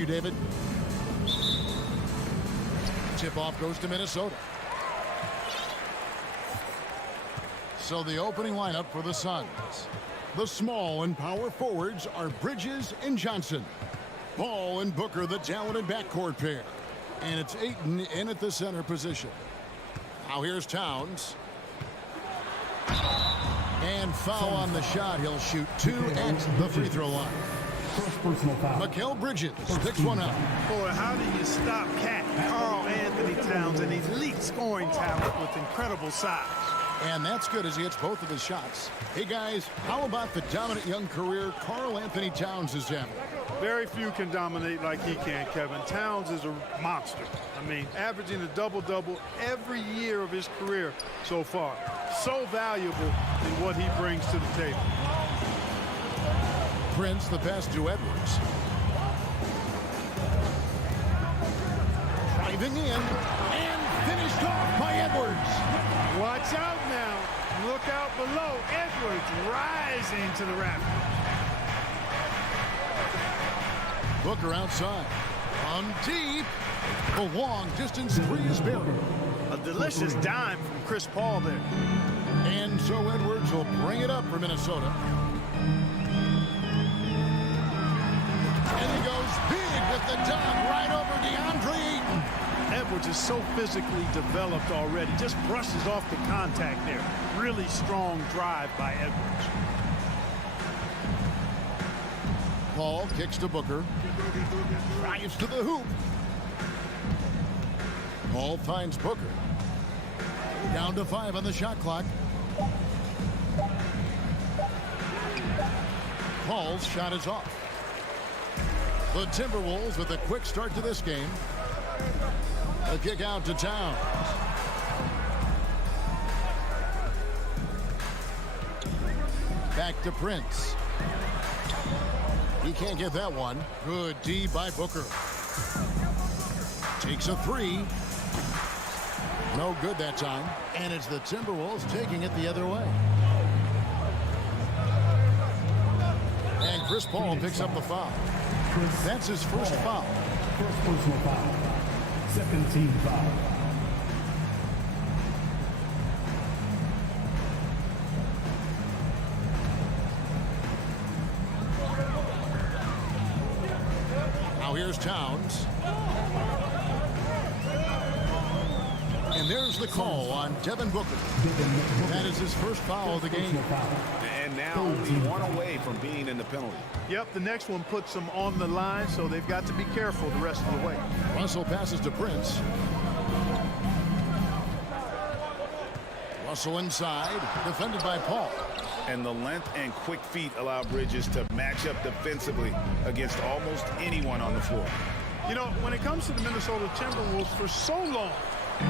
you, David. Tip-off goes to Minnesota. So the opening lineup for the Suns. The small and power forwards are Bridges and Johnson. Ball and Booker, the talented backcourt pair. And it's Ayton in at the center position. Now here's Towns. And foul on the shot. He'll shoot 2 at the free throw line. First personal foul. Mikal Bridges picks one up. Boy, how do you stop Cat Karl Anthony Towns, an elite scoring talent with incredible size? And that's good as he hits both of his shots. Hey, guys, how about the dominant young career Karl Anthony Towns is having? Very few can dominate like he can, Kevin. Towns is a monster. I mean, averaging a double-double every year of his career so far. So valuable in what he brings to the table. Prince, the pass to Edwards. Driving in and finished off by Edwards. Watch out now. Look out below. Edwards rising to the rafters. Booker outside. On deep. The long distance three is buried. A delicious dime from Chris Paul there. And so Edwards will bring it up for Minnesota. And he goes big with the dunk right over DeAndre Ayton. Edwards is so physically developed already. Just brushes off the contact there. Really strong drive by Edwards. Paul kicks to Booker. Drives to the hoop. Paul finds Booker. Down to 5 on the shot clock. Paul's shot is off. The Timberwolves with a quick start to this game. A kick out to Towns. Back to Prince. He can't get that one. Good D by Booker. Takes a 3. No good that time. And it's the Timberwolves taking it the other way. And Chris Paul picks up the foul. That's his first foul. First personal foul. Second team foul. Now here's Towns. And there's the call on Devin Booker. That is his first foul of the game. And now only one away from being in the penalty. Yep, the next one puts them on the line, so they've got to be careful the rest of the way. Russell passes to Prince. Russell inside, defended by Paul. And the length and quick feet allow Bridges to match up defensively against almost anyone on the floor. You know, when it comes to the Minnesota Timberwolves, for so long,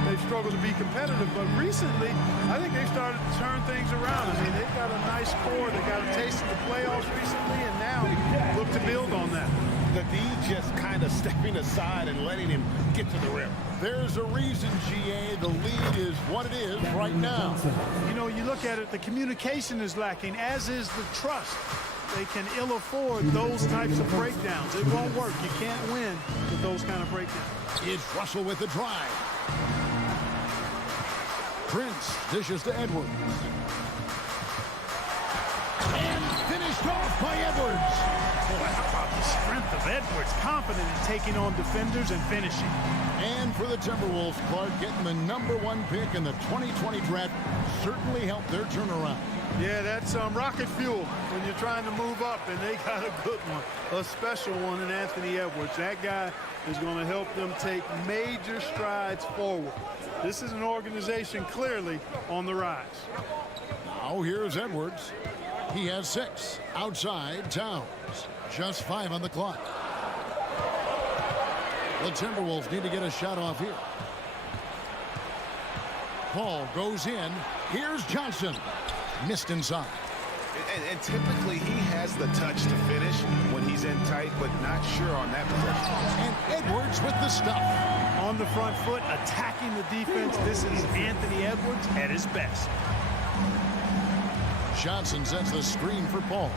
they've struggled to be competitive, but recently, I think they've started to turn things around. I mean, they've got a nice core. They got a taste of the playoffs recently, and now look to build on that. The D just kind of stepping aside and letting him get to the rim. There's a reason, GA, the lead is what it is right now. You know, you look at it, the communication is lacking, as is the trust. They can ill afford those types of breakdowns. It won't work. You can't win with those kind of breakdowns. It's Russell with the drive. Prince dishes to Edwards. And finished off by Edwards. Boy, how about the strength of Edwards? Confident in taking on defenders and finishing. And for the Timberwolves, Clark, getting the #1 pick in the 2020 draft certainly helped their turnaround. Yeah, that's rocket fuel when you're trying to move up, and they got a good one, a special one in Anthony Edwards. That guy is going to help them take major strides forward. This is an organization clearly on the rise. Now here's Edwards. He has 6. Outside, Towns. Just 5 on the clock. The Timberwolves need to get a shot off here. Paul goes in. Here's Johnson. Missed inside. And typically he has the touch to finish when he's in tight, but not sure on that possession. And Edwards with the stuff. On the front foot, attacking the defense. This is Anthony Edwards at his best. Johnson sets the screen for Paul.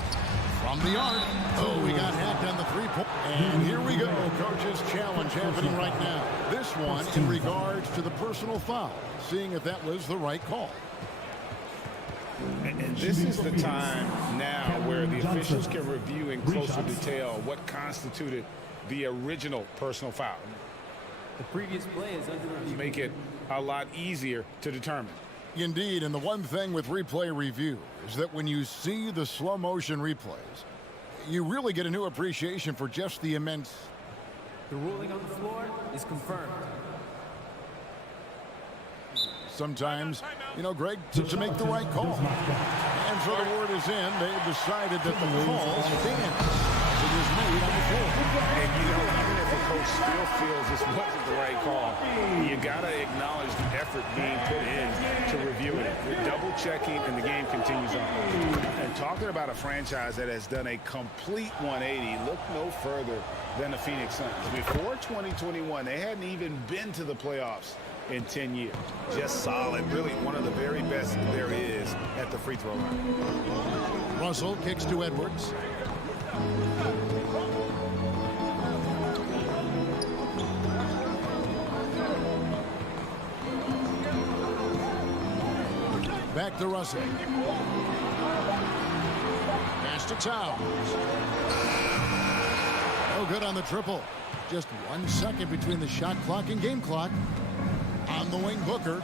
From the arc. Oh, he got hacked on the 3-point. And here we go. Coach's challenge happening right now. This one in regards to the personal foul. Seeing if that was the right call. And this is the time now where the officials can review in closer detail what constituted the original personal foul. The previous play is under review. Make it a lot easier to determine. Indeed, and the one thing with replay review is that when you see the slow motion replays, you really get a new appreciation for just the immense. The ruling on the floor is confirmed. Sometimes, you know, Greg, to make the right call. And so the word is in. They've decided that the call stands. It is made on the floor. And, you know, even if a coach still feels this wasn't the right call, you got to acknowledge the effort being put in to reviewing it. You're double-checking, and the game continues on. And talking about a franchise that has done a complete 180, look no further than the Phoenix Suns. Before 2021, they hadn't even been to the playoffs in 10 years. Just solid, really one of the very best there is at the free throw line. Russell kicks to Edwards. Back to Russell. Pass to Towns. No good on the triple. Just 1 second between the shot clock and game clock. On the wing, Booker.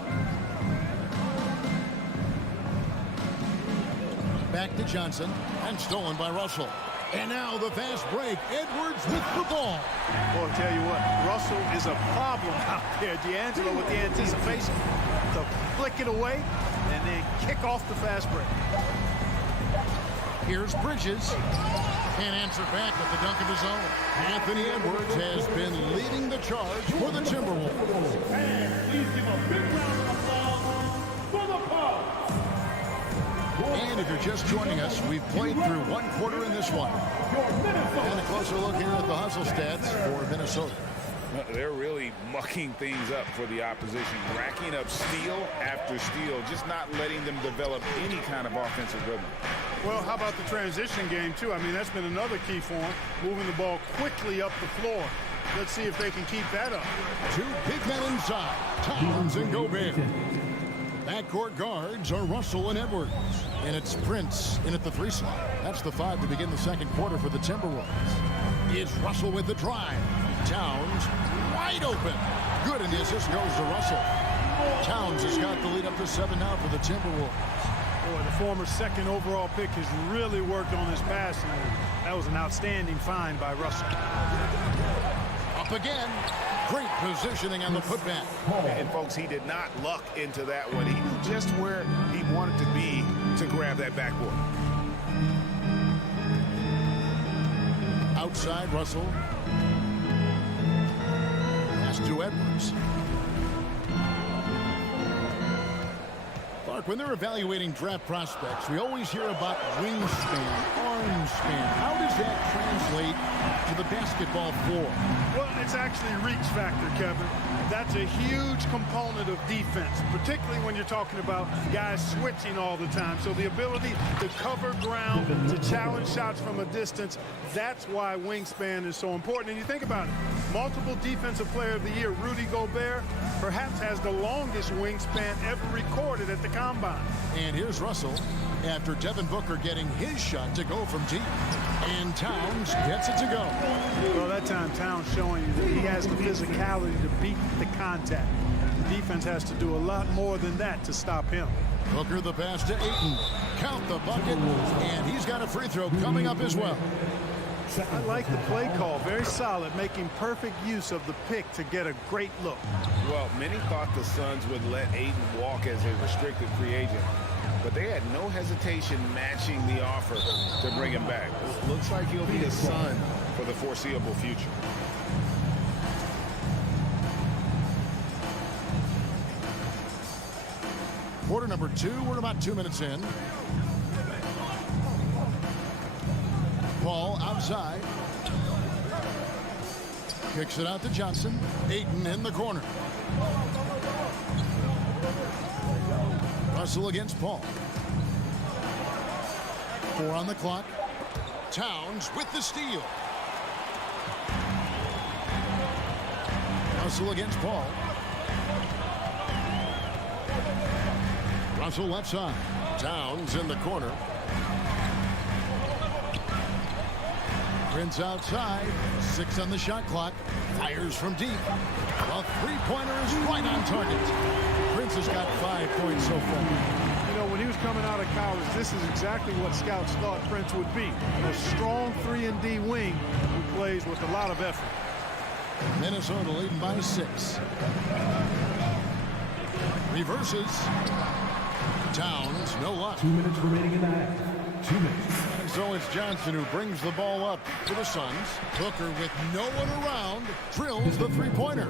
Back to Johnson. And stolen by Russell. And now the fast break. Edwards with the ball. Boy, I'll tell you what, Russell is a problem out there. D'Angelo with the anticipation to flick it away and then kick off the fast break. Here's Bridges. Can't answer back with the dunk of his own. Anthony Edwards has been leading the charge for the Timberwolves. And please give a big round of applause for the Pop. And if you're just joining us, we've played through one quarter in this one. And a closer look here at the hustle stats for Minnesota. They're really mucking things up for the opposition, racking up steal after steal, just not letting them develop any kind of offensive rhythm. Well, how about the transition game, too? I mean, that's been another key for them, moving the ball quickly up the floor. Let's see if they can keep that up. Two big men inside, Towns and Gobert. Backcourt guards are Russell and Edwards. And it's Prince in at the 3 slot. That's the 5 to begin the second quarter for the Timberwolves. It's Russell with the drive. Towns wide open. Good, and the assist goes to Russell. Towns has got the lead up to 7 now for the Timberwolves. Boy, the former second overall pick has really worked on his passing. That was an outstanding find by Russell. Up again. Great positioning on the putback. And, folks, he did not luck into that one. He knew just where he wanted to be to grab that backboard. Outside, Russell. Pass to Edwards. Clark, when they're evaluating draft prospects, we always hear about wingspan, arm span. How does that translate to the basketball floor? Well, it's actually reach factor, Kevin. That's a huge component of defense, particularly when you're talking about guys switching all the time. So the ability to cover ground, to challenge shots from a distance, that's why wingspan is so important. And you think about it, multiple defensive player of the year, Rudy Gobert, perhaps has the longest wingspan ever recorded at the combine. And here's Russell after Devin Booker getting his shot to go from deep. And Towns gets it to go. Well, that time Towns showing you that he has the physicality to beat the contact. The defense has to do a lot more than that to stop him. Booker the pass to Ayton. Count the bucket, and he's got a free throw coming up as well. I like the play call. Very solid, making perfect use of the pick to get a great look. Well, many thought the Suns would let Ayton walk as a restricted free agent, but they had no hesitation matching the offer to bring him back. Looks like he'll be a Sun for the foreseeable future. Quarter number 2, we're about 2 minutes in. Ball outside. Kicks it out to Johnson. Ayton in the corner. Russell against Paul. 4 on the clock. Towns with the steal. Russell against Paul. Russell left side. Towns in the corner. Prince outside. 6 on the shot clock. Fires from deep. A three-pointer is right on target. Prince has got 5 points so far. You know, when he was coming out of college, this is exactly what scouts thought Prince would be. A strong 3-and-D wing who plays with a lot of effort. Minnesota leading by 6. Reverses. Towns, no luck. 2 minutes remaining in the half. 2 minutes. So it's Johnson who brings the ball up for the Suns. Booker with no one around drills the three-pointer.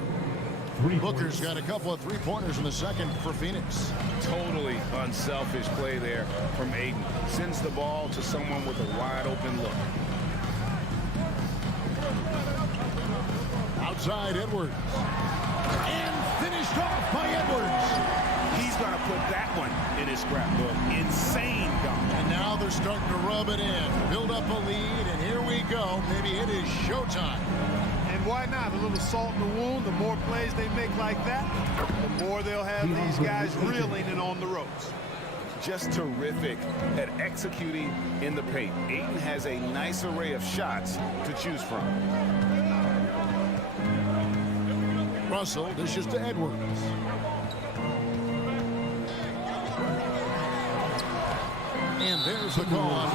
Booker's got a couple of three-pointers in the second for Phoenix. Totally unselfish play there from Ayton. Sends the ball to someone with a wide-open look. Outside Edwards. And finished off by Edwards. He's going to put that one in his scrapbook. Insane dunk. And now they're starting to rub it in. Build up a lead, and here we go. Maybe it is showtime. And why not? A little salt in the wound. The more plays they make like that, the more they'll have these guys reeling and on the ropes. Just terrific at executing in the paint. Ayton has a nice array of shots to choose from. Russell dishes to Edwards. And there's the call on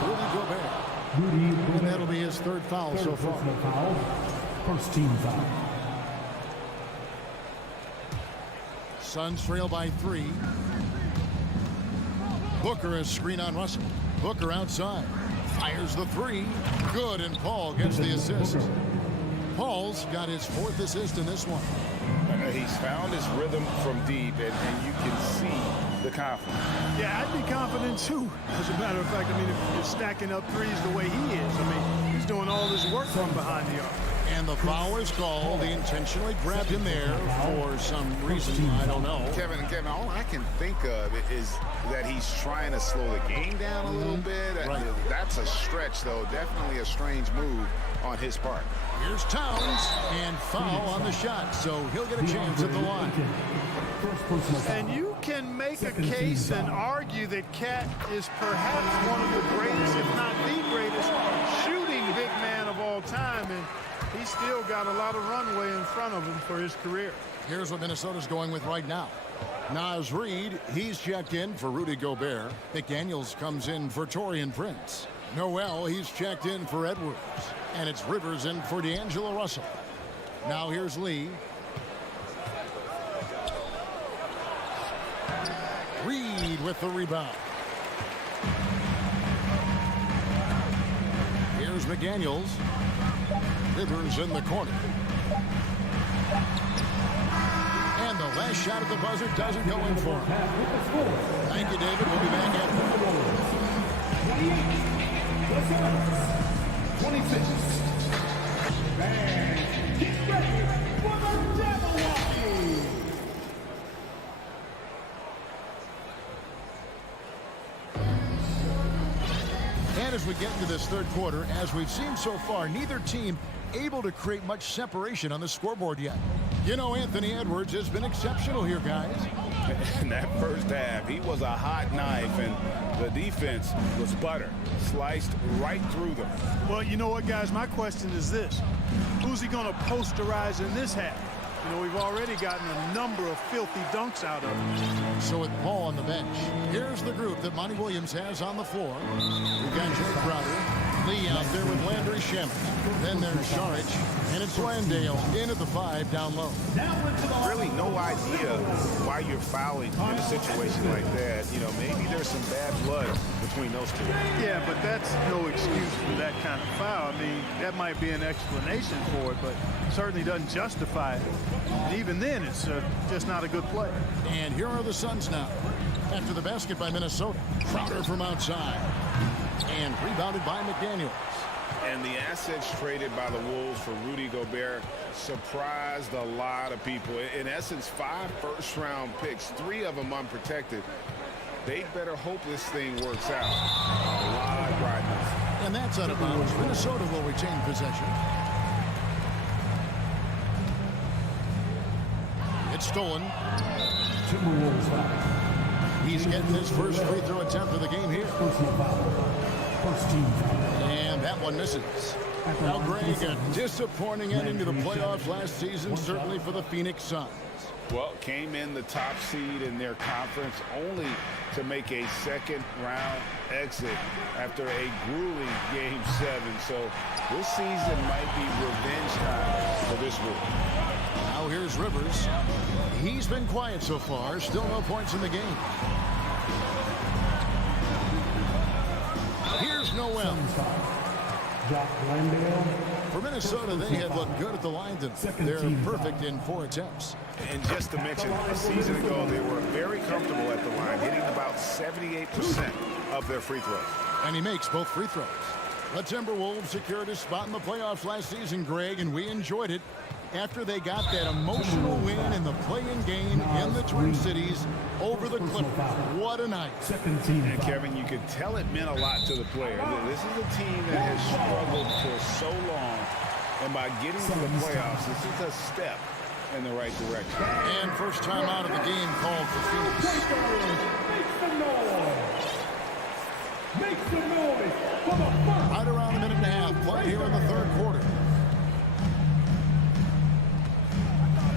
Rudy Gobert. And that'll be his third foul so far. Foul. First team foul. Suns trail by 3. Booker is screen on Russell. Booker outside. Fires the 3. Good, and Paul gets the assist. Paul's got his 4th assist in this one. He's found his rhythm from deep, and you can see the confidence. Yeah, I'd be confident too. As a matter of fact, I mean, if you're stacking up threes the way he is, I mean, he's doing all this work from behind the arc. And the foul is called. They intentionally grabbed him there for some reason. I don't know. Kevin, all I can think of is that he's trying to slow the game down a little bit. Right. That's a stretch, though. Definitely a strange move on his part. Here's Towns, and foul on the shot, so he'll get a chance at the line. And you can make a case and argue that Cat is perhaps one of the greatest, if not the greatest, shooting big man of all time, and he's still got a lot of runway in front of him for his career. Here's what Minnesota's going with right now. Naz Reid, he's checked in for Rudy Gobert. McDaniels comes in for Taurean Prince. Noel, he's checked in for Edwards. And it's Rivers in for D'Angelo Russell. Now here's Lee. Reid with the rebound. Here's McDaniels. Rivers in the corner. And the last shot at the buzzer doesn't go in for him. Thank you, David. We'll be back after. 26. And get ready for the Jabberwocky. And as we get into this third quarter, as we've seen so far, neither team able to create much separation on the scoreboard yet. You know, Anthony Edwards has been exceptional here, guys. In that first half, he was a hot knife, and the defense was butter, sliced right through them. Well, you know what, guys? My question is this. Who's he going to posterize in this half? You know, we've already gotten a number of filthy dunks out of him. So with Paul on the bench, here's the group that Monty Williams has on the floor. We've got Jay Crowder, Lee out there with Landry Shamet. Then there's Saric, and it's Landale in at the 5 down low. Really no idea why you're fouling in a situation like that. You know, maybe there's some bad blood between those two. Yeah, but that's no excuse for that kind of foul. I mean, that might be an explanation for it, but certainly doesn't justify it. And even then, it's just not a good play. And here are the Suns now. After the basket by Minnesota. Crowder from outside. And rebounded by McDaniels. And the assets traded by the Wolves for Rudy Gobert surprised a lot of people. In essence, 5 first-round picks, 3 of them unprotected. They better hope this thing works out. A lot of brightness. And that's out of bounds. Minnesota will retain possession. It's stolen. Timberwolves foul. He's getting his first free throw attempt of the game here. Personal foul. First team foul. And that one misses. Now, Greg, a disappointing ending to the playoffs last season, certainly for the Phoenix Suns. Well, came in the top seed in their conference only to make a second-round exit after a grueling Game 7. So this season might be revenge time for this group. Now here's Rivers. He's been quiet so far. Still no points in the game. Here's Noel. For Minnesota, they had looked good at the line tonight. They're perfect in 4 attempts. And just to mention, a season ago, they were very comfortable at the line, hitting about 78% of their free throws. And he makes both free throws. The Timberwolves secured a spot in the playoffs last season, Greg, and we enjoyed it after they got that emotional win in the play-in game in the Twin Cities over the Clippers. What a night. And Kevin, you could tell it meant a lot to the players. This is a team that has struggled for so long, and by getting to the playoffs, this is a step in the right direction. And first time out of the game called for Phoenix. Make some noise for the first. Right around a minute and a half play here in the third quarter.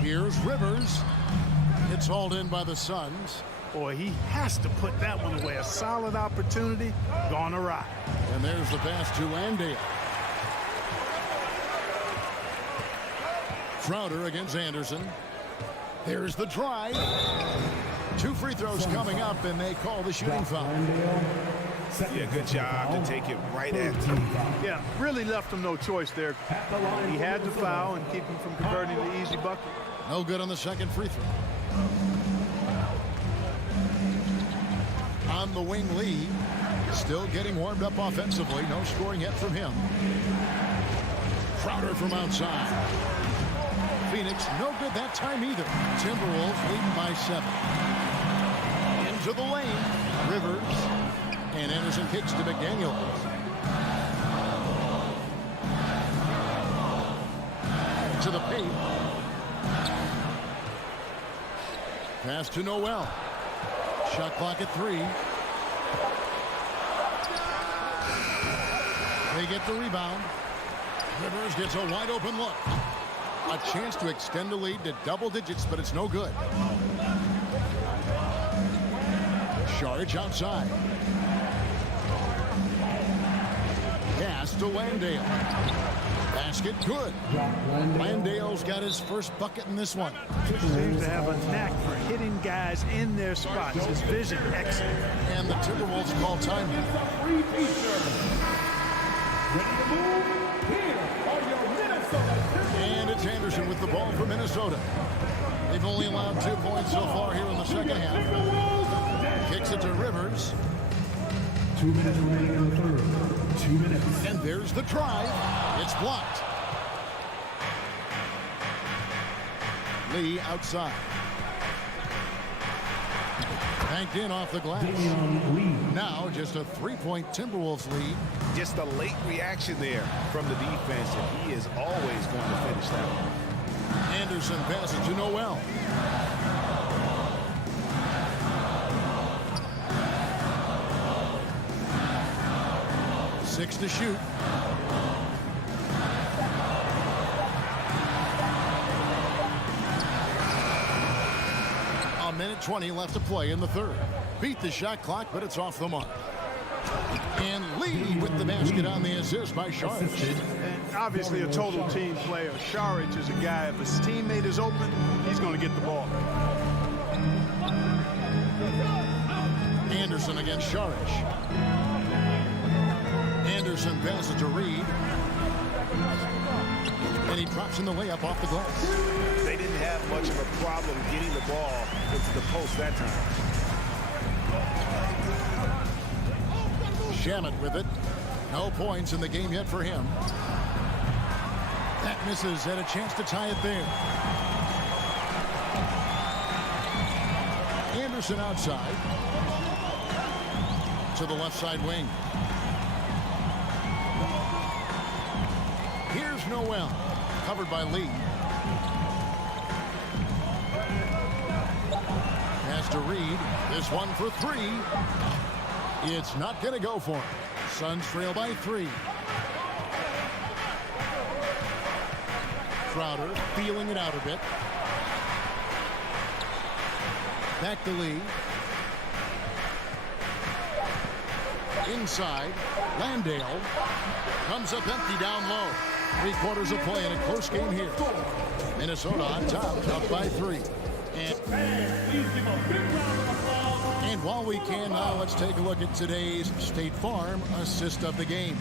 Here's Rivers. It's hauled in by the Suns. Boy, he has to put that one away. A solid opportunity gone awry. And there's the pass to Landale. Crowder against Anderson. There's the drive. 2 free throws coming up, and they call the shooting foul. Yeah, good job to take it right at him. Yeah, really left him no choice there. He had to foul and keep him from converting the easy bucket. No good on the second free throw. On the wing, Lee. Still getting warmed up offensively. No scoring yet from him. Crowder from outside. Phoenix, no good that time either. Timberwolves leading by 7. Into the lane. Rivers. And Anderson kicks to McDaniel. To the paint. Pass to Noel. Shot clock at 3. They get the rebound. Rivers gets a wide open look. A chance to extend the lead to double digits, but it's no good. Charge outside. Pass to Landale. Basket good. Landale's got his first bucket in this one. Seems to have a knack for hitting guys in their spots. His vision excellent. And the Timberwolves call time. And it's Anderson with the ball for Minnesota. They've only allowed 2 points so far here in the second half. Kicks it to Rivers. 2 minutes remaining in the third. 2 minutes. And there's the drive. It's blocked. Lee outside. Banked in off the glass. Now just a 3-point Timberwolves lead. Just a late reaction there from the defense, and he is always going to finish that one. Anderson passes to Noel. Six to shoot. A minute 20 left to play in the third. Beat the shot clock, but it's off the mark. And Lee with the basket on the assist by Shag. And obviously a total team player. Sharic is a guy, if his teammate is open, he's going to get the ball. Anderson against Sharic. Anderson passes to Reed. And he drops in the layup off the glass. They didn't have much of a problem getting the ball into the post that time. Shamet with it. No points in the game yet for him. That misses, and a chance to tie it there. Anderson outside. To the left side wing. Here's Noel. Covered by Lee. to Reed. This one for three. It's not going to go for him. Suns trail by 3. Crowder feeling it out a bit. Back to Lee. Inside, Landale comes up empty down low. 3/4 of play in a close game here. Minnesota on top, up by 3. And while we can now, let's take a look at today's State Farm assist of the game.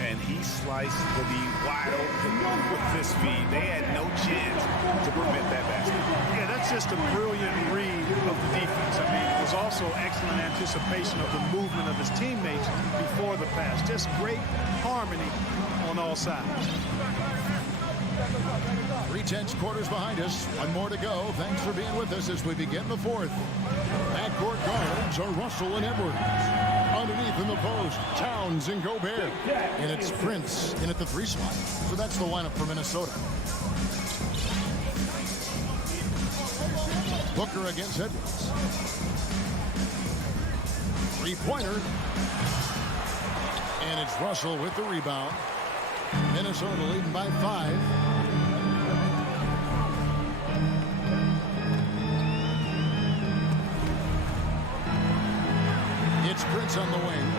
And he sliced the D wide open with this feed. They had no chance to prevent that basket. Yeah, that's just a brilliant read of the defense. I mean, it was also excellent anticipation of the movement of his teammates before the pass. Just great harmony on all sides. 3/10 quarters behind us. One more to go. Thanks for being with us as we begin the fourth. Backcourt guards are Russell and Edwards. Underneath in the post, Towns and Gobert. And it's Prince in at the 3 slot. So that's the lineup for Minnesota. Booker against Edwards. 3-pointer. And it's Russell with the rebound. Minnesota leading by 5. It's Prince on the wing.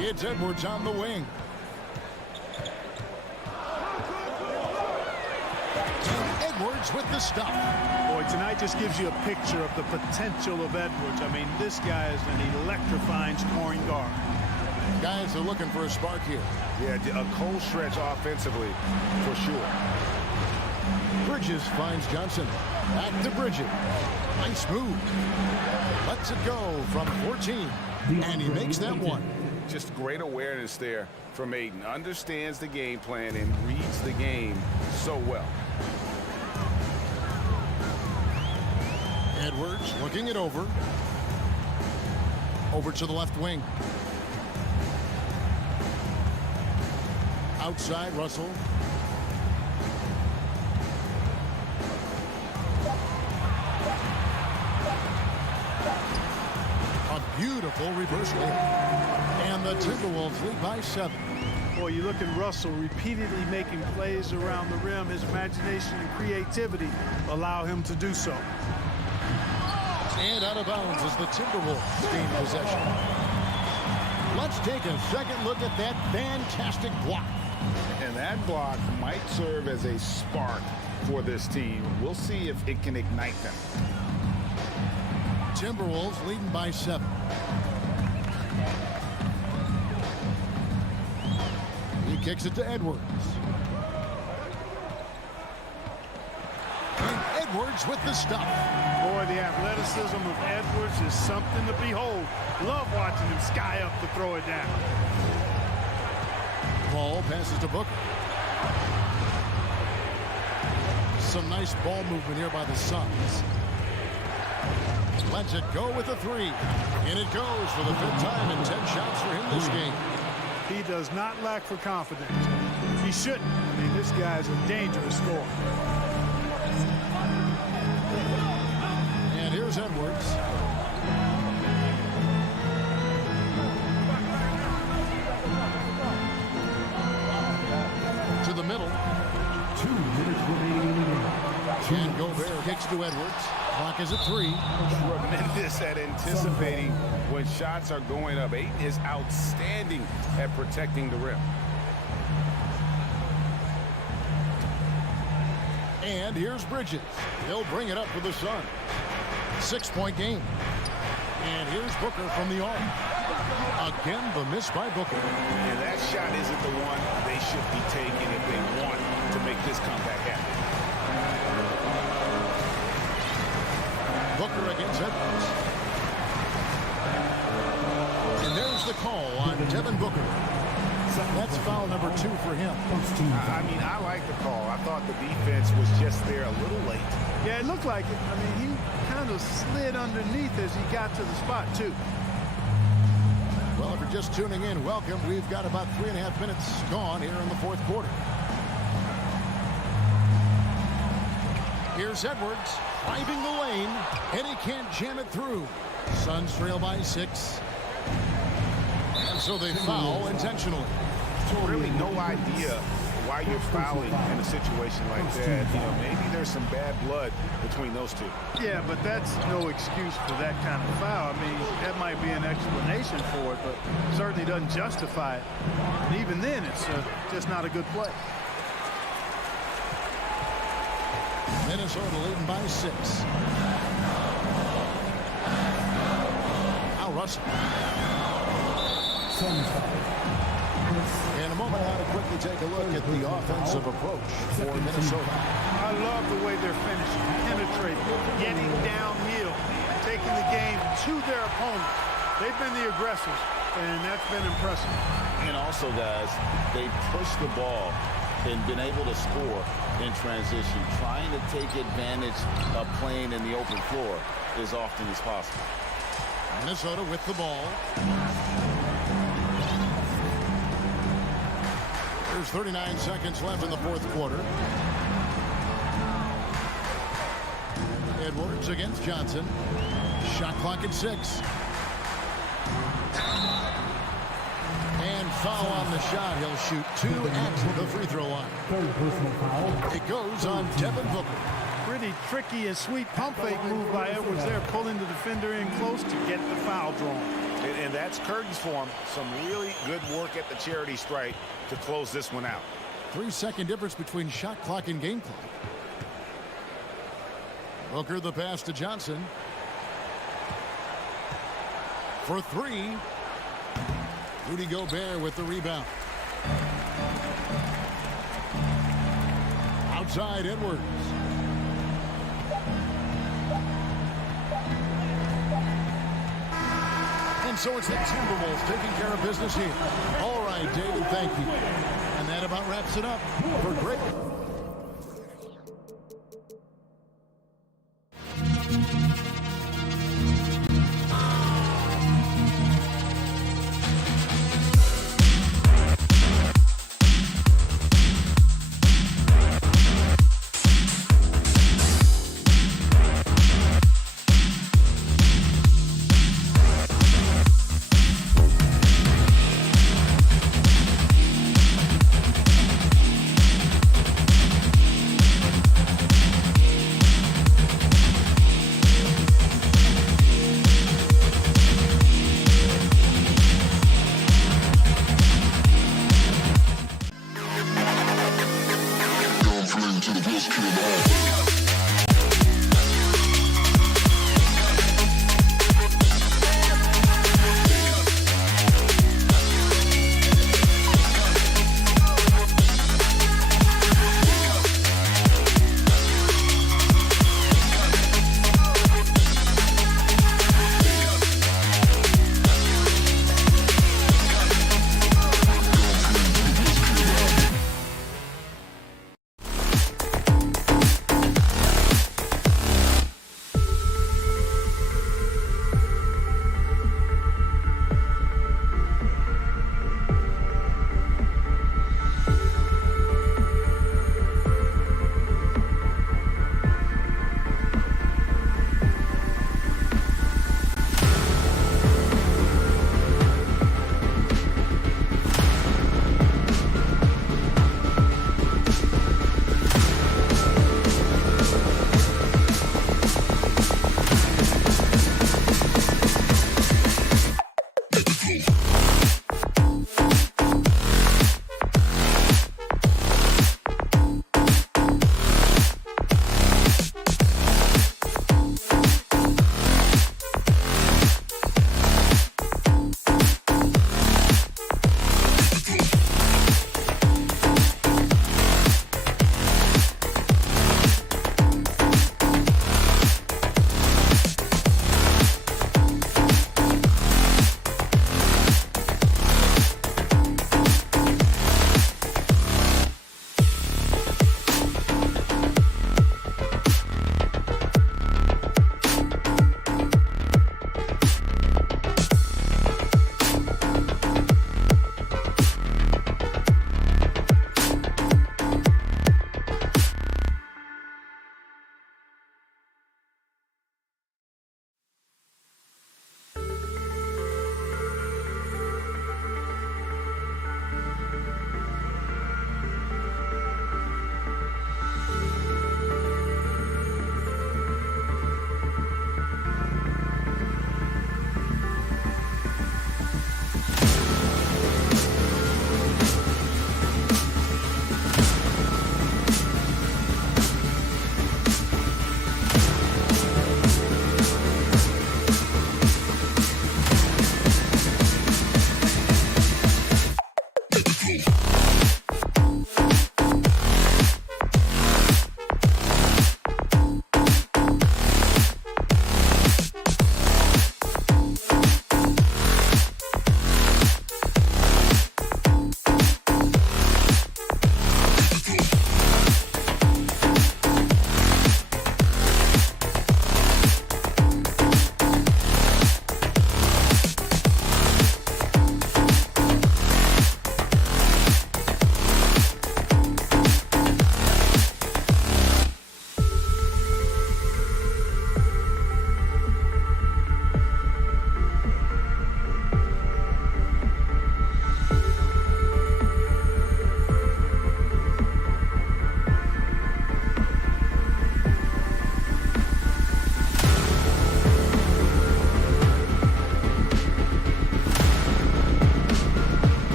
It's Edwards on the wing. And Edwards with the stop. Boy, tonight just gives you a picture of the potential of Edwards. I mean, this guy is an electrifying scoring guard. Guys are looking for a spark here. Yeah, a cold stretch offensively, for sure. Bridges finds Johnson. Back to Bridges. Nice move. Lets it go from 14. And he makes that one. Just great awareness there from Ayton. Understands the game plan and reads the game so well. Edwards looking it over. Over to the left wing. Outside, Russell. A beautiful reverse layup. And the Timberwolves lead by 7. Boy, you look at Russell repeatedly making plays around the rim. His imagination and creativity allow him to do so. And out of bounds as the Timberwolves gain possession. Let's take a second look at that fantastic block. And that block might serve as a spark for this team. We'll see if it can ignite them. Timberwolves leading by 7. He kicks it to Edwards. And Edwards with the stop. Boy, the athleticism of Edwards is something to behold. Love watching him sky up to throw it down. Ball passes to Booker. Some nice ball movement here by the Suns. Lets it go with a 3. And it goes for the 5th time in 10 shots for him this game. He does not lack for confidence. He shouldn't. I mean, this guy's a dangerous scorer. And here's Edwards. To the middle. 2 minutes remaining in the game. And Gobert kicks to Edwards. Clock is at 3. Tremendous at anticipating when shots are going up. Ayton is outstanding at protecting the rim. And here's Bridges. He'll bring it up for the Suns. 6-point game. And here's Booker from the arc. Again, the miss by Booker. And that shot isn't the one they should be taking if they want to make this comeback happen. Booker against Edwards. And there's the call on Devin Booker. That's foul number 2 for him. I mean, I like the call. I thought the defense was just there a little late. Yeah, it looked like it. I mean, he kind of slid underneath as he got to the spot, too. Well, if you're just tuning in, welcome. We've got about 3.5 minutes gone here in the 4th quarter. Here's Edwards driving the lane, and he can't jam it through. Suns trail by 6. And so they foul intentionally. Really no idea why you're fouling in a situation like that. You know, maybe there's some bad blood between those two. Yeah, but that's no excuse for that kind of foul. I mean, that might be an explanation for it, but certainly doesn't justify it. And even then, it's just not a good play. Minnesota leading by 6. Now Russell. In a moment now to quickly take a look at the offensive approach for Minnesota. I love the way they're finishing, penetrating, getting downhill, taking the game to their opponents. They've been the aggressors, and that's been impressive. And also, guys, they push the ball and been able to score in transition, trying to take advantage of playing in the open floor as often as possible. Minnesota with the ball. There's 39 seconds left in the fourth quarter. Edwards against Johnson. Shot clock at 6. And foul on the shot. He'll shoot 2 at the free throw line. Third personal foul. It goes on Devin Booker. Pretty tricky and sweet pump fake move by Edwards there, pulling the defender in close to get the foul drawn. And that's curtains for him. Some really good work at the charity stripe to close this one out. 3-second difference between shot clock and game clock. Booker the pass to Johnson. For 3. Rudy Gobert with the rebound. Outside Edwards. And so it's the Timberwolves taking care of business here. All right, David, thank you. And that about wraps it up for Great.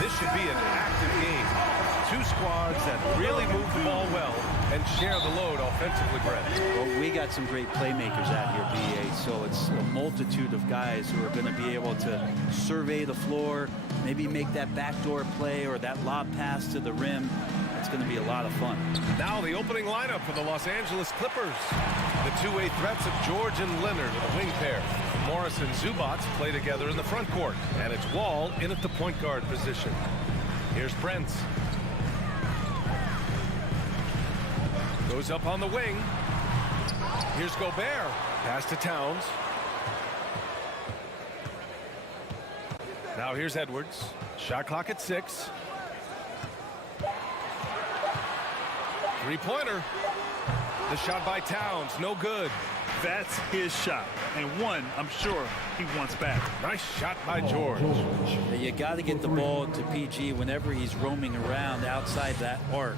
This should be an active game. Two squads that really move the ball well and share the load offensively, Brett. Well, we got some great playmakers out here, BA, so it's a multitude of guys who are going to be able to survey the floor, maybe make that backdoor play or that lob pass to the rim. It's going to be a lot of fun. Now the opening lineup for the Los Angeles Clippers. The two-way threats of George and Leonard are the wing pair. Morris and Zubac play together in the front court. And it's Wall in at the point guard position. Here's Brent. Goes up on the wing. Here's Gobert. Pass to Towns. Now here's Edwards. Shot clock at 6. Three-pointer. The shot by Towns, no good. That's his shot, and one I'm sure he wants back. Nice shot by George. You got to get the ball to PG whenever he's roaming around outside that arc.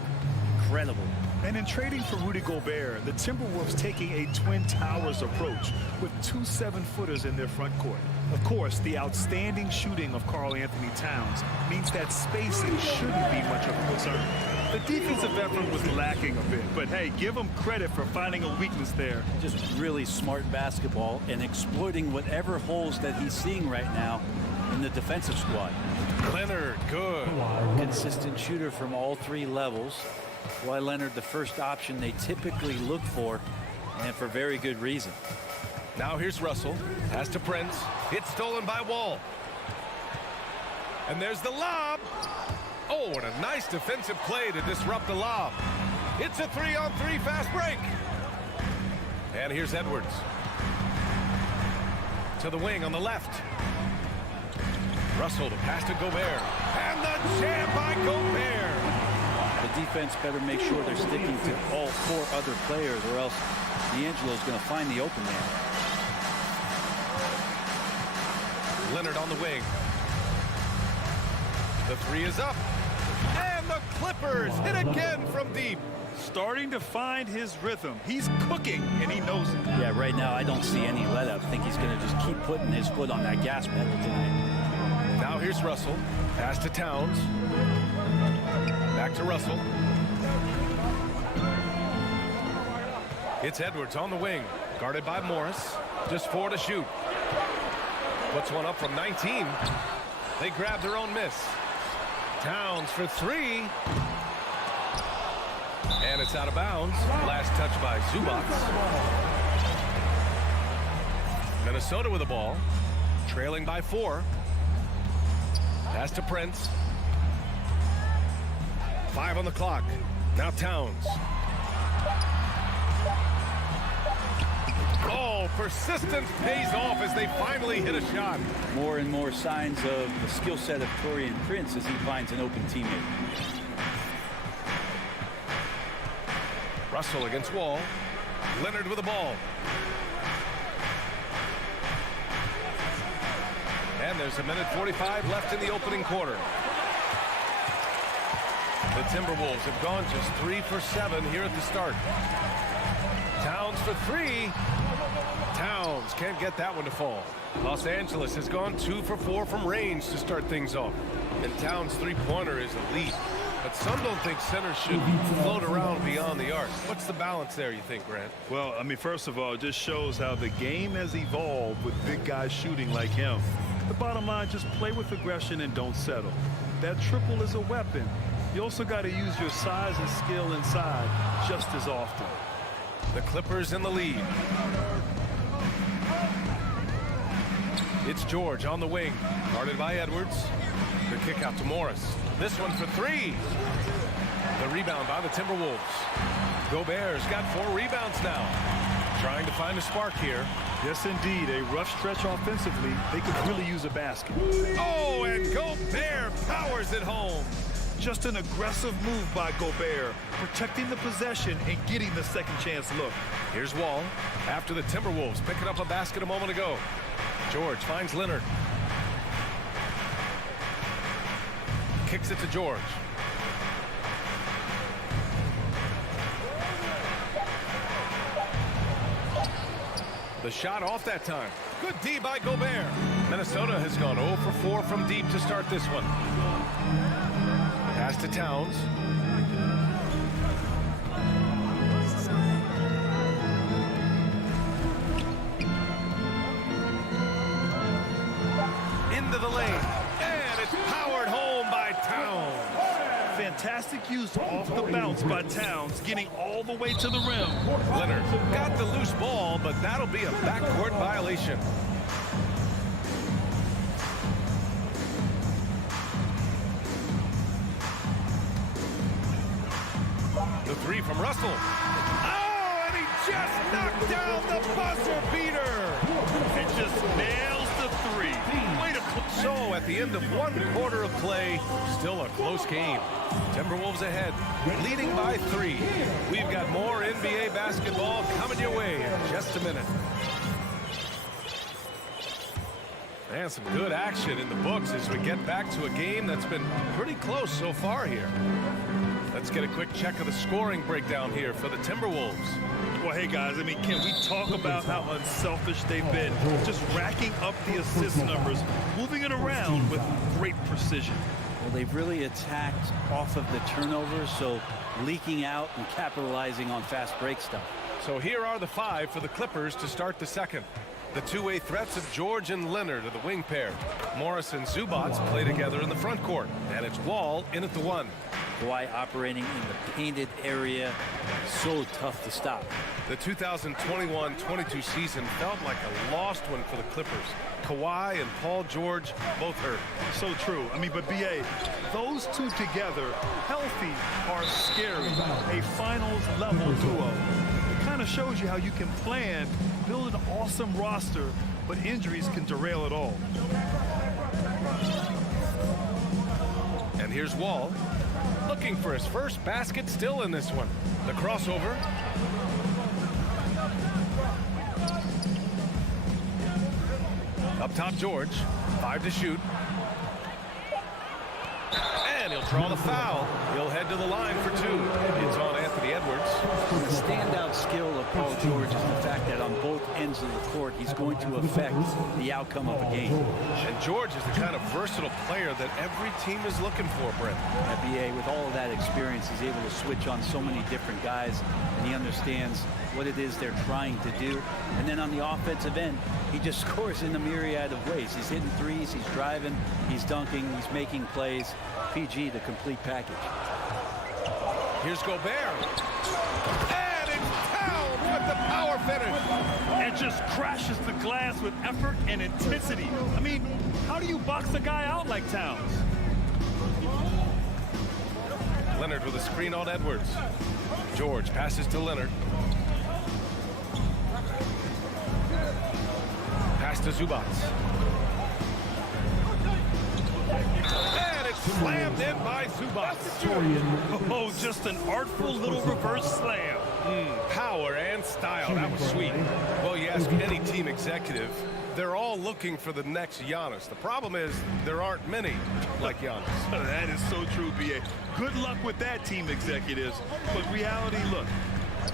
Incredible. And in trading for Rudy Gobert, the Timberwolves taking a Twin Towers approach with 2 7-footers in their front court. Of course, the outstanding shooting of Karl Anthony Towns means that spacing shouldn't be much of a concern. The defensive effort was lacking a bit, but hey, give him credit for finding a weakness there. Just really smart basketball and exploiting whatever holes that he's seeing right now in the defensive squad. Leonard, good. Consistent shooter from all 3 levels. Why Leonard the first option they typically look for, and for very good reason. Now here's Russell. Pass to Prince. It's stolen by Wall. And there's the lob. Oh, what a nice defensive play to disrupt the lob. It's a 3-on-3 fast break. And here's Edwards. To the wing on the left. Russell to pass to Gobert. And the jam by Gobert. The defense better make sure they're sticking to all 4 other players, or else D'Angelo's going to find the open man. Leonard on the wing. The 3 is up. And the Clippers hit again from deep. Starting to find his rhythm. He's cooking, and he knows it. Yeah, right now I don't see any let up. I think he's going to just keep putting his foot on that gas pedal tonight. Now here's Russell. Pass to Towns. Back to Russell. It's Edwards on the wing. Guarded by Morris. Just 4 to shoot. Puts one up from 19. They grab their own miss. Towns for 3. And it's out of bounds. Last touch by Zubac. Minnesota with the ball. Trailing by 4. Pass to Prince. 5 on the clock. Now Towns. Oh, persistence pays off as they finally hit a shot. More and more signs of the skill set of Taurean Prince as he finds an open teammate. Russell against Wall. Leonard with the ball. And there's 1:45 left in the opening quarter. The Timberwolves have gone just 3 for 7 here at the start. Towns for 3. Towns can't get that one to fall. Los Angeles has gone 2 for 4 from range to start things off. And Towns' three-pointer is elite. But some don't think centers should float around beyond the arc. What's the balance there, you think, Grant? Well, I mean, first of all, it just shows how the game has evolved with big guys shooting like him. The bottom line, just play with aggression and don't settle. That triple is a weapon. You also got to use your size and skill inside just as often. The Clippers in the lead. It's George on the wing, guarded by Edwards. The kick out to Morris. This one for 3. The rebound by the Timberwolves. Gobert's got 4 rebounds now. Trying to find a spark here. Yes, indeed. A rough stretch offensively. They could really use a basket. Oh, and Gobert powers it home. Just an aggressive move by Gobert, protecting the possession and getting the second chance look. Here's Wall after the Timberwolves picking up a basket a moment ago. George finds Leonard. Kicks it to George. The shot off that time. Good D by Gobert. Minnesota has gone 0 for 4 from deep to start this one. Pass to Towns. Into the lane. And it's powered home by Towns. Fantastic use off the bounce by Towns, getting all the way to the rim. Leonard got the loose ball, but that'll be a backcourt violation. The three from Russell. Oh, and he just knocked down the buzzer beater. And just nails the three. Way to So at the end of one quarter of play, still a close game. Timberwolves ahead, leading by 3. We've got more NBA basketball coming your way in just a minute. And some good action in the books as we get back to a game that's been pretty close so far here. Let's get a quick check of the scoring breakdown here for the Timberwolves. Well, hey, guys, I mean, can we talk about how unselfish they've been? Just racking up the assist numbers, moving it around with great precision. Well, they've really attacked off of the turnovers, so leaking out and capitalizing on fast break stuff. So here are the 5 for the Clippers to start the second. The two-way threats of George and Leonard are the wing pair. Morris and Zubats play together in the front court. And it's Wall in at the 1. Kawhi operating in the painted area, so tough to stop. The 2021-22 season felt like a lost one for the Clippers. Kawhi and Paul George both hurt. So true. I mean, but B.A., those two together, healthy, are scary. A finals-level duo. It kind of shows you how you can plan, build an awesome roster, but injuries can derail it all. And here's Wall, looking for his first basket still in this one. The crossover. Up top, George. 5 to shoot. And he'll draw the foul. He'll head to the line for 2. It's on Anthony Edwards. The standout skill of Paul George is the fact that on both ends of the court, he's going to affect the outcome of a game. And George is the kind of versatile player that every team is looking for, Brent. BA, with all of that experience, he's able to switch on so many different guys, and he understands what it is they're trying to do. And then on the offensive end, he just scores in a myriad of ways. He's hitting threes, he's driving, he's dunking, he's making plays. PG, the complete package. Here's Gobert. And it's Towns with the power finish. And just crashes the glass with effort and intensity. I mean, how do you box a guy out like Towns? Leonard with a screen on Edwards. George passes to Leonard. Pass to Zubats. And it's slammed in by Zubats. Oh, just an artful little reverse slam. Power and style. That was sweet. Well, you ask any team executive, they're all looking for the next Giannis. The problem is there aren't many like Giannis. That is so true, B.A. Good luck with that, team executives. But reality, look,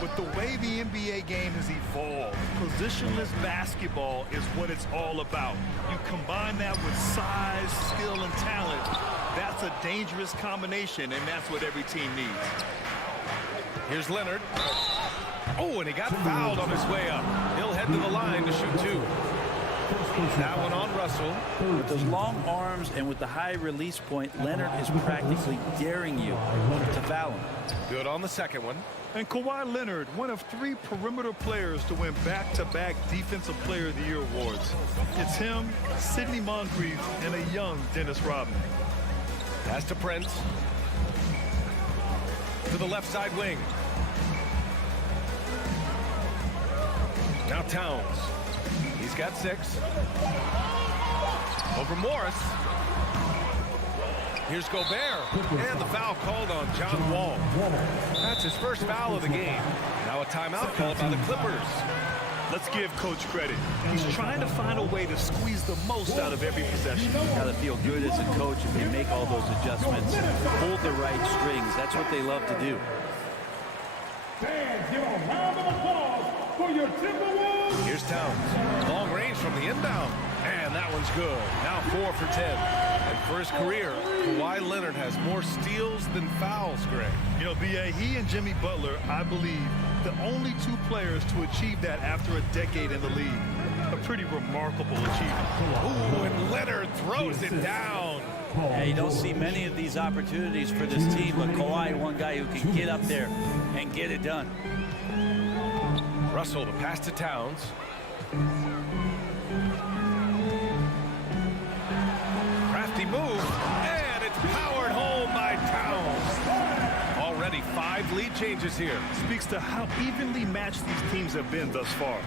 with the way the NBA game has evolved, positionless basketball is what it's all about. You combine that with size, skill, and talent. That's a dangerous combination, and that's what every team needs. Here's Leonard. Oh, and he got fouled on his way up. He'll head to the line to shoot 2. That one on Russell. With those long arms and with the high release point, Leonard is practically daring you to foul him. Good on the second one. And Kawhi Leonard, one of 3 perimeter players to win back-to-back Defensive Player of the Year awards. It's him, Sidney Moncrief, and a young Dennis Rodman. Pass to Prince. To the left side wing. Now Towns. He's got 6. Over Morris. Here's Gobert. And the foul called on John Wall. That's his first foul of the game. Now a timeout called by the Clippers. Let's give Coach credit. He's trying to find a way to squeeze the most out of every possession. You got to feel good as a coach if you make all those adjustments. Hold the right strings. That's what they love to do. Fans, give a round of applause for Here's Towns. Long range from the inbound. And that one's good. Now 4 for 10. And for his career, Kawhi Leonard has more steals than fouls, Greg. You know, B.A., he and Jimmy Butler, I believe, the only 2 players to achieve that after a decade in the league. A pretty remarkable achievement. Ooh, and Leonard throws it down. Yeah, you don't see many of these opportunities for this team, but Kawhi, one guy who can get up there and get it done. Russell, the pass to Towns. Crafty move, and it's powered home by Towns. Already 5 lead changes here. Speaks to how evenly matched these teams have been thus far.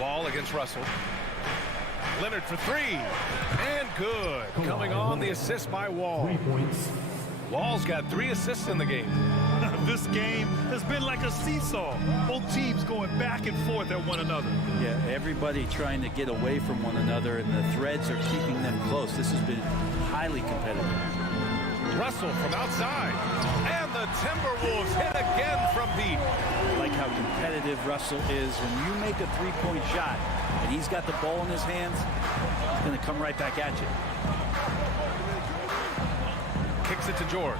Wall against Russell. Leonard for 3, and good. Coming on the assist by Wall. 3 points. Wall's got 3 assists in the game. This game has been like a seesaw. Both teams going back and forth at one another. Yeah, everybody trying to get away from one another, and the threads are keeping them close. This has been highly competitive. Russell from outside, and the Timberwolves hit again from deep. I like how competitive Russell is. When you make a 3-point shot and he's got the ball in his hands, he's going to come right back at you. Kicks it to George.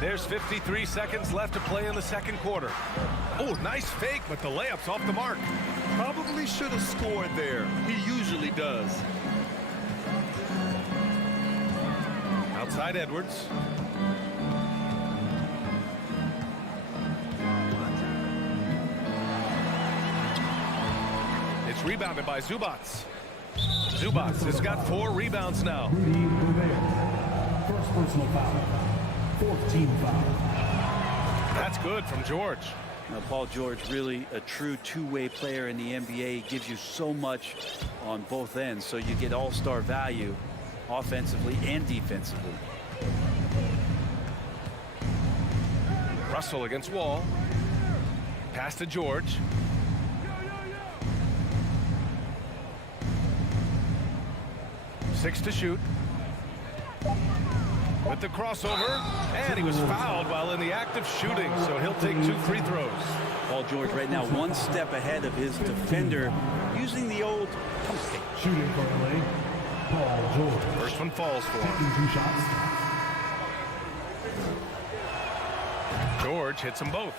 There's 53 seconds left to play in the second quarter. Oh, nice fake, but the layup's off the mark. Probably should have scored there. He usually does. Outside Edwards. It's rebounded by Zubats. Zubats has got 4 rebounds now. Rudy Gobert. First personal foul. 4th team foul. That's good from George. Now, Paul George, really a true two-way player in the NBA. He gives you so much on both ends, so you get all-star value offensively and defensively. Russell against Wall. Pass to George. Six to shoot. With the crossover, and he was fouled while in the act of shooting, so he'll take 2 free throws. Paul George right now 1 step ahead of his defender, using the old pump fake. Shooting for LA, Paul George. First one falls for him. Taking 2 shots. George hits them both.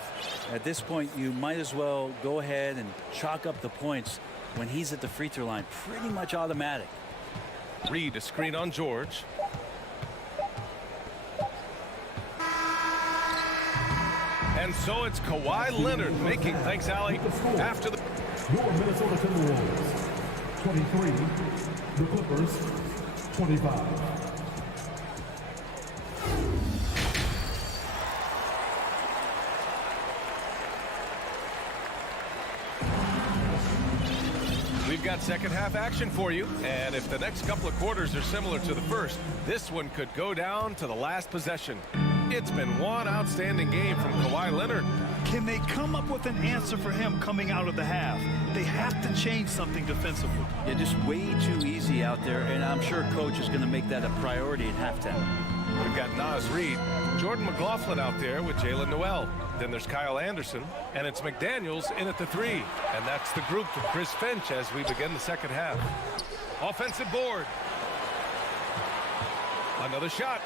At this point, you might as well go ahead and chalk up the points when he's at the free throw line. Pretty much automatic. Reed a screen on George. And so it's Kawhi Leonard making, thanks, Allie, after the... Your Minnesota Timberwolves, 23. The Clippers, 25. We've got second half action for you, and if the next couple of quarters are similar to the first, this one could go down to the last possession. It's been one outstanding game from Kawhi Leonard. Can they come up with an answer for him coming out of the half? They have to change something defensively. Yeah, just way too easy out there, and I'm sure coach is going to make that a priority at halftime. We've got Nas Reed, Jordan McLaughlin out there with Jalen Noel. Then there's Kyle Anderson, and it's McDaniels in at the 3. And that's the group for Chris Finch as we begin the second half. Offensive board. Another shot.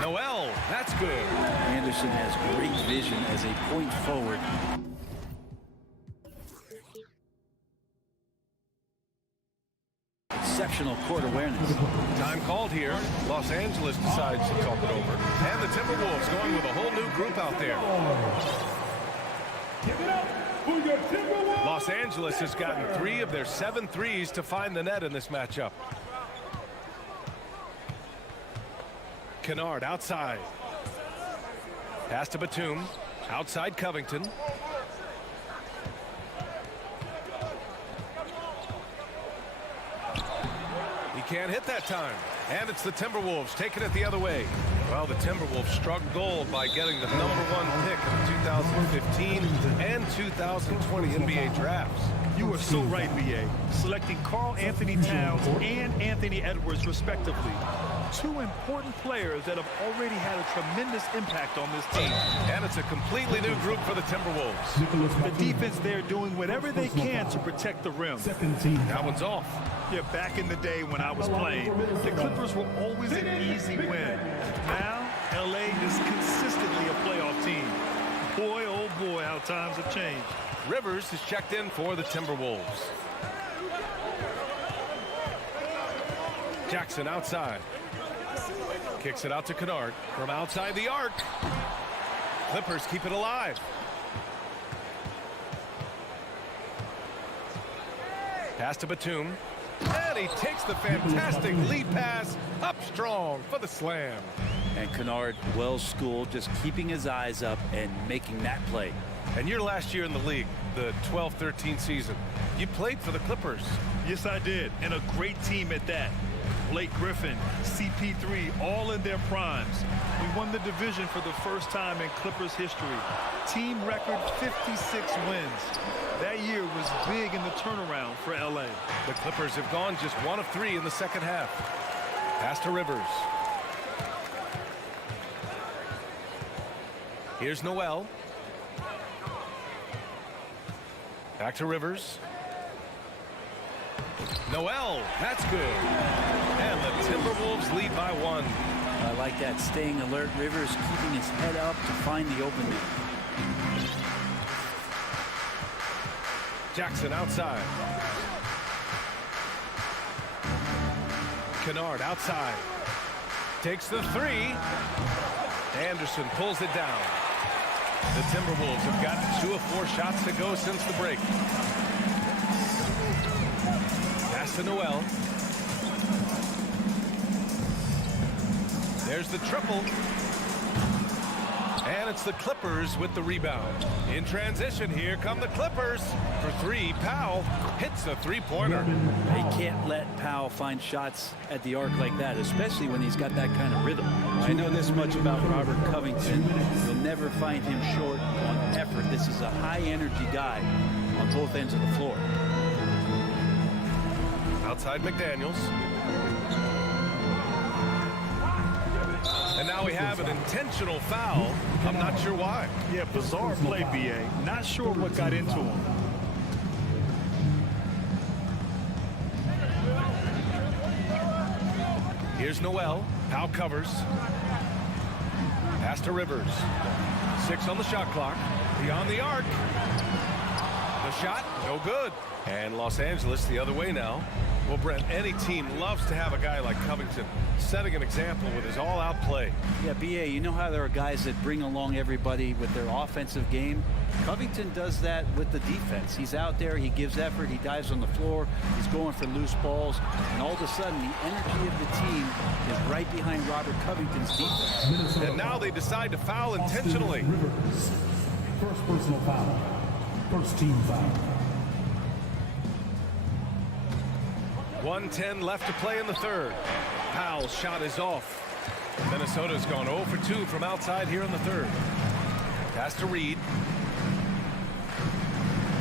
Noel, that's good. Anderson has great vision as a point forward. Exceptional court awareness. Time called here. Los Angeles decides to talk it over. And the Timberwolves going with a whole new group out there. Los Angeles has gotten 3 of their 7 threes to find the net in this matchup. Kennard outside. Pass to Batum. Outside Covington. He can't hit that time. And it's the Timberwolves taking it the other way. Well, the Timberwolves struck gold by getting the #1 pick in the 2015 and 2020 NBA drafts. You are so right, B.A. Selecting Karl Anthony Towns and Anthony Edwards, respectively. two important players that have already had a tremendous impact on this team. And it's a completely new group for the Timberwolves. The defense there doing whatever they can to protect the rim. Second team. That one's off. Yeah, back in the day when I was playing, the Clippers were always an easy win. Now, LA is consistently a playoff team. Boy, oh boy, how times have changed. Rivers is checked in for the Timberwolves. Jackson outside. Kicks it out to Kennard from outside the arc. Clippers keep it alive. Pass to Batum. And he takes the fantastic lead pass up strong for the slam. And Kennard, well schooled, just keeping his eyes up and making that play. And your last year in the league, the 12-13 season, you played for the Clippers. Yes, I did, and a great team at that. Blake Griffin, CP3, all in their primes. We won the division for the first time in Clippers history. Team record 56 wins. That year was big in the turnaround for LA. The Clippers have gone just 1 of 3 in the second half. Pass to Rivers. Here's Noel. Back to Rivers. Noel, that's good. And the Timberwolves lead by 1. I like that, staying alert. Rivers keeping his head up to find the opening. Jackson outside. Kennard outside. Takes the 3. Anderson pulls it down. The Timberwolves have got 2 of 4 shots to go since the break. Pass to Noel. There's the triple. And it's the Clippers with the rebound. In transition, here come the Clippers. For 3, Powell hits a three-pointer. They can't let Powell find shots at the arc like that, especially when he's got that kind of rhythm. I know this much about Robert Covington. You'll never find him short on effort. This is a high-energy guy on both ends of the floor. Outside McDaniels. And now we have an intentional foul. I'm not sure why. Yeah, bizarre play, BA. Not sure what got into him. Here's Noel. Powell covers. Pass to Rivers. 6 on the shot clock. Beyond the arc. The shot, no good. And Los Angeles the other way now. Well, Brent, any team loves to have a guy like Covington setting an example with his all-out play. Yeah, BA, you know how there are guys that bring along everybody with their offensive game? Covington does that with the defense. He's out there, he gives effort, he dives on the floor, he's going for loose balls, and all of a sudden the energy of the team is right behind Robert Covington's defense. And now they decide to foul intentionally. Rivers. First personal foul. First team foul. 1:10 left to play in the third. Powell's shot is off. Minnesota's gone 0 for 2 from outside here in the third. Pass to Reed.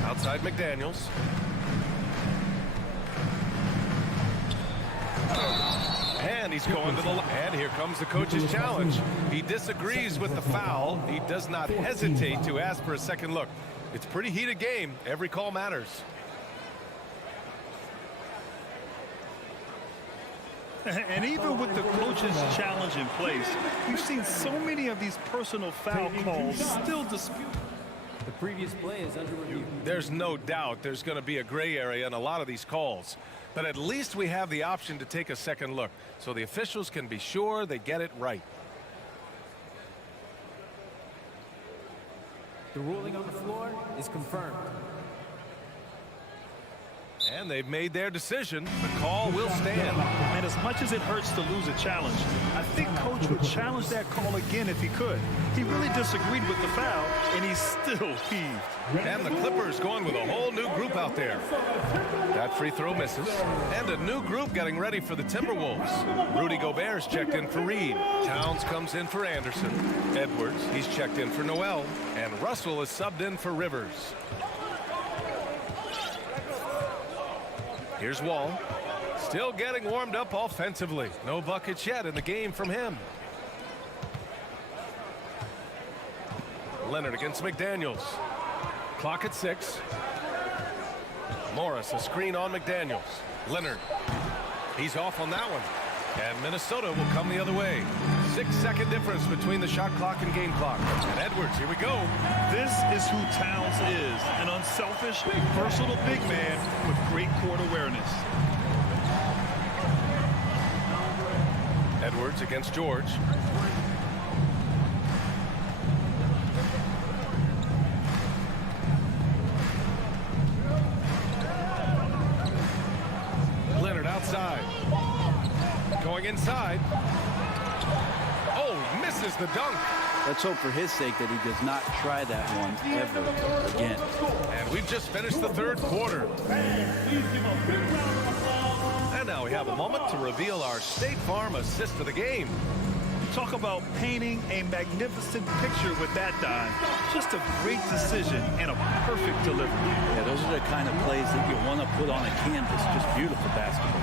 Outside McDaniels. And he's going to the line. And here comes the coach's challenge. He disagrees with the foul. He does not hesitate to ask for a second look. It's a pretty heated game. Every call matters. And even with the coach's challenge in place, we've seen so many of these personal foul calls still disputed. The previous play is under review. There's no doubt there's going to be a gray area in a lot of these calls. But at least we have the option to take a second look, so the officials can be sure they get it right. The ruling on the floor is confirmed. And they've made their decision. The call will stand. And as much as it hurts to lose a challenge, I think Coach would challenge that call again if he could. He really disagreed with the foul, and he still heaved. And the Clippers going with a whole new group out there. That free throw misses. And a new group getting ready for the Timberwolves. Rudy Gobert's checked in for Reed. Towns comes in for Anderson. Edwards, he's checked in for Noel. And Russell is subbed in for Rivers. Here's Wall. Still getting warmed up offensively. No buckets yet in the game from him. Leonard against McDaniels. Clock at 6. Morris, a screen on McDaniels. Leonard. He's off on that one. And Minnesota will come the other way. 6-second difference between the shot clock and game clock. And Edwards, here we go. This is who Towns is. An unselfish, versatile big man with great court awareness. Edwards against George. Leonard outside. Going inside. Oh, misses the dunk. Let's hope for his sake that he does not try that one ever again. And we've just finished the third quarter. And now we have a moment to reveal our State Farm assist of the game. Talk about painting a magnificent picture with that dive. Just a great decision and a perfect delivery. Yeah, those are the kind of plays that you want to put on a canvas. Just beautiful basketball.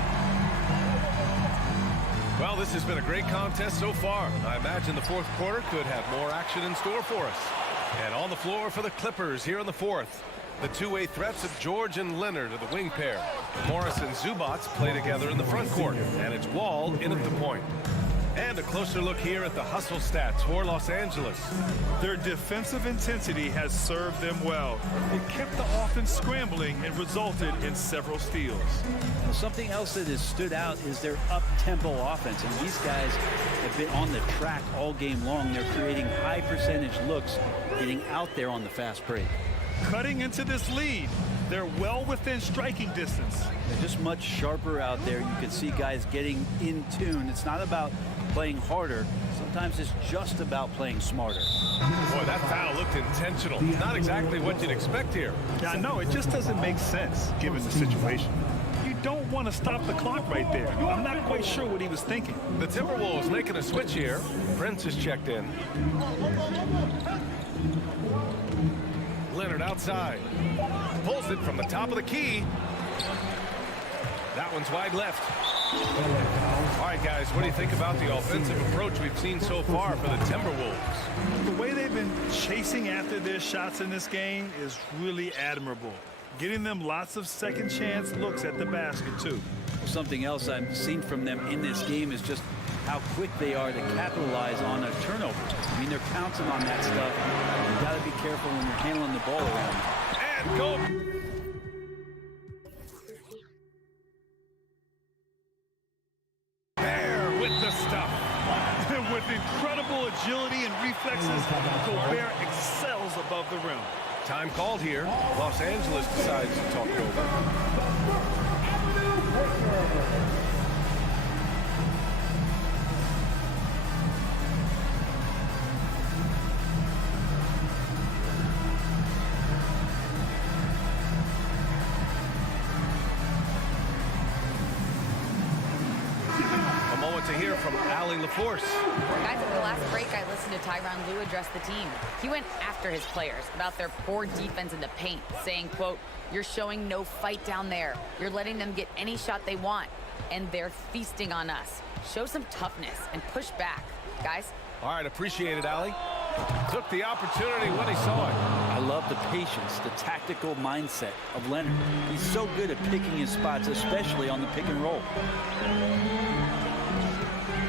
Well, this has been a great contest so far. I imagine the fourth quarter could have more action in store for us. And on the floor for the Clippers here in the fourth, the two-way threats of George and Leonard are the wing pair. Morris and Zubats play together in the front court, and it's Wall in at the point. And a closer look here at the hustle stats for Los Angeles. Their defensive intensity has served them well. It kept the offense scrambling and resulted in several steals. Well, something else that has stood out is their up-tempo offense. And these guys have been on the track all game long. They're creating high-percentage looks, getting out there on the fast break. Cutting into this lead, they're well within striking distance. They're just much sharper out there. You can see guys getting in tune. It's not about playing harder. Sometimes it's just about playing smarter. Boy, that foul looked intentional. Not exactly what you'd expect here. Yeah, I know. It just doesn't make sense given the situation. You don't want to stop the clock right there. I'm not quite sure what he was thinking. The Timberwolves making a switch here. Prince is checked in. Leonard outside. Pulls it from the top of the key. That one's wide left. All right, guys, what do you think about the offensive approach we've seen so far for the Timberwolves? The way they've been chasing after their shots in this game is really admirable. Getting them lots of second chance looks at the basket, too. Something else I've seen from them in this game is just how quick they are to capitalize on a turnover. I mean, they're pouncing on that stuff. You've got to be careful when you're handling the ball around. And go. With the stuff. With incredible agility and reflexes, Gobert excels above the rim. Time called here. Los Angeles decides to talk it over. To hear from Allie LaForce. Guys, at the last break, I listened to Tyronn Lue address the team. He went after his players about their poor defense in the paint, saying, quote, "You're showing no fight down there. You're letting them get any shot they want, and they're feasting on us. Show some toughness and push back, guys." All right, appreciate it, Allie. Took the opportunity when he saw it. I love the patience, the tactical mindset of Leonard. He's so good at picking his spots, especially on the pick and roll.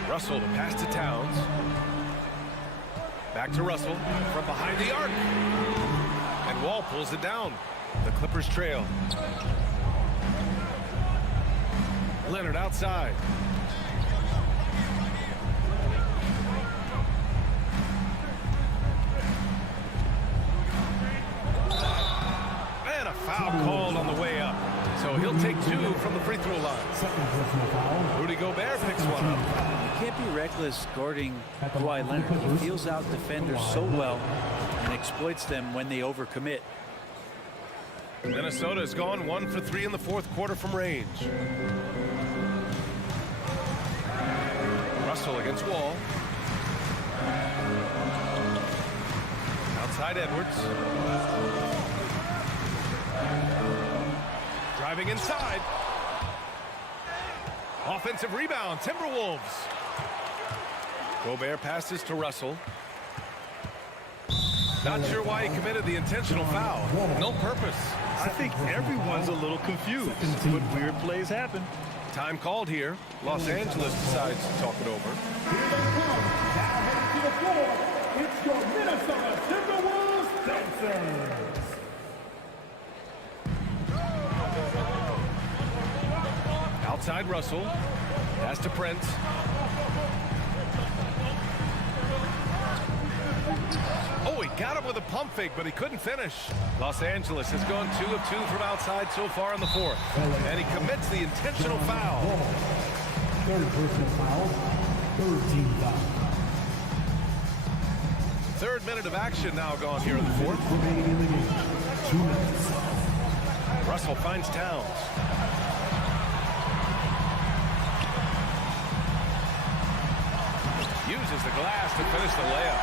Russell to pass to Towns. Back to Russell from behind the arc. And Wall pulls it down. The Clippers trail. Leonard outside. And a foul called on the way up. So he'll take two from the free throw line. Rudy Gobert picks one up. You can't be reckless guarding Kawhi Leonard. He feels out defenders so well and exploits them when they overcommit. Minnesota has gone 1 for 3 in the fourth quarter from range. Russell against Wall. Outside Edwards. Driving inside. Offensive rebound, Timberwolves. Gobert passes to Russell. Not sure why he committed the intentional foul. No purpose. I think everyone's a little confused, but weird plays happen. Time called here. Los Angeles decides to talk it over. Here they come. Now heading to the floor. It's your Minnesota Timberwolves dancers. Outside Russell. Pass to Prince. Oh, he got him with a pump fake, but he couldn't finish. Los Angeles has gone 2 of 2 from outside so far in the fourth. And he commits the intentional foul. Third personal foul. Third team foul. Third minute of action now gone here in the fourth. Remaining in the game. 2 minutes. Russell finds Towns. Uses the glass to finish the layup.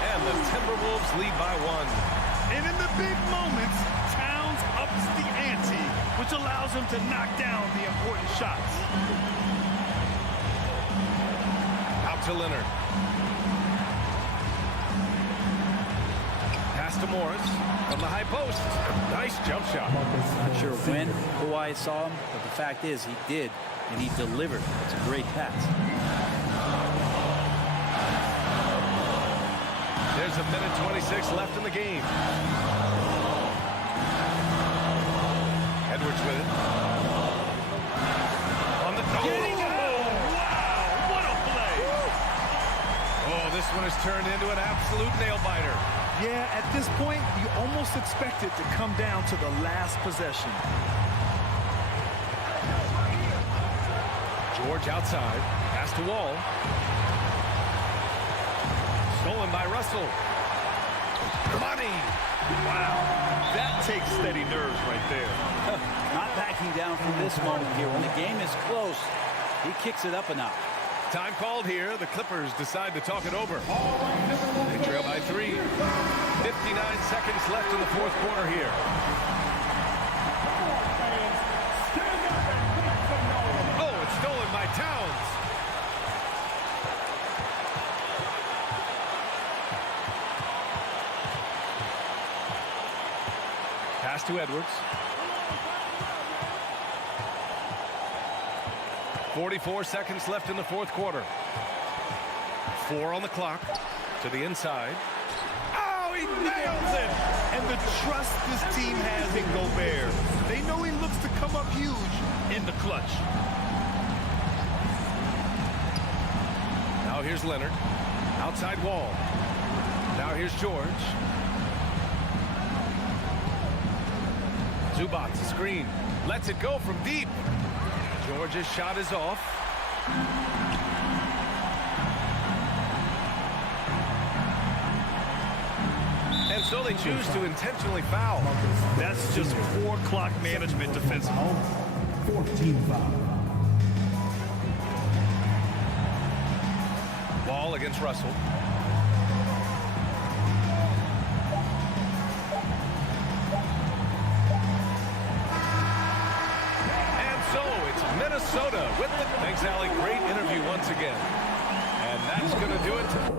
And the Timberwolves lead by 1. And in the big moments, Towns ups the ante, which allows him to knock down the important shots. Out to Leonard. Pass to Morris from the high post. Nice jump shot. Not sure when Kawhi saw him, but the fact is he did, and he delivered. It's a great pass. There's a minute 26 left in the game. Edwards with it. On the Wow, what a play! Oh, this one has turned into an absolute nail-biter. Yeah, at this point, you almost expect it to come down to the last possession. George outside. Pass to Wall. Stolen by Russell. Money. Wow, that takes steady nerves right there. Not backing down from this moment here. When the game is close, he kicks it up a notch. Time called here. The Clippers decide to talk it over. They trail by 3. 59 seconds left in the fourth quarter here. Oh, it's stolen by Towns. Pass to Edwards. 44 seconds left in the fourth quarter. 4 on the clock. To the inside. Oh, he nails it! And the trust this team has in Gobert. They know he looks to come up huge in the clutch. Now here's Leonard. Outside Wall. Now here's George. Zubac, a screen. Lets it go from deep. George's shot is off. And so they choose to intentionally foul. That's just poor clock management defensively. 14 foul. Ball against Russell. Minnesota with the... Thanks, Allie. Great interview once again. And that's going to do it.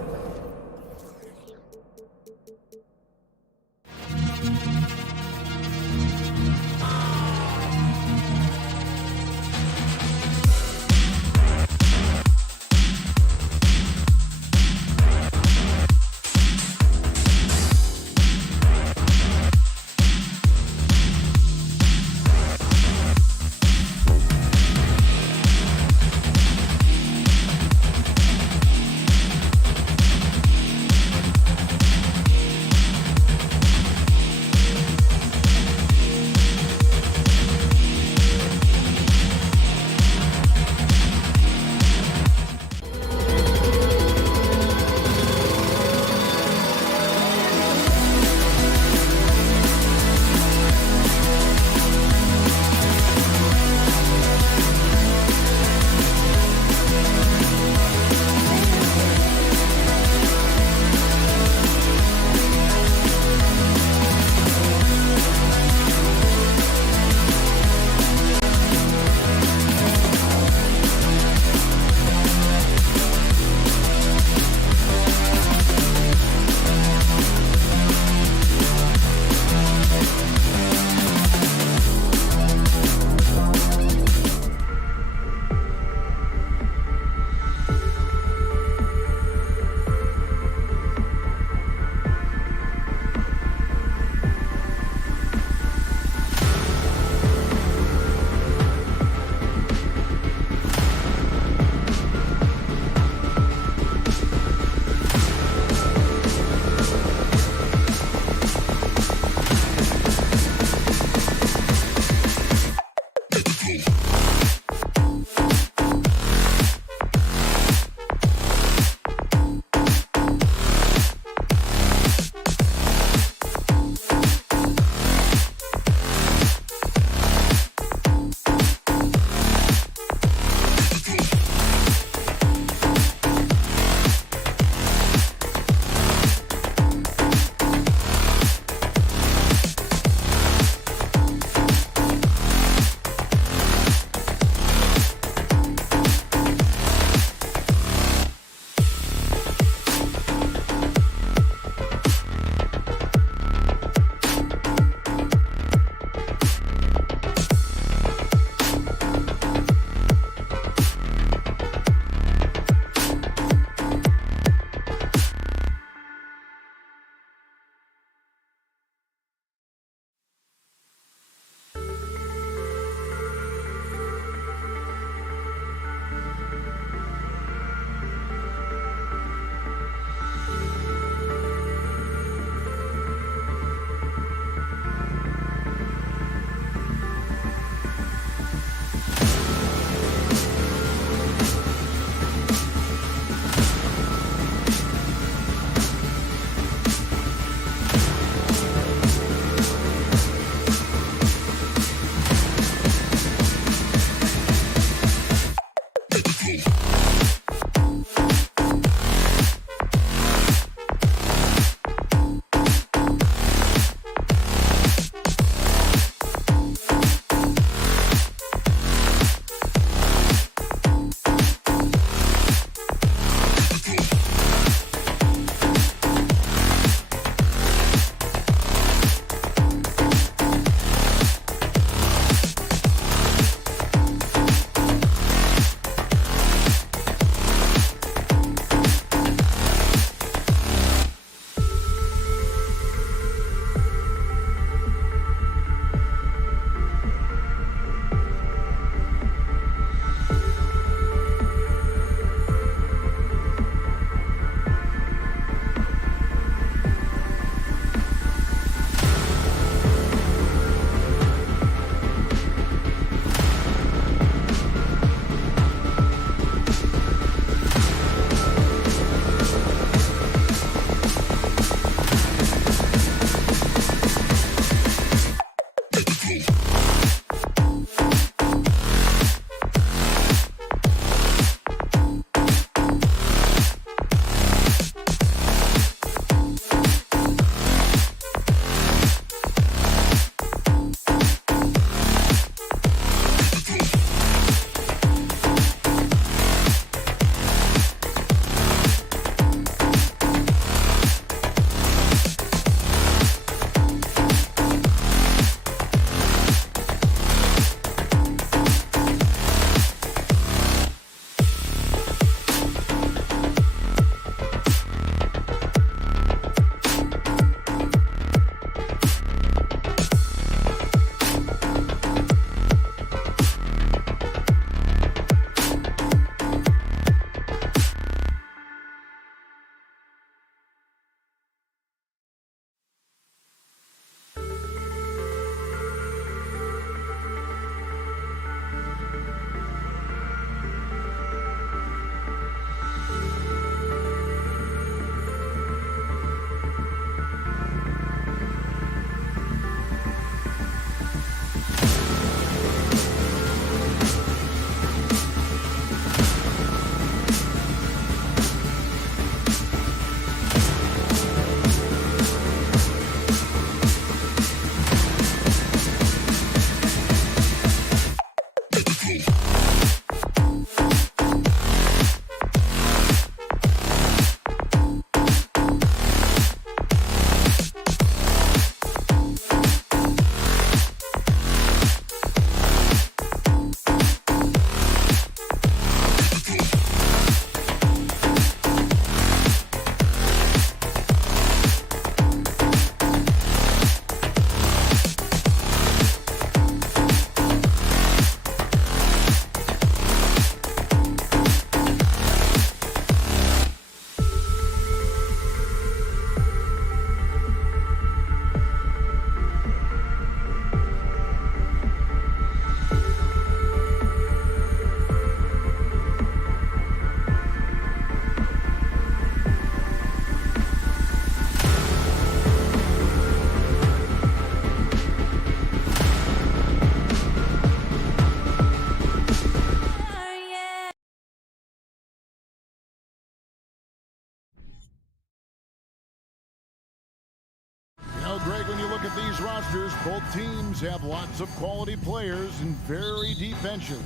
Greg, when you look at these rosters, both teams have lots of quality players and very deep benches.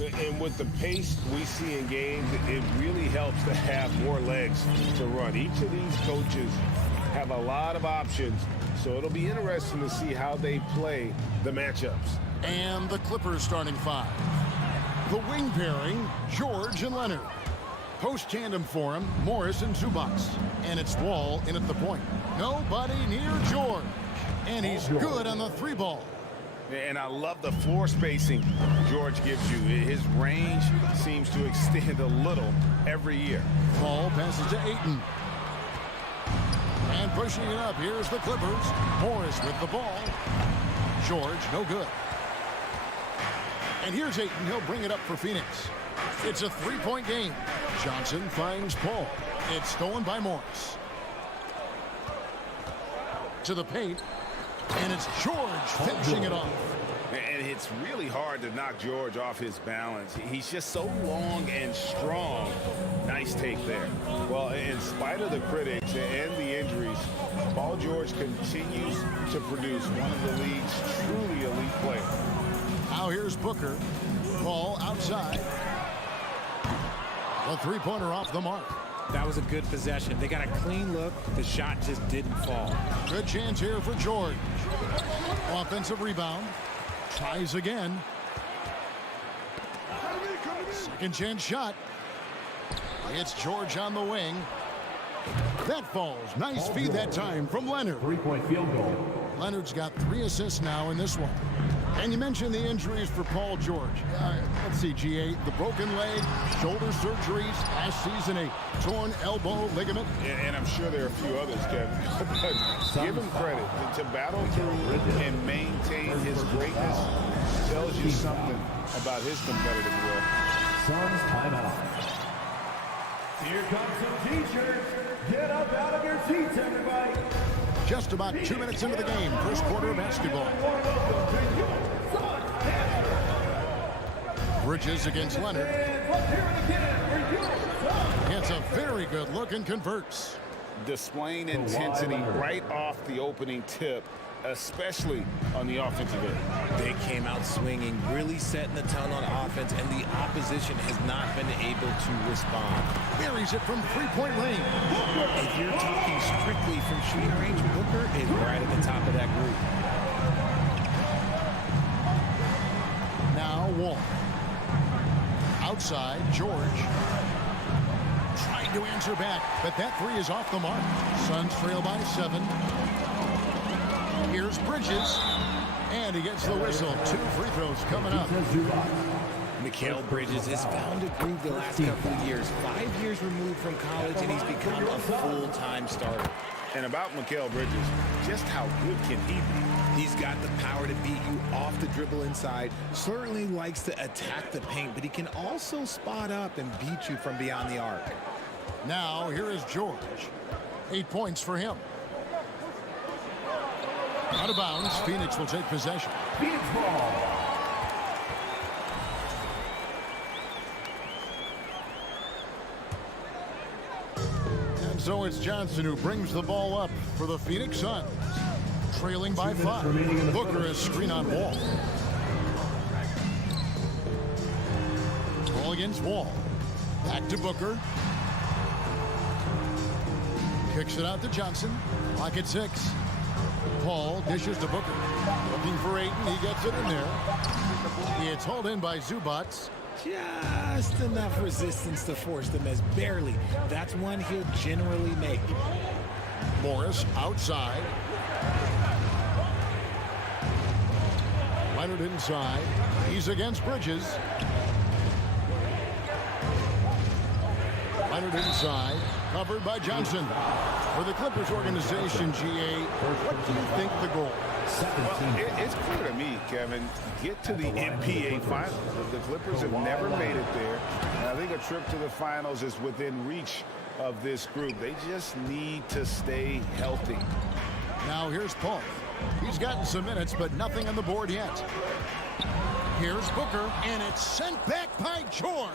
And with the pace we see in games, it really helps to have more legs to run. Each of these coaches have a lot of options, so it'll be interesting to see how they play the matchups. And the Clippers starting five. The wing pairing, George and Leonard. Post tandem for him, Morris and Zubac. And it's Wall in at the point. Nobody near George. And he's good on the three ball. And I love the floor spacing George gives you. His range seems to extend a little every year. Ball passes to Ayton. And pushing it up, here's the Clippers. Morris with the ball. George, no good. And here's Ayton. He'll bring it up for Phoenix. It's a three-point game. Johnson finds Paul. It's stolen by Morris. To the paint. And it's George finishing it off. And it's really hard to knock George off his balance. He's just so long and strong. Nice take there. Well, in spite of the critics and the injuries, Paul George continues to produce one of the league's truly elite players. Now here's Booker. Ball outside. The three-pointer off the mark. That was a good possession. They got a clean look. The shot just didn't fall. Good chance here for George. Offensive rebound. Tries again. Second chance shot. It's George on the wing. That falls. Nice feed that time from Leonard. Three-point field goal. Leonard's got 3 assists now in this one. And you mentioned the injuries for Paul George. Let's see, GA, the broken leg, shoulder surgeries, last season a torn elbow ligament. And I'm sure there are a few others, Kevin. But give him credit. To battle through and maintain his greatness tells you something about his competitive will. Suns timeout. Here comes some teachers. Get up out of your seats, everybody. Just about 2 minutes into the game, first quarter of basketball. Bridges against Leonard. Gets a very good look and converts. Displaying intensity right off the opening tip, especially on the offensive end. They came out swinging, really setting the tone on offense, and the opposition has not been able to respond. Buries it from three-point lane. If you're talking strictly from shooting range, Booker is right at the top of that group. Now Wall. Outside, George. Trying to answer back, but that three is off the mark. Suns trail by 7. Here's Bridges, and he gets the whistle. 2 free throws coming up. Mikal Bridges has found a groove the last couple of years. 5 years removed from college, and he's become a full-time starter. And about Mikal Bridges, just how good can he be? He's got the power to beat you off the dribble inside. Certainly likes to attack the paint, but he can also spot up and beat you from beyond the arc. Now, here is George. 8 points for him. Out of bounds, Phoenix will take possession. Phoenix ball. And so it's Johnson who brings the ball up for the Phoenix Suns. Trailing by 5. Booker is screen on Wall. Ball against Wall. Back to Booker. Kicks it out to Johnson. Clock at 6. Paul dishes to Booker. Looking for Ayton. He gets it in there. It's hauled in by Zubac. Just enough resistance to force the miss. Barely. That's one he'll generally make. Morris outside. Leonard inside. He's against Bridges. Leonard inside. Covered by Johnson. For the Clippers organization, GA, what do you think the goal? Well, it's clear to me, Kevin, get to the NBA Finals. The Clippers have never made it there. And I think a trip to the Finals is within reach of this group. They just need to stay healthy. Now here's Paul. He's gotten some minutes, but nothing on the board yet. Here's Booker, and it's sent back by George.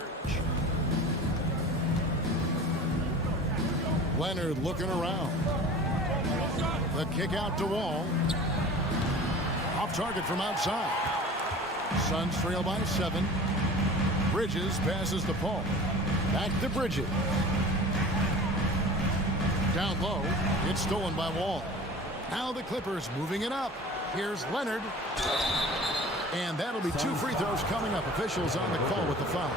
Leonard looking around. The kick out to Wall. Off target from outside. Suns trail by 7. Bridges passes to Paul. Back to Bridges. Down low. It's stolen by Wall. Now the Clippers moving it up. Here's Leonard. And that'll be 2 free throws coming up. Officials on the call with the foul.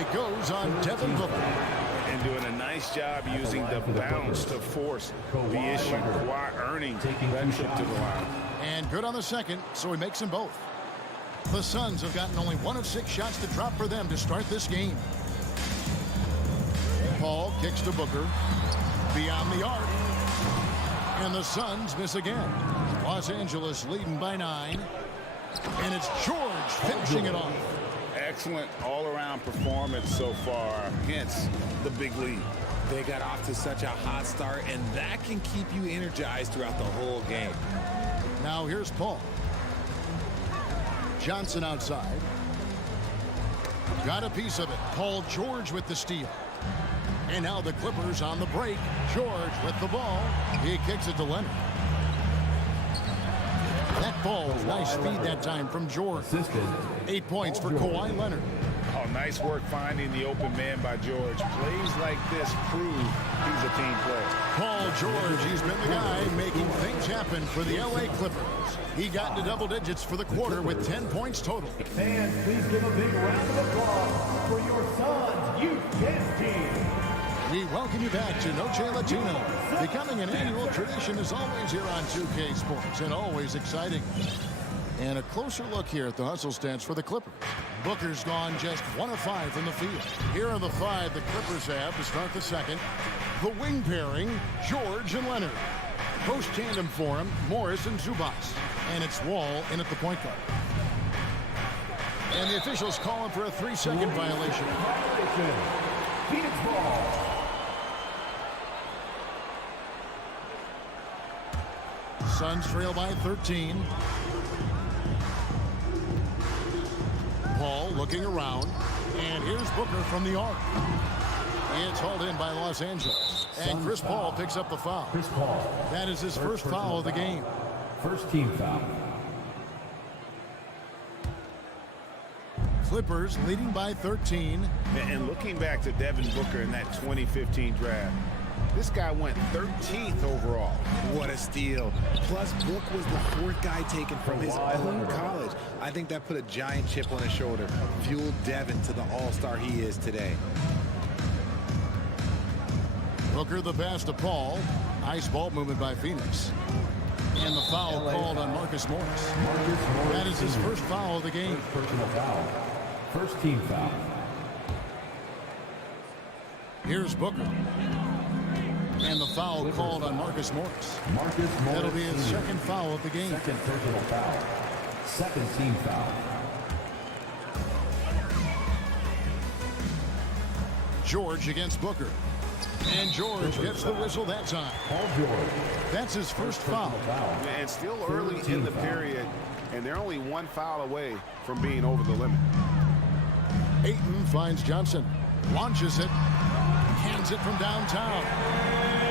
It goes on Devin Booker. And doing a nice job using the bounce to force the issue. Kawhi earning that trip to the line. And good on the second, so he makes them both. The Suns have gotten only 1 of 6 shots to drop for them to start this game. Paul kicks to Booker. Beyond the arc. And the Suns miss again. Los Angeles leading by 9. And it's George finishing it off. Excellent all-around performance so far, hence the big lead. They got off to such a hot start, and that can keep you energized throughout the whole game. Now here's Paul. Johnson outside. Got a piece of it. Paul George with the steal. And now the Clippers on the break. George with the ball. He kicks it to Leonard. That ball, nice feed that time from George. 8 points for Kawhi Leonard. Oh, nice work finding the open man by George. Plays like this prove he's a team player. Paul George, he's been the guy making things happen for the LA Clippers. He got into double digits for the quarter with 10 points total. Fans, please give a big round of applause for your Suns Youth Dance Team. We welcome you back to Noche Latino. Becoming an annual tradition is always here on 2K Sports and always exciting. And a closer look here at the hustle stats for the Clippers. Booker's gone just 1 of 5 from the field. Here are the 5 the Clippers have to start the second. The wing pairing, George and Leonard. Post tandem for him, Morris and Zubas. And it's Wall in at the point guard. And the officials calling for a 3-second violation. Phoenix ball. Suns trail by 13. Paul looking around. And here's Booker from the arc. It's hauled in by Los Angeles. And Chris Paul picks up the foul. Chris Paul. That is his first foul of the game. First team foul. Clippers leading by 13. And looking back to Devin Booker in that 2015 draft, this guy went 13th overall. What a steal. Plus, Book was the 4th guy taken from his own college. I think that put a giant chip on his shoulder, fueled Devin to the all-star he is today. Booker the pass to Paul. Nice ball movement by Phoenix. And the foul called on Marcus Morris. That is his first foul of the game. Personal foul. First team foul. Here's Booker. And the foul called on Marcus Morris. That'll be his second foul of the game. Second personal foul. Second team foul. George against Booker. And George gets the whistle that time. Paul George. That's his first foul. And still early in the period, and they're only 1 foul away from being over the limit. Ayton finds Johnson. Launches it. Hands it from downtown.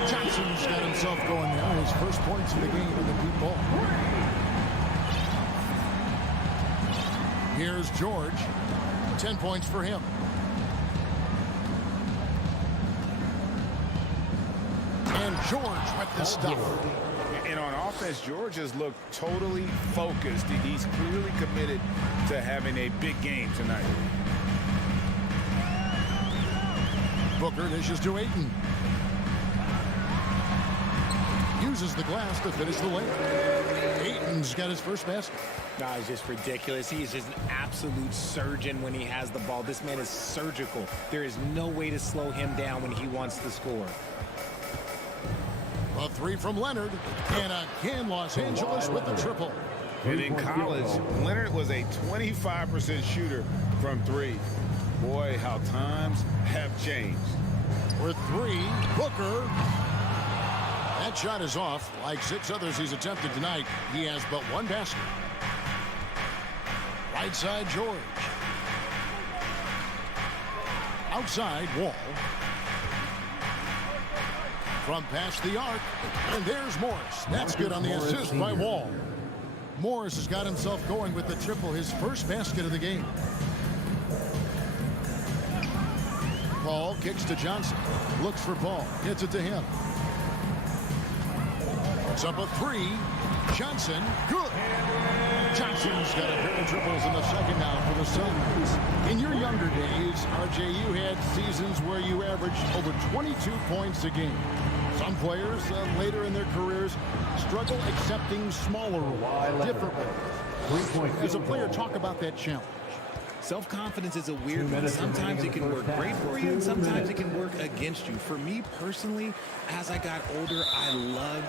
Johnson's got himself going now. His first points of the game with the deep ball. Here's George. 10 points for him. And George with the stuff. And on offense, George has looked totally focused. He's clearly committed to having a big game tonight. Booker dishes to Ayton. Uses the glass to finish the layup. Ayton's got his first basket. Nah, it's just ridiculous. He is just an absolute surgeon when he has the ball. This man is surgical. There is no way to slow him down when he wants to score. A 3 from Leonard. And again, Los Angeles with the triple. And in college, Leonard was a 25% shooter from 3. Boy, how times have changed. For 3, Booker. That shot is off. Like 6 others he's attempted tonight, he has but 1 basket. Right side, George. Outside, Wall. From past the arc, and there's Morris. That's good on the assist by Wall. Morris has got himself going with the triple, his first basket of the game. Paul kicks to Johnson. Looks for Paul. Gets it to him. It's up a three. Johnson, good. Johnson's got a pair of triples in the second now for the Suns. In your younger days, RJ, you had seasons where you averaged over 22 points a game. Some players later in their careers struggle accepting smaller roles, different roles. As a player, talk about that challenge. Self-confidence is a weird one. Sometimes it can work great for you, and sometimes it can work against you. For me personally, as I got older, I loved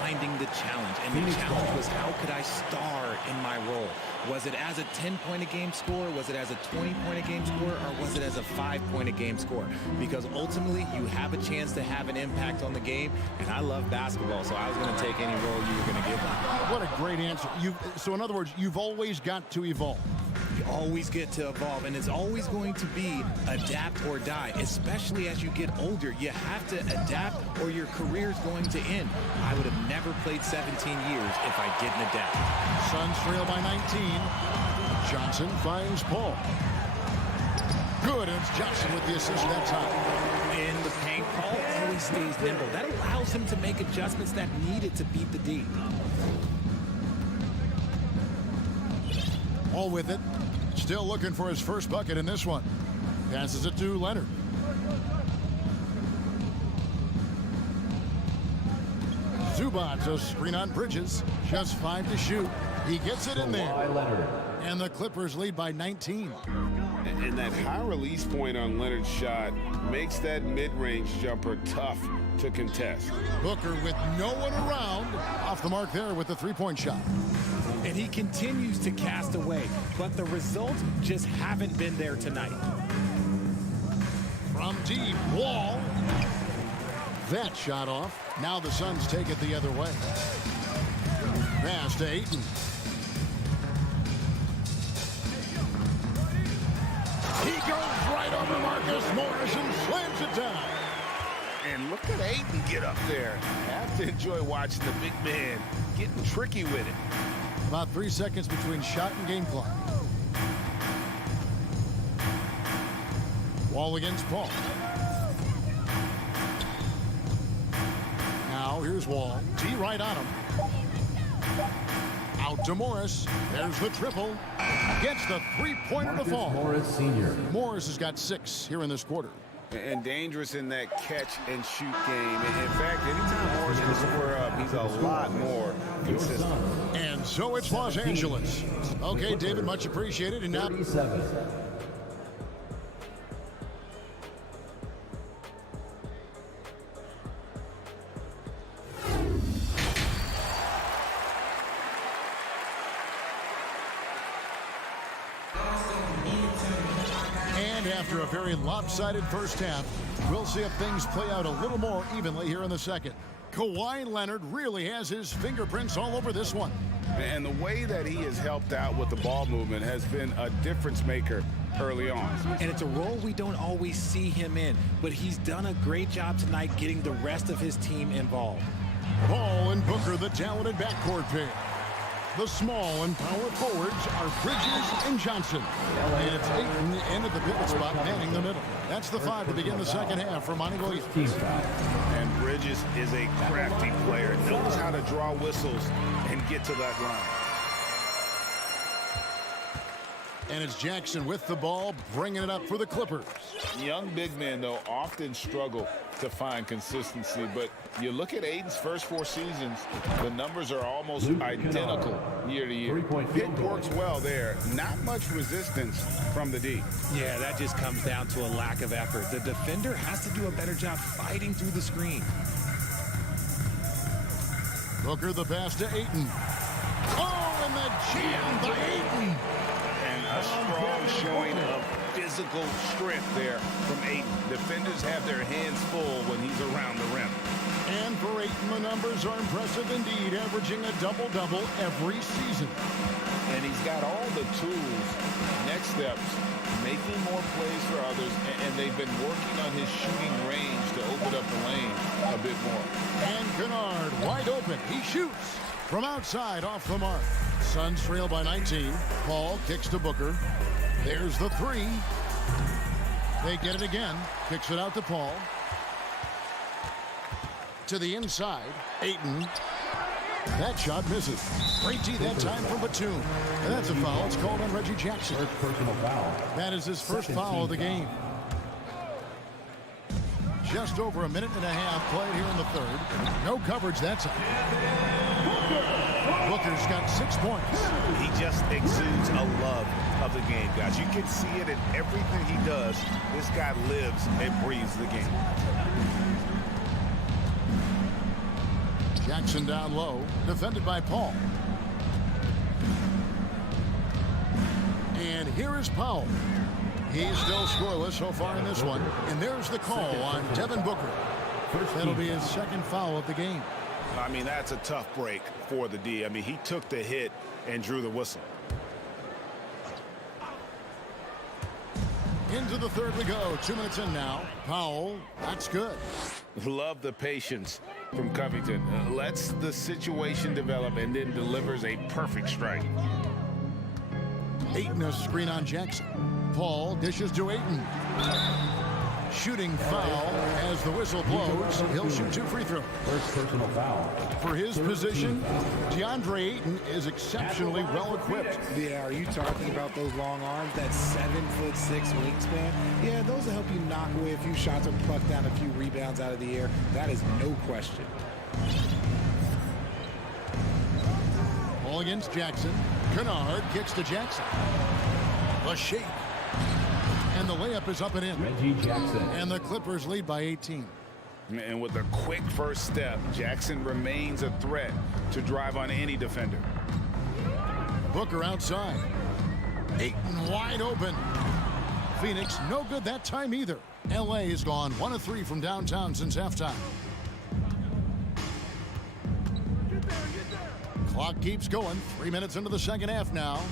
finding the challenge. And the challenge was, how could I star in my role? Was it as a 10-point-a-game scorer? Was it as a 20-point-a-game scorer? Or was it as a 5-point-a-game scorer? Because ultimately, you have a chance to have an impact on the game. And I love basketball, so I was going to take any role you were going to give me. What a great answer. So in other words, you've always got to evolve. You always get to evolve, and it's always going to be adapt or die, especially as you get older. You have to adapt or your career is going to end. I would have never played 17 years if I didn't adapt. Suns trail by 19. Johnson finds Paul. Good, and it's Johnson with the assist that time. In the paint, Paul always stays nimble. That allows him to make adjustments that needed to beat the D. All with it. Still looking for his first bucket in this one. Passes it to Leonard. Zubac, a screen on Bridges. Just 5 to shoot. He gets it in there. And the Clippers lead by 19. And that high release point on Leonard's shot makes that mid-range jumper tough to contest. Booker with no one around. Off the mark there with the three-point shot. And he continues to cast away, but the results just haven't been there tonight. From deep, Wall. That shot off. Now the Suns take it the other way. Pass to Ayton. He goes right over Marcus Morris and slams it down. And look at Ayton get up there. Have to enjoy watching the big man getting tricky with it. About 3 seconds between shot and game clock. Wall against Paul. Now here's Wall. T right on him. Out to Morris. There's the triple. Gets the three-pointer to fall. Morris Sr. Morris has got 6 here in this quarter. And dangerous in that catch-and-shoot game. In fact, anytime Morris can square up, he's a lot more consistent. And so it's Los Angeles. Okay, David, much appreciated. And now... 37. After a very lopsided first half, we'll see if things play out a little more evenly here in the second. Kawhi Leonard really has his fingerprints all over this one. And the way that he has helped out with the ball movement has been a difference maker early on. And it's a role we don't always see him in, but he's done a great job tonight getting the rest of his team involved. Paul and Booker, the talented backcourt pair. The small and power forwards are Bridges and Johnson. And it's Ayton in at the pivot spot, manning the middle. That's the 5 to begin the second half for Monty Williams. And Bridges is a crafty player, knows how to draw whistles and get to that line. And it's Jackson with the ball, bringing it up for the Clippers. Young big men, though, often struggle to find consistency, but you look at Ayton's first 4 seasons, the numbers are almost identical year to year. It works well there. Not much resistance from the D. Yeah, that just comes down to a lack of effort. The defender has to do a better job fighting through the screen. Booker the pass to Ayton. Oh, and the jam by Ayton. And a strong showing of physical strength there from Ayton. Defenders have their hands full when he's around the rim. And for Ayton, the numbers are impressive indeed, averaging a double-double every season. And he's got all the tools, next steps, making more plays for others, and they've been working on his shooting range to open up the lane a bit more. And Kennard wide open. He shoots from outside off the mark. Suns trail by 19. Paul kicks to Booker. There's the three. They get it again. Kicks it out to Paul. To the inside. Ayton. That shot misses. Great D that time from Batum. And that's a foul. It's called on Reggie Jackson. First personal foul. That is his first foul of the game. Just over a minute and a half played here in the third. No coverage that time. Booker's got 6 points. He just exudes a love of the game, guys. You can see it in everything he does. This guy lives and breathes the game. Jackson down low, defended by Paul. And here is Powell. He's still scoreless so far in this one. And there's the call on Devin Booker. That'll be his second foul of the game. I mean, that's a tough break for the D. I mean, he took the hit and drew the whistle. Into the third we go. 2 minutes in now. Powell, that's good. Love the patience from Covington. Lets the situation develop and then delivers a perfect strike. Ayton a screen on Jackson. Paul dishes to Ayton. Shooting foul as the whistle blows. He'll shoot 2 free throws. First personal foul. For his position, DeAndre Ayton is exceptionally well equipped. Yeah, are you talking about those long arms, that 7'6" wingspan? Yeah, those will help you knock away a few shots or pluck down a few rebounds out of the air. That is no question. Ball against Jackson. Kennard kicks to Jackson. The shake. And the layup is up and in. Reggie Jackson. And the Clippers lead by 18. And with a quick first step, Jackson remains a threat to drive on any defender. Booker outside. Ayton wide open. Phoenix no good that time either. LA has gone 1 of 3 from downtown since halftime. Clock keeps going. 3 minutes into the second half now.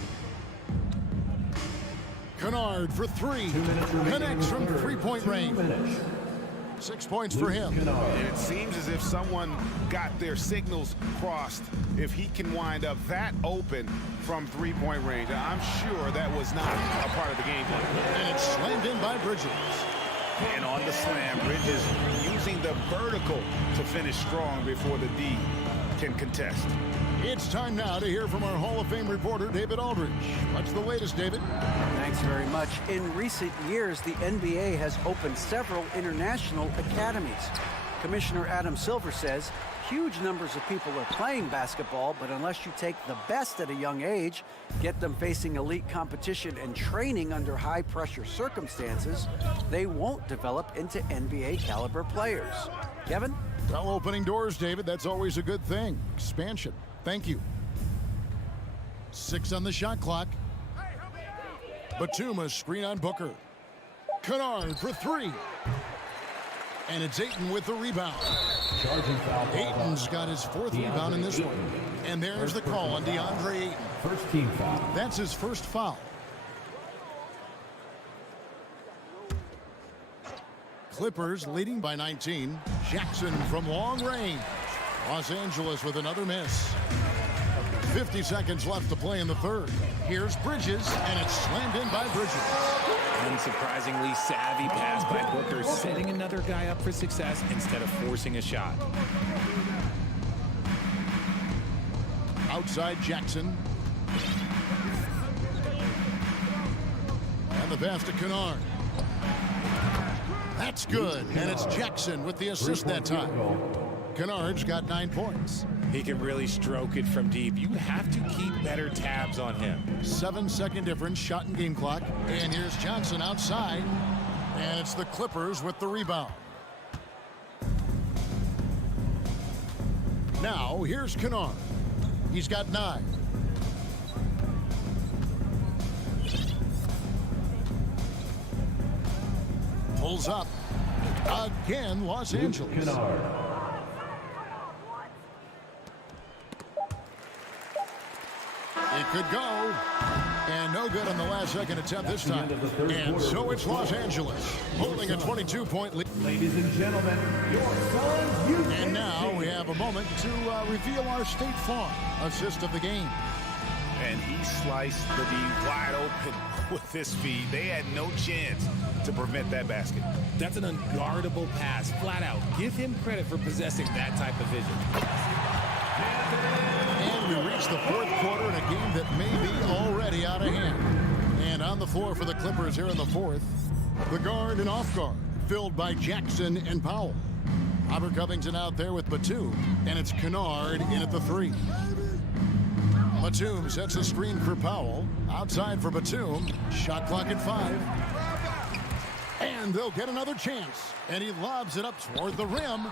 Kennard for 3. Connects from 3-point range. 6 points for him. And it seems as if someone got their signals crossed. If he can wind up that open from 3-point range, I'm sure that was not a part of the game plan. And it's slammed in by Bridges. And on the slam, Bridges using the vertical to finish strong before the D can contest. It's time now to hear from our Hall of Fame reporter, David Aldridge. What's the latest, David? Thanks very much. In recent years, the NBA has opened several international academies. Commissioner Adam Silver says huge numbers of people are playing basketball, but unless you take the best at a young age, get them facing elite competition and training under high-pressure circumstances, they won't develop into NBA-caliber players. Kevin? Well, opening doors, David. That's always a good thing. Expansion. Thank you. 6 on the shot clock. Batum screen on Booker. Kennard for 3. And it's Ayton with the rebound. Ayton's got his 4th rebound in this one. And there's the call on DeAndre Ayton. First team foul. That's his first foul. Clippers leading by 19. Jackson from long range. Los Angeles with another miss. 50 seconds left to play in the third. Here's Bridges, and it's slammed in by Bridges. Unsurprisingly savvy pass by Booker, setting another guy up for success instead of forcing a shot. Outside Jackson. And the pass to Kennard. That's good, and it's Jackson with the assist that time. Kennard's got 9 points. He can really stroke it from deep. You have to keep better tabs on him. 7-second difference, shot and game clock. And here's Johnson outside. And it's the Clippers with the rebound. Now, here's Kennard. He's got 9. Pulls up. Again, Los Angeles. It could go. And no good on the last second attempt this time. And so it's Los Angeles holding a 22-point lead. Ladies and gentlemen, your Suns USA. And now we have a moment to reveal our State Farm assist of the game. And he sliced the D wide open with his feet. They had no chance to prevent that basket. That's an unguardable pass, flat out. Give him credit for possessing that type of vision. And we reach the fourth quarter in a game that may be already out of hand. And on the floor for the Clippers here in the fourth, the guard and off guard, filled by Jackson and Powell. Robert Covington out there with Batum, and it's Kennard in at the 3. Batum sets a screen for Powell. Outside for Batum. Shot clock at 5. And they'll get another chance. And he lobs it up toward the rim.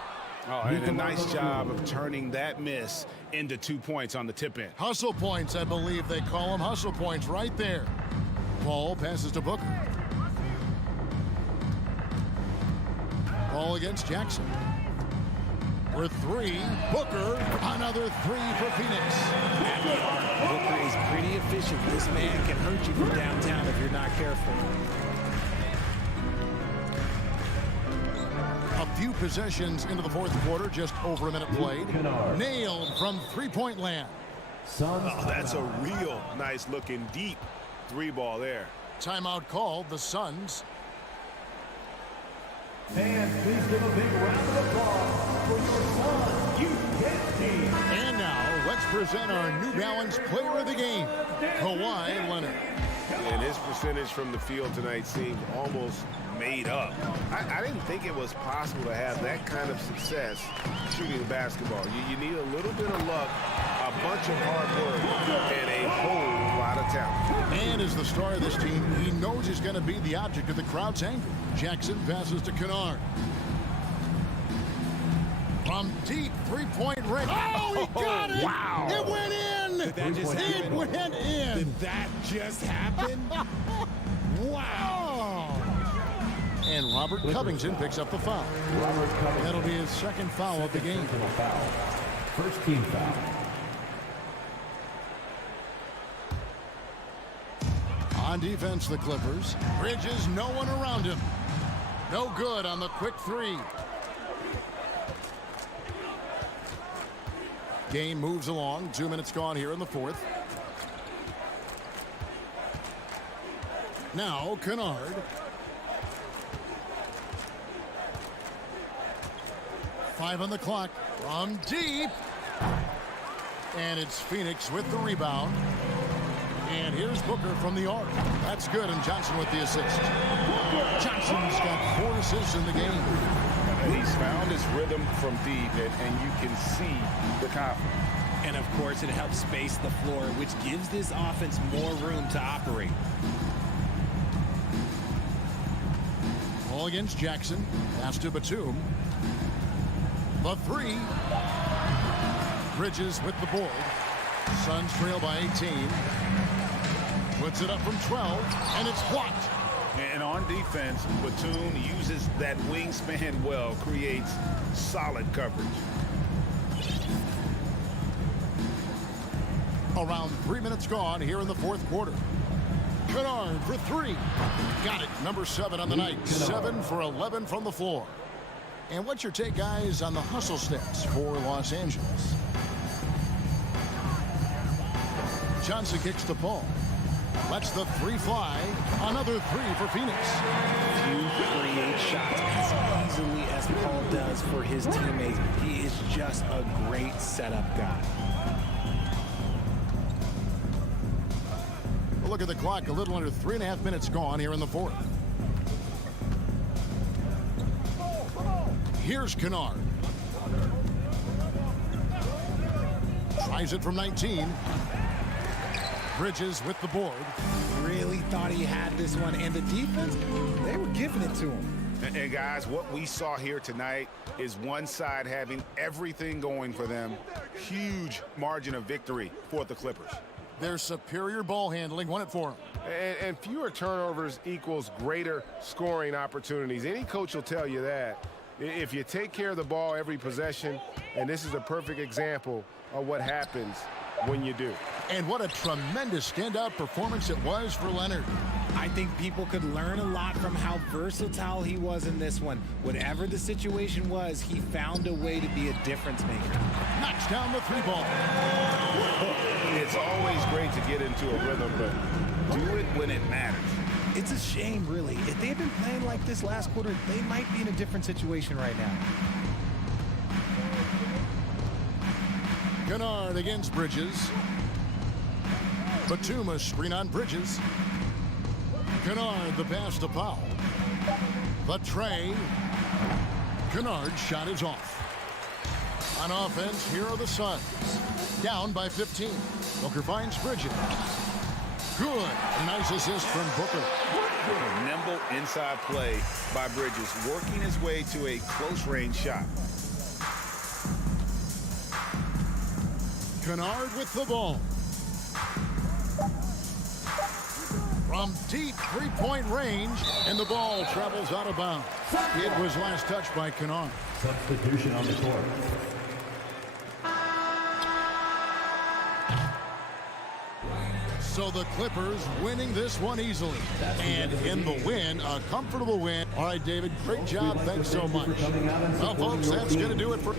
Oh, and a nice job of turning that miss into 2 points on the tip in. Hustle points, I believe they call them. Hustle points right there. Paul passes to Booker. Ball against Jackson. For 3, Booker, another 3 for Phoenix. Booker is pretty efficient. This man can hurt you from downtown if you're not careful. A few possessions into the fourth quarter, just over a minute played. Nailed from three-point land. Oh, that's a real nice looking deep 3-ball there. Timeout called, the Suns. Fans, please give a big round of applause for your Suns USA team. And now, let's present our New Balance player of the game, Kawhi Leonard. And his percentage from the field tonight seemed almost made up. I didn't think it was possible to have that kind of success shooting the basketball. You need a little bit of luck, a bunch of hard work, and a whole lot of talent. And as the star of this team, he knows he's going to be the object of the crowd's anger. Jackson passes to Kennard. From deep three-point range. Oh, he got it! Wow! It went in! Did that just happen? It went in! Did that just happen? Wow! And Robert Covington picks up the foul. That'll be his second foul of the game. First team foul. On defense, the Clippers. Bridges, no one around him. No good on the quick 3. Game moves along. 2 minutes gone here in the fourth. Now, Kennard. Five on the clock. From deep. And it's Phoenix with the rebound. And here's Booker from the arc. That's good, and Johnson with the assist. Johnson's got 4 assists in the game. He's found his rhythm from deep, and you can see the confidence. And, of course, it helps space the floor, which gives this offense more room to operate. Ball against Jackson. Pass to Batum. The 3. Bridges with the board. Suns trail by 18. Puts it up from 12, and it's blocked. And on defense, Batum uses that wingspan well, creates solid coverage. Around 3 minutes gone here in the fourth quarter. Kennard for 3. Got it. Number 7 on the night. 7 for 11 from the floor. And what's your take, guys, on the hustle steps for Los Angeles? Johnson kicks to Paul. Lets the 3 fly. Another 3 for Phoenix. You create shots as easily as Paul does for his teammates. He is just a great setup guy. Look at the clock. A little under 3.5 minutes gone here in the fourth. Here's Kennard. Tries it from 19. Bridges with the board. Really thought he had this one, and the defense, they were giving it to him. And guys, what we saw here tonight is one side having everything going for them. Huge margin of victory for the Clippers. Their superior ball handling won it for them. And fewer turnovers equals greater scoring opportunities. Any coach will tell you that. If you take care of the ball every possession, and this is a perfect example of what happens when you do. And what a tremendous standout performance it was for Leonard. I think people could learn a lot from how versatile he was in this one. Whatever the situation was, he found a way to be a difference maker. Knocks down the three ball. It's always great to get into a rhythm, but do it when it matters. It's a shame, really. If they had been playing like this last quarter, they might be in a different situation right now. Kennard against Bridges. Batuma screen on Bridges. Kennard the pass to Powell. The tray. Kennard's shot is off. On offense, here are the Suns. Down by 15. Booker finds Bridges. Good. Nice assist from Booker. A nimble inside play by Bridges, working his way to a close-range shot. Kennard with the ball. From deep three-point range, and the ball travels out of bounds. It was last touched by Kennard. Substitution on the court. So the Clippers winning this one easily. And in the win, a comfortable win. All right, David, great job. Thanks so much. Well, folks, that's going to do it for...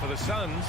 For the Suns,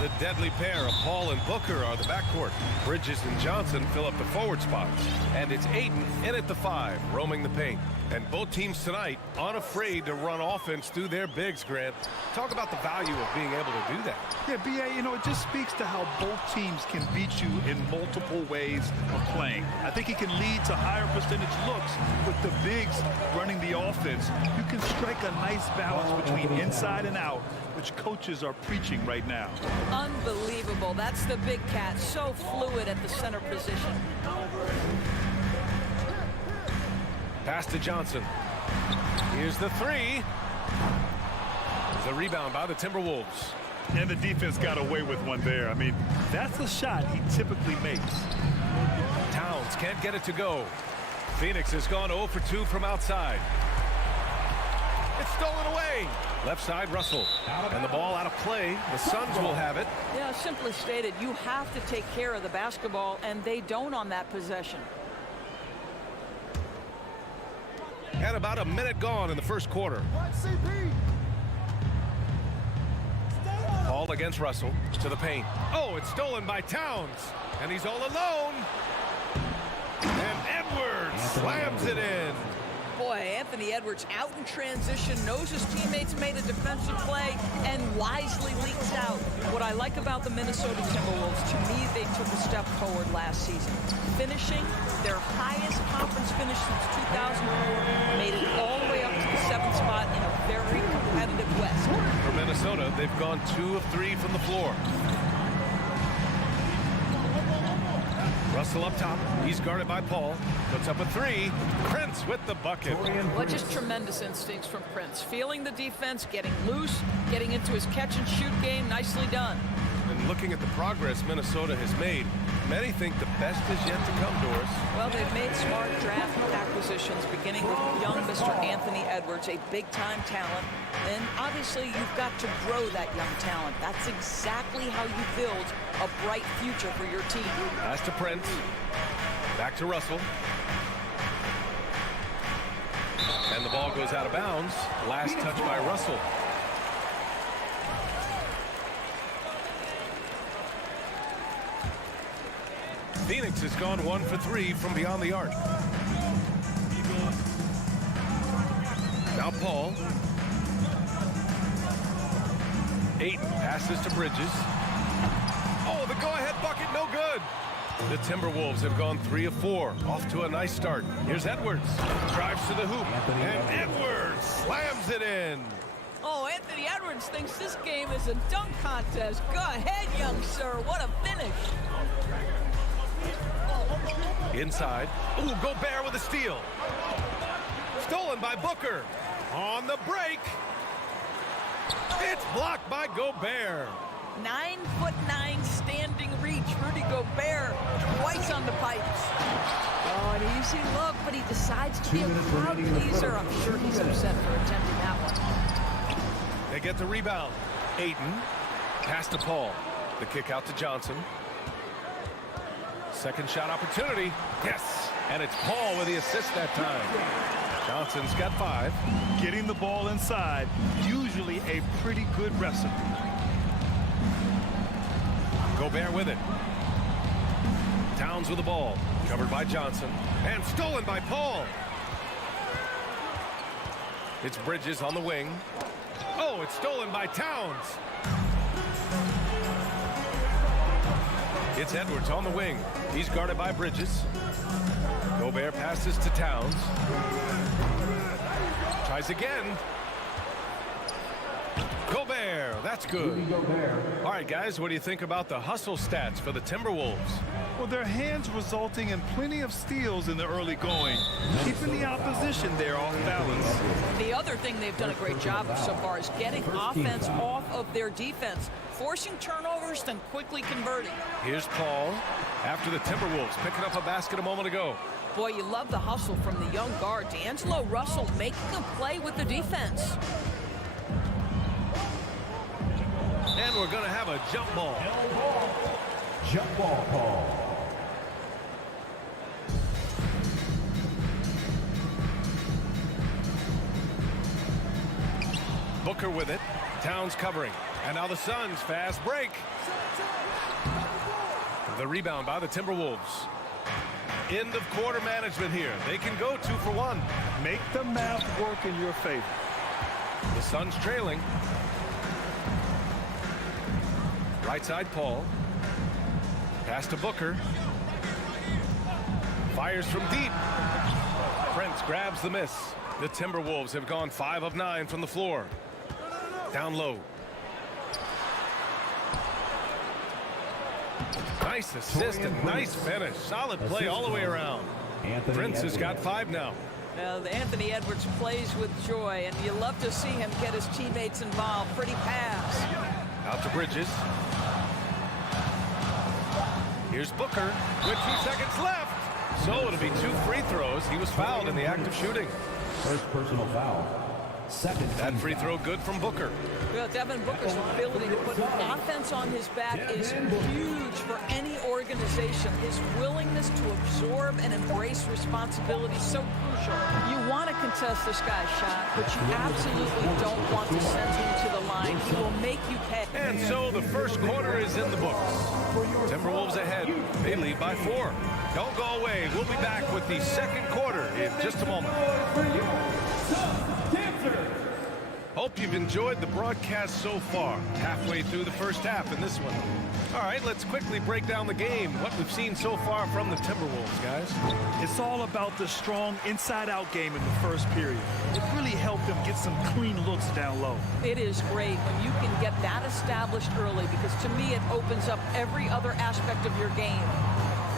the deadly pair of Paul and Booker are the backcourt. Bridges and Johnson fill up the forward spots. And it's Ayton in at the 5, roaming the paint. And both teams tonight unafraid to run offense through their bigs, Grant. Talk about the value of being able to do that. Yeah, B.A., you know, it just speaks to how both teams can beat you in multiple ways of playing. I think he can lead to higher percentage looks with the bigs running the offense. You can strike a nice balance between inside and out, which coaches are preaching right now. Unbelievable. That's the big cat. So fluid at the center position. Pass to Johnson. Here's the 3. The rebound by the Timberwolves. And the defense got away with one there. I mean, that's a shot he typically makes. Towns can't get it to go. Phoenix has gone 0 for 2 from outside. It's stolen away. Left side, Russell. And the ball out of play. The Suns will have it. Yeah, simply stated, you have to take care of the basketball, and they don't on that possession. And about a minute gone in the first quarter. Ball against Russell to the paint. Oh, it's stolen by Towns. And he's all alone. And Edwards slams it in. Boy, Anthony Edwards out in transition, knows his teammates made a defensive play, and wisely leaks out. What I like about the Minnesota Timberwolves, to me, they took a step forward last season. Finishing their highest conference finish since 2004, made it all the way up to the 7th spot in a very competitive West. For Minnesota, they've gone 2 of 3 from the floor. Russell up top. He's guarded by Paul. Puts up a 3. Prince with the bucket. Well, just tremendous instincts from Prince. Feeling the defense, getting loose, getting into his catch-and-shoot game. Nicely done. And looking at the progress Minnesota has made, many think the best is yet to come, Doris. Well, they've made smart draft acquisitions, beginning with young Mr. Anthony Edwards, a big-time talent. And obviously, you've got to grow that young talent. That's exactly how you build a bright future for your team. Pass to Prince. Back to Russell. And the ball goes out of bounds. Last touch by Russell. Phoenix has gone 1 for 3 from beyond the arc. Now Paul. Ayton passes to Bridges. Oh, the go-ahead bucket, no good. The Timberwolves have gone 3 of 4. Off to a nice start. Here's Edwards. Drives to the hoop. And Edwards slams it in. Oh, Anthony Edwards thinks this game is a dunk contest. Go ahead, young sir. What a finish. Inside. Ooh, Gobert with a steal. Stolen by Booker. On the break. It's blocked by Gobert. 9'9" standing reach. Rudy Gobert twice on the pipes. Oh, an easy look, but he decides to be a crowd pleaser. I'm sure he's upset for attempting that one. They get the rebound. Ayton. Pass to Paul. The kick out to Johnson. Second shot opportunity. Yes. And it's Paul with the assist that time. Johnson's got 5. Getting the ball inside, usually a pretty good recipe. Gobert with it. Towns with the ball. Covered by Johnson. And stolen by Paul. It's Bridges on the wing. Oh, it's stolen by Towns. It's Edwards on the wing. He's guarded by Bridges. Gobert passes to Towns. Tries again. Gobert, that's good. All right, guys, what do you think about the hustle stats for the Timberwolves? Well, their hands resulting in plenty of steals in the early going, keeping the opposition there off balance. The other thing they've done a great job of so far is getting offense off of their defense, forcing turnovers, then quickly converting. Here's Paul after the Timberwolves picking up a basket a moment ago. Boy, you love the hustle from the young guard. D'Angelo Russell making a play with the defense. And we're going to have a jump ball. Jump ball call. Booker with it. Towns covering. And now the Suns fast break. The rebound by the Timberwolves. End of quarter management here. They can go 2 for 1. Make the math work in your favor. The Suns trailing. Right side Paul. Pass to Booker. Fires from deep. Prince grabs the miss. The Timberwolves have gone 5 of 9 from the floor. Down low. Nice assist and nice finish. Solid play all the way around. Prince has got 5 now. Well, Anthony Edwards plays with joy, and you love to see him get his teammates involved. Pretty pass. Out to Bridges. Here's Booker with 2 seconds left. So it'll be 2 free throws. He was fouled in the act of shooting. First personal foul. Second. That free throw good from Booker. Well, Devin Booker's ability to put offense on his back is huge for any organization. His willingness to absorb and embrace responsibility is so crucial. You want to contest this guy's shot, but you absolutely don't want to send him to the line. He will make you pay. And so the first quarter is in the books. Timberwolves ahead. They lead by 4. Don't go away. We'll be back with the second quarter in just a moment. Hope you've enjoyed the broadcast so far. Halfway through the first half in this one. All right, let's quickly break down the game. What we've seen so far from the Timberwolves, guys. It's all about the strong inside-out game in the first period. It really helped them get some clean looks down low. It is great when you can get that established early, because to me it opens up every other aspect of your game.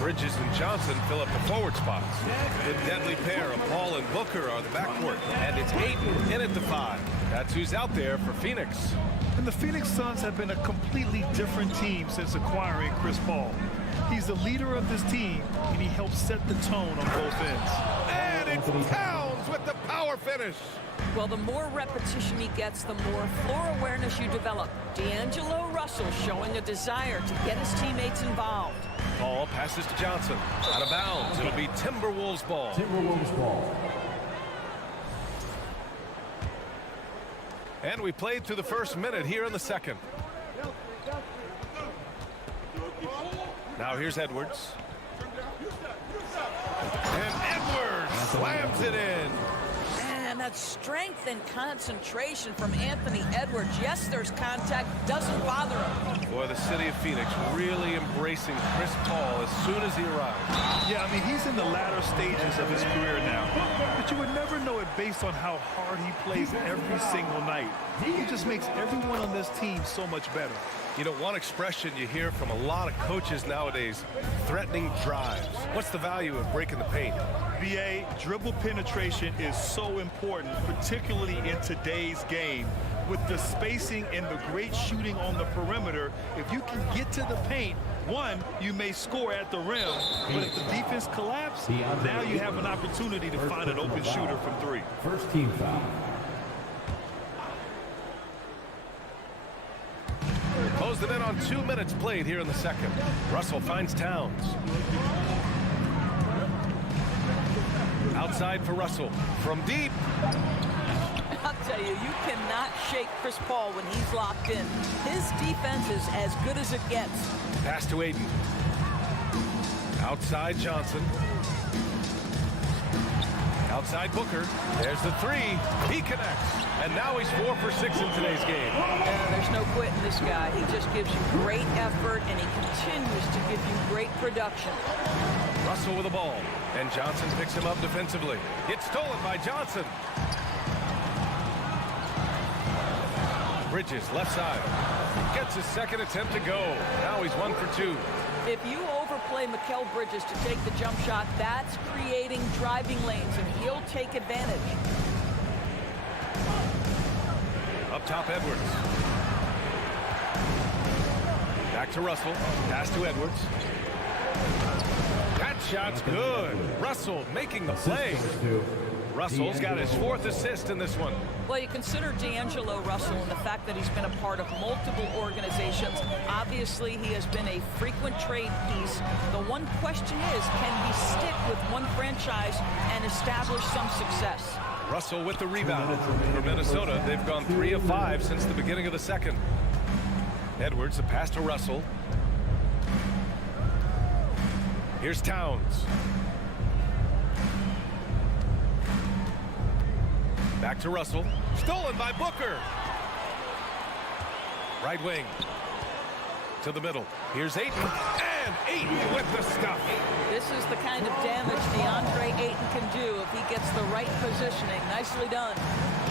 Bridges and Johnson fill up the forward spots. The deadly pair of Paul and Booker are the backcourt. And it's Ayton in at the 5. That's who's out there for Phoenix. And the Phoenix Suns have been a completely different team since acquiring Chris Paul. He's the leader of this team, and he helps set the tone on both ends. And it's Towns with the power finish. Well, the more repetition he gets, the more floor awareness you develop. D'Angelo Russell showing a desire to get his teammates involved. Paul passes to Johnson. Out of bounds. It'll be Timberwolves ball. Timberwolves ball. And we played through the first minute here in the second. Now here's Edwards. And Edwards slams it in. And that strength and concentration from Anthony Edwards. Yes, there's contact. Doesn't bother him. Boy, the city of Phoenix really embracing Chris Paul as soon as he arrived. Yeah, I mean, he's in the latter stages of his career now. But you would never know it based on how hard he plays every single night. He just makes everyone on this team so much better. You know, one expression you hear from a lot of coaches nowadays, threatening drives. What's the value of breaking the paint? BA, dribble penetration is so important, particularly in today's game. With the spacing and the great shooting on the perimeter, if you can get to the paint, one, you may score at the rim, but if the defense collapses, now you have an opportunity to find an open shooter from 3. First team foul. Closed it in on 2 minutes played here in the second. Russell finds Towns. Outside for Russell. From deep. I'll tell you, you cannot shake Chris Paul when he's locked in. His defense is as good as it gets. Pass to Ayton. Outside Johnson. Outside Booker. There's the 3. He connects. And now he's 4 for 6 in today's game. Yeah, there's no quitting this guy. He just gives you great effort, and he continues to give you great production. Russell with the ball. And Johnson picks him up defensively. It's stolen by Johnson. Bridges, left side. Gets his second attempt to go. Now he's 1 for 2. If you overplay Mikal Bridges to take the jump shot, that's creating driving lanes, and he'll take advantage. Up top, Edwards. Back to Russell. Pass to Edwards. That shot's good. Russell making the play. Russell's got his 4th assist in this one. Well, you consider D'Angelo Russell and the fact that he's been a part of multiple organizations. Obviously, he has been a frequent trade piece. The one question is, can he stick with one franchise and establish some success? Russell with the rebound. For Minnesota, they've gone 3 of 5 since the beginning of the second. Edwards, the pass to Russell. Here's Towns. Back to Russell. Stolen by Booker. Right wing. To the middle. Here's Ayton. And Ayton with the stuff. This is the kind of damage DeAndre Ayton can do if he gets the right positioning. Nicely done.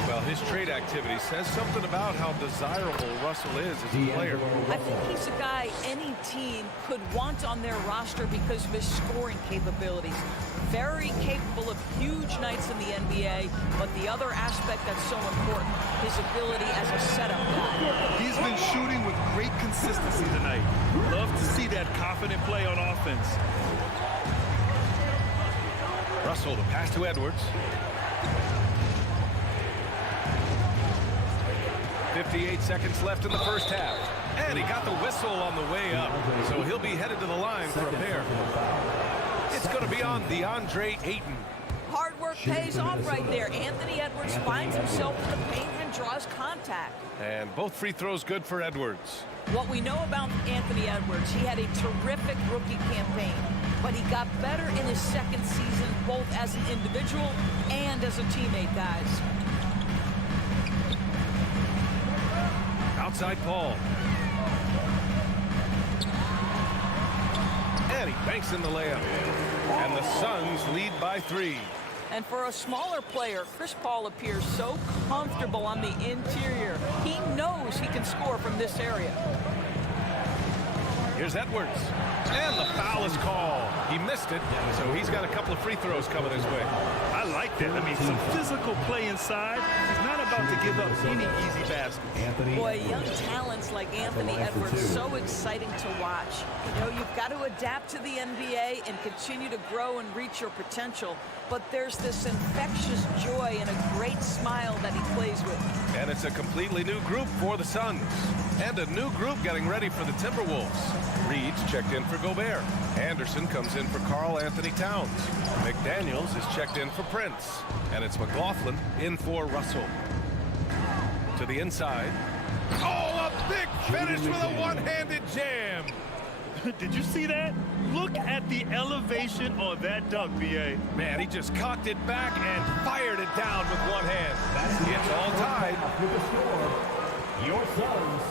Well, his trade activity says something about how desirable Russell is as a player. I think he's a guy any team could want on their roster because of his scoring capabilities. Very capable of huge nights in the NBA, but the other aspect that's so important, his ability as a setup guy. He's been shooting with great consistency tonight. Love to see that confident play on offense. Russell, the pass to Edwards. 58 seconds left in the first half. And he got the whistle on the way up. So he'll be headed to the line for a pair. It's going to be on DeAndre Ayton. Hard work pays off right there. Anthony Edwards finds himself in the paint and draws contact. And both free throws good for Edwards. What we know about Anthony Edwards, he had a terrific rookie campaign, but he got better in his second season, both as an individual and as a teammate, guys. Outside Paul. And he banks in the layup. And the Suns lead by 3. And for a smaller player, Chris Paul appears so comfortable on the interior. He knows he can score from this area. Here's Edwards. And the foul is called. He missed it, so he's got a couple of free throws coming his way. I like that. I mean, some physical play inside. He's not about to give up any easy basket. Boy, young talents like Anthony Edwards, so exciting to watch. You know, you've got to adapt to the NBA and continue to grow and reach your potential. But there's this infectious joy and a great smile that he plays with. And it's a completely new group for the Suns. And a new group getting ready for the Timberwolves. Reed's checked in for Gobert. Anderson comes in for Karl Anthony Towns. McDaniels is checked in for Prince. And it's McLaughlin in for Russell. To the inside. Oh, a big finish with a one-handed jam. Did you see that? Look at the elevation on that dunk, B.A. Man, he just cocked it back and fired it down with one hand. It's all tied. With the score, your Suns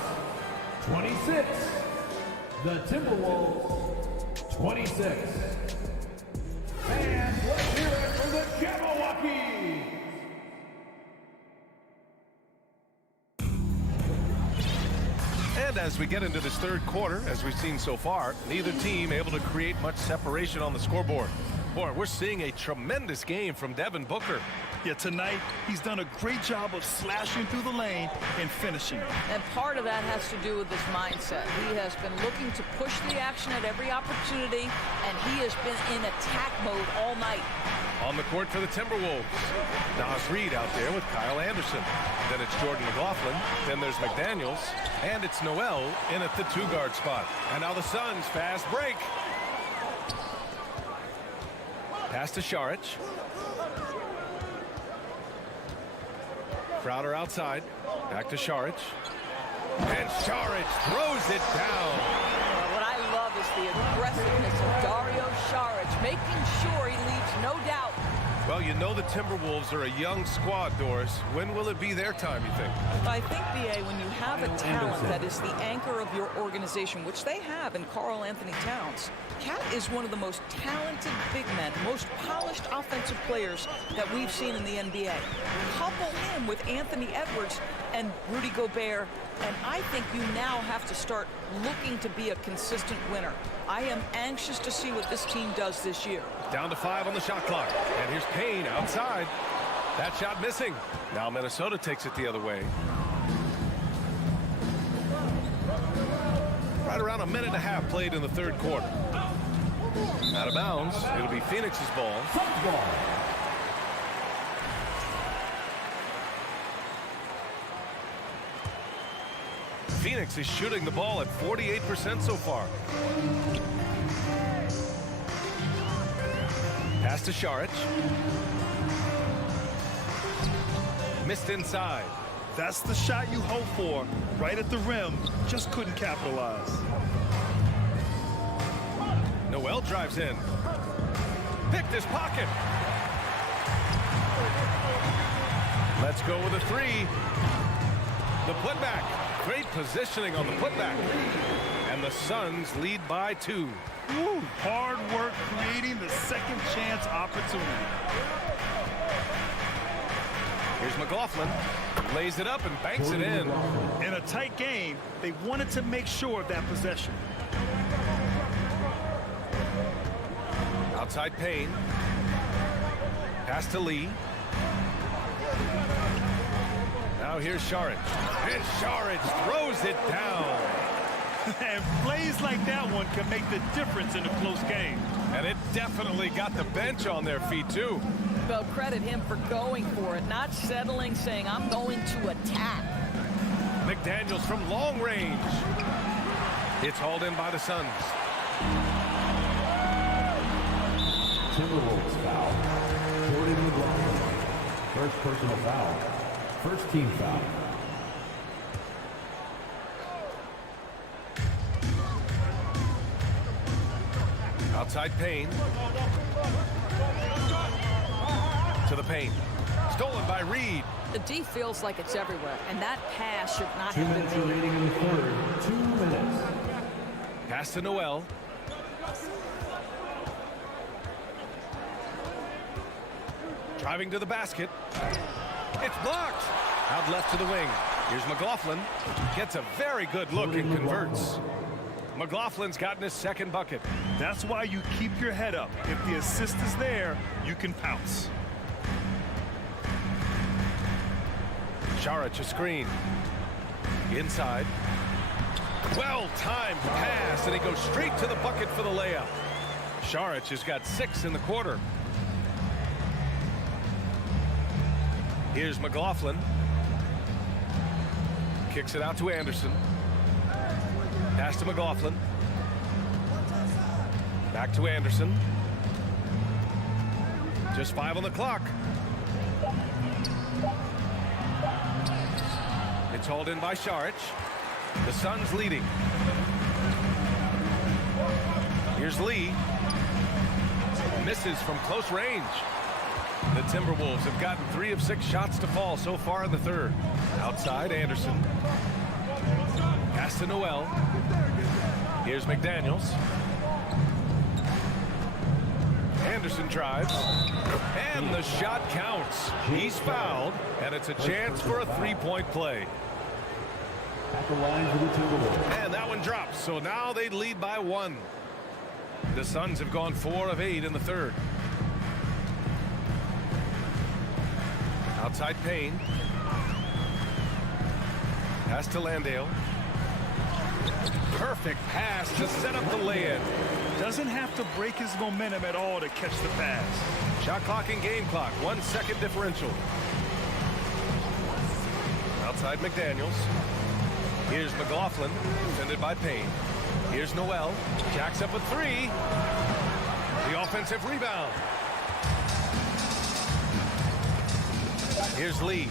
26, the Timberwolves 26. And let's hear it for the Jabberwockies. And as we get into this third quarter, as we've seen so far, neither team able to create much separation on the scoreboard. Boy, we're seeing a tremendous game from Devin Booker. Yeah, tonight he's done a great job of slashing through the lane and finishing. And part of that has to do with his mindset. He has been looking to push the action at every opportunity, and he has been in attack mode all night. On the court for the Timberwolves, Nas Reed out there with Kyle Anderson. Then it's Jordan McLaughlin. Then there's McDaniels. And it's Noel in at the two-guard spot. And now the Suns fast break. Pass to Šarić. Crowder outside. Back to Šarić. And Šarić throws it down. What I love is the aggressiveness of Dario Šarić, making sure he leaves no doubt. Well, you know the Timberwolves are a young squad, Doris. When will it be their time, you think? I think, B.A., when you have a talent that is the anchor of your organization, which they have in Karl Anthony Towns, Cat is one of the most talented big men, most polished offensive players that we've seen in the NBA. Couple him with Anthony Edwards and Rudy Gobert, and I think you now have to start looking to be a consistent winner. I am anxious to see what this team does this year. Down to 5 on the shot clock. And here's Payne outside. That shot missing. Now Minnesota takes it the other way. Right around a minute and a half played in the third quarter. Out of bounds. It'll be Phoenix's ball. Phoenix is shooting the ball at 48% so far. Pass to Šarić. Missed inside. That's the shot you hope for. Right at the rim, just couldn't capitalize. Noel drives in. Picked his pocket. Let's go with a three. The putback. Great positioning on the putback. And the Suns lead by 2. Woo, hard work creating the second chance opportunity. Here's McLaughlin. Lays it up and banks it in. In a tight game, they wanted to make sure of that possession. Outside Payne. Pass to Lee. Now here's Sharage. And Sharage throws it down. And plays like that one can make the difference in a close game. And it definitely got the bench on their feet, too. Well, credit him for going for it, not settling, saying, I'm going to attack. McDaniels from long range. It's hauled in by the Suns. Timberwolves foul. Jordan McLaughlin. First personal foul. First team foul. Outside Payne. To the paint. Stolen by Reed. The D feels like it's everywhere, and that pass should not 2 have minutes been made. remaining in the third. 2 minutes. Pass to Noel. Driving to the basket. It's blocked. Out left to the wing. Here's McLaughlin. Gets a very good look and converts. McLaughlin's gotten his second bucket. That's why you keep your head up. If the assist is there, you can pounce. Sharage a screen. Inside. Well-timed pass, and he goes straight to the bucket for the layup. Sharage has got 6 in the quarter. Here's McLaughlin. Kicks it out to Anderson. Pass to McLaughlin. Back to Anderson. Just 5 on the clock. It's hauled in by Sharage. The Suns leading. Here's Lee. Misses from close range. The Timberwolves have gotten 3 of 6 shots to fall so far in the third. Outside, Anderson. Pass to Noel. Here's McDaniels. Anderson drives. And the shot counts. He's fouled, and it's a chance for a 3-point play. At the line for the Timberwolves. And that one drops, so now they lead by 1. The Suns have gone 4 of 8 in the third. Outside Payne. Pass to Landale. Perfect pass to set up the lay-in. Doesn't have to break his momentum at all to catch the pass. Shot clock and game clock, 1 second differential. Outside McDaniels. Here's McLaughlin, defended by Payne. Here's Noel, jacks up a 3. The offensive rebound. Here's Lee.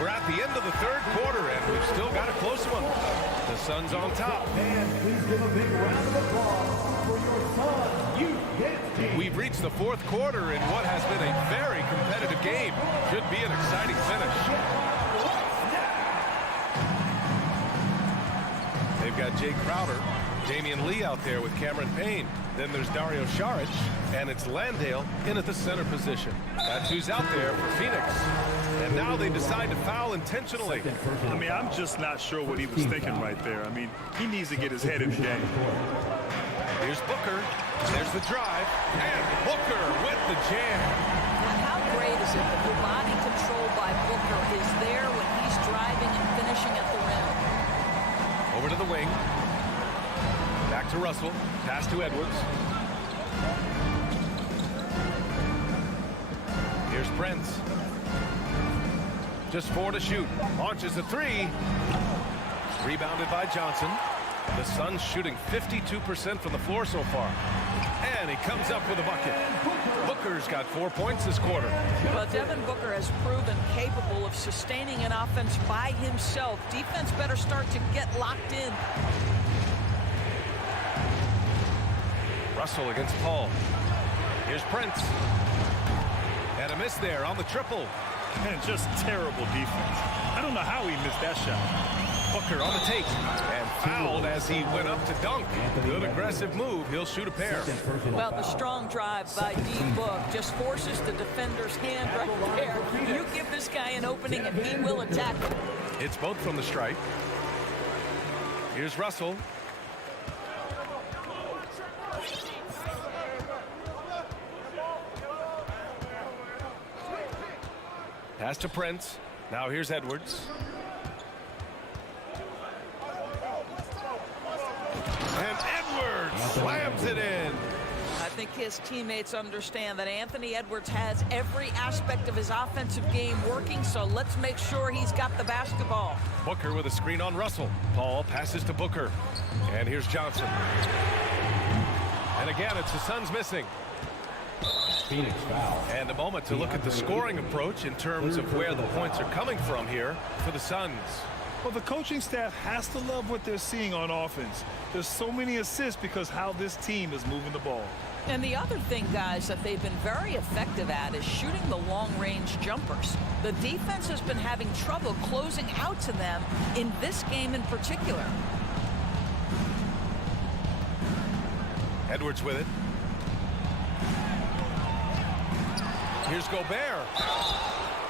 We're at the end of the third quarter, and we've still got a close one. The Suns on top. And please give a big round of applause for your Suns Youth Dance Team. We've reached the fourth quarter in what has been a very competitive game. Should be an exciting finish. They've got Jay Crowder, Damian Lee out there with Cameron Payne. Then there's Dario Saric, and it's Landale in at the center position. That's who's out there for Phoenix. And now they decide to foul intentionally. I mean, I'm just not sure what he was thinking right there. I mean, he needs to get his head in the game. Here's Booker. There's the drive. And Booker with the jam. How great is it that the body control by Booker is there when he's driving and finishing at the rim? Over to the wing. Back to Russell. Pass to Edwards. Here's Prince. Just 4 to shoot. Launches a 3. Rebounded by Johnson. The Suns shooting 52% from the floor so far. And he comes up with a bucket. Booker's got 4 points this quarter. Well, Devin Booker has proven capable of sustaining an offense by himself. Defense better start to get locked in. Russell against Paul. Here's Prince. And a miss there on the triple. And just terrible defense. I don't know how he missed that shot. Booker on the take and fouled as he went up to dunk. Good aggressive move. He'll shoot a pair. Well, the strong drive by D-Book just forces the defender's hand right there. You give this guy an opening and he will attack it. It's both from the stripe. Here's Russell. Pass to Prince. Now here's Edwards. And Edwards slams it in. I think his teammates understand that Anthony Edwards has every aspect of his offensive game working, so let's make sure he's got the basketball. Booker with a screen on Russell. Paul passes to Booker. And here's Johnson. And again, it's the Suns missing. Phoenix foul. And a moment to look at the scoring approach in terms of where the points are coming from here for the Suns. Well, the coaching staff has to love what they're seeing on offense. There's so many assists because how this team is moving the ball. And the other thing, guys, that they've been very effective at is shooting the long-range jumpers. The defense has been having trouble closing out to them in this game in particular. Edwards with it. Here's Gobert.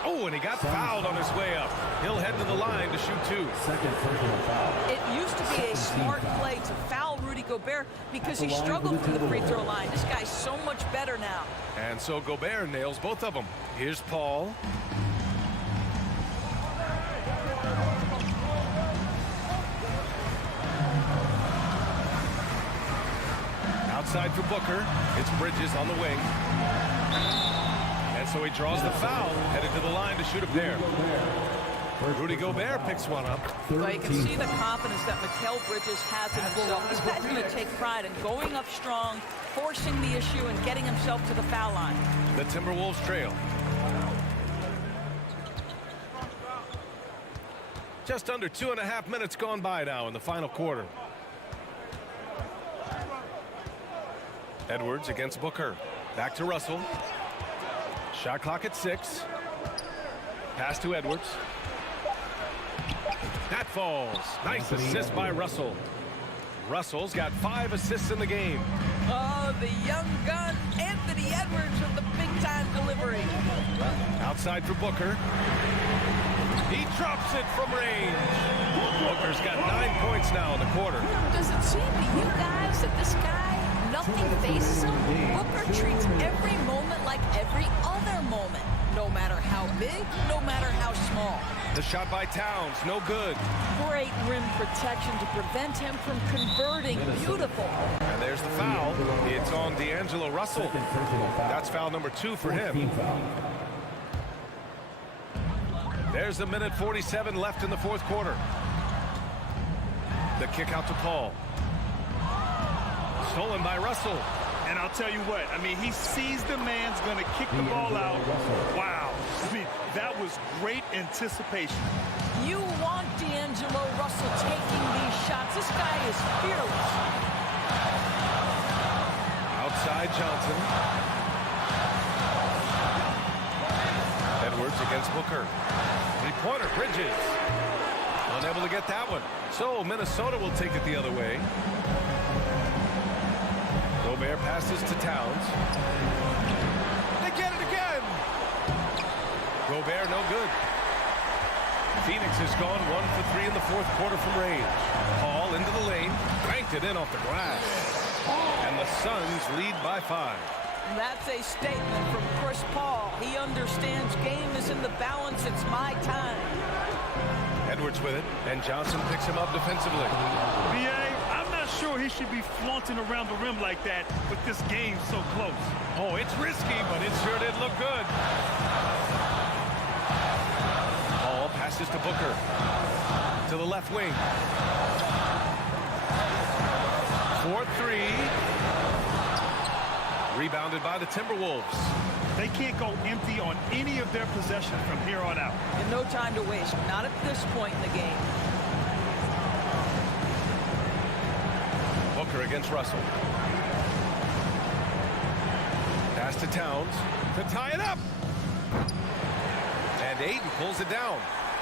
Oh, and he got fouled on his way up. He'll head to the line to shoot two. Second personal foul. It used to be a smart play to foul Rudy Gobert because he struggled from the free throw line. This guy's so much better now. And so Gobert nails both of them. Here's Paul. Outside for Booker. It's Bridges on the wing. And so he draws the foul, headed to the line to shoot a pair. Rudy Gobert picks one up. Well, you can see the confidence that Mikal Bridges has in himself. This guy's going to take pride in going up strong, forcing the issue, and getting himself to the foul line. The Timberwolves trail. Just under 2.5 minutes gone by now in the final quarter. Edwards against Booker. Back to Russell. Shot clock at 6. Pass to Edwards. That falls. Nice assist by Russell. Russell's got 5 assists in the game. Oh, the young gun, Anthony Edwards with the big-time delivery. Outside for Booker. He drops it from range. Booker's got 9 points now in the quarter. Does it seem to you guys that this guy, nothing phases him? Booker treats every moment like every other moment. No matter how big, no matter how small. The shot by Towns, no good. Great rim protection to prevent him from converting. Beautiful. And there's the foul. It's on D'Angelo Russell. That's foul number 2 for him. There's a minute 47 left in the fourth quarter. The kick out to Paul. Stolen by Russell. And I'll tell you what, I mean, he sees the man's going to kick the ball out. Wow. I mean, that was great anticipation. You want D'Angelo Russell taking these shots. This guy is fearless. Outside Johnson. Edwards against Booker. Three-pointer, Bridges. Unable to get that one. So Minnesota will take it the other way. Gobert passes to Towns. They get it again. Gobert no good. Phoenix has gone 1 for 3 in the fourth quarter from range. Paul into the lane, banked it in off the glass. And the Suns lead by 5. That's a statement from Chris Paul. He understands game is in the balance. It's my time. Edwards with it, and Johnson picks him up defensively. B.A., I'm not sure he should be flaunting around the rim like that with this game so close. Oh, it's risky, but it sure did look good. Paul passes to Booker. To the left wing. for three. Rebounded by the Timberwolves. They can't go empty on any of their possessions from here on out. And no time to waste. Not at this point in the game. Booker against Russell. Pass to Towns to tie it up. And Ayton pulls it down.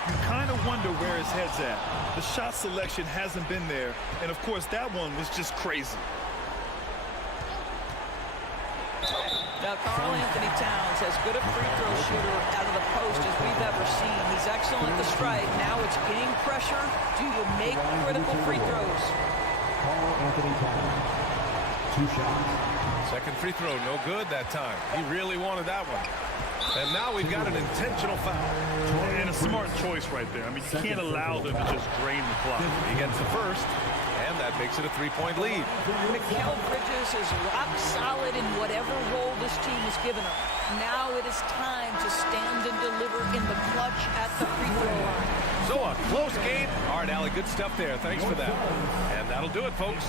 You kind of wonder where his head's at. The shot selection hasn't been there. And, of course, that one was just crazy. Now, Karl Anthony Towns, as good a free throw shooter out of the post as we've ever seen. He's excellent at the strike. Now it's game pressure. Do you make critical free throws? Karl Anthony Towns, 2 shots. Second free throw, no good that time. He really wanted that one. And now we've got an intentional foul. And a smart choice right there. I mean, you can't allow them to just drain the clock. He gets the first, and that makes it a 3-point lead. Mikal Bridges is rock solid in whatever role this team has given him. Now it is time to stand and deliver in the clutch at the free throw line. So a close game. All right, Allie, good stuff there. Thanks for that. And that'll do it, folks.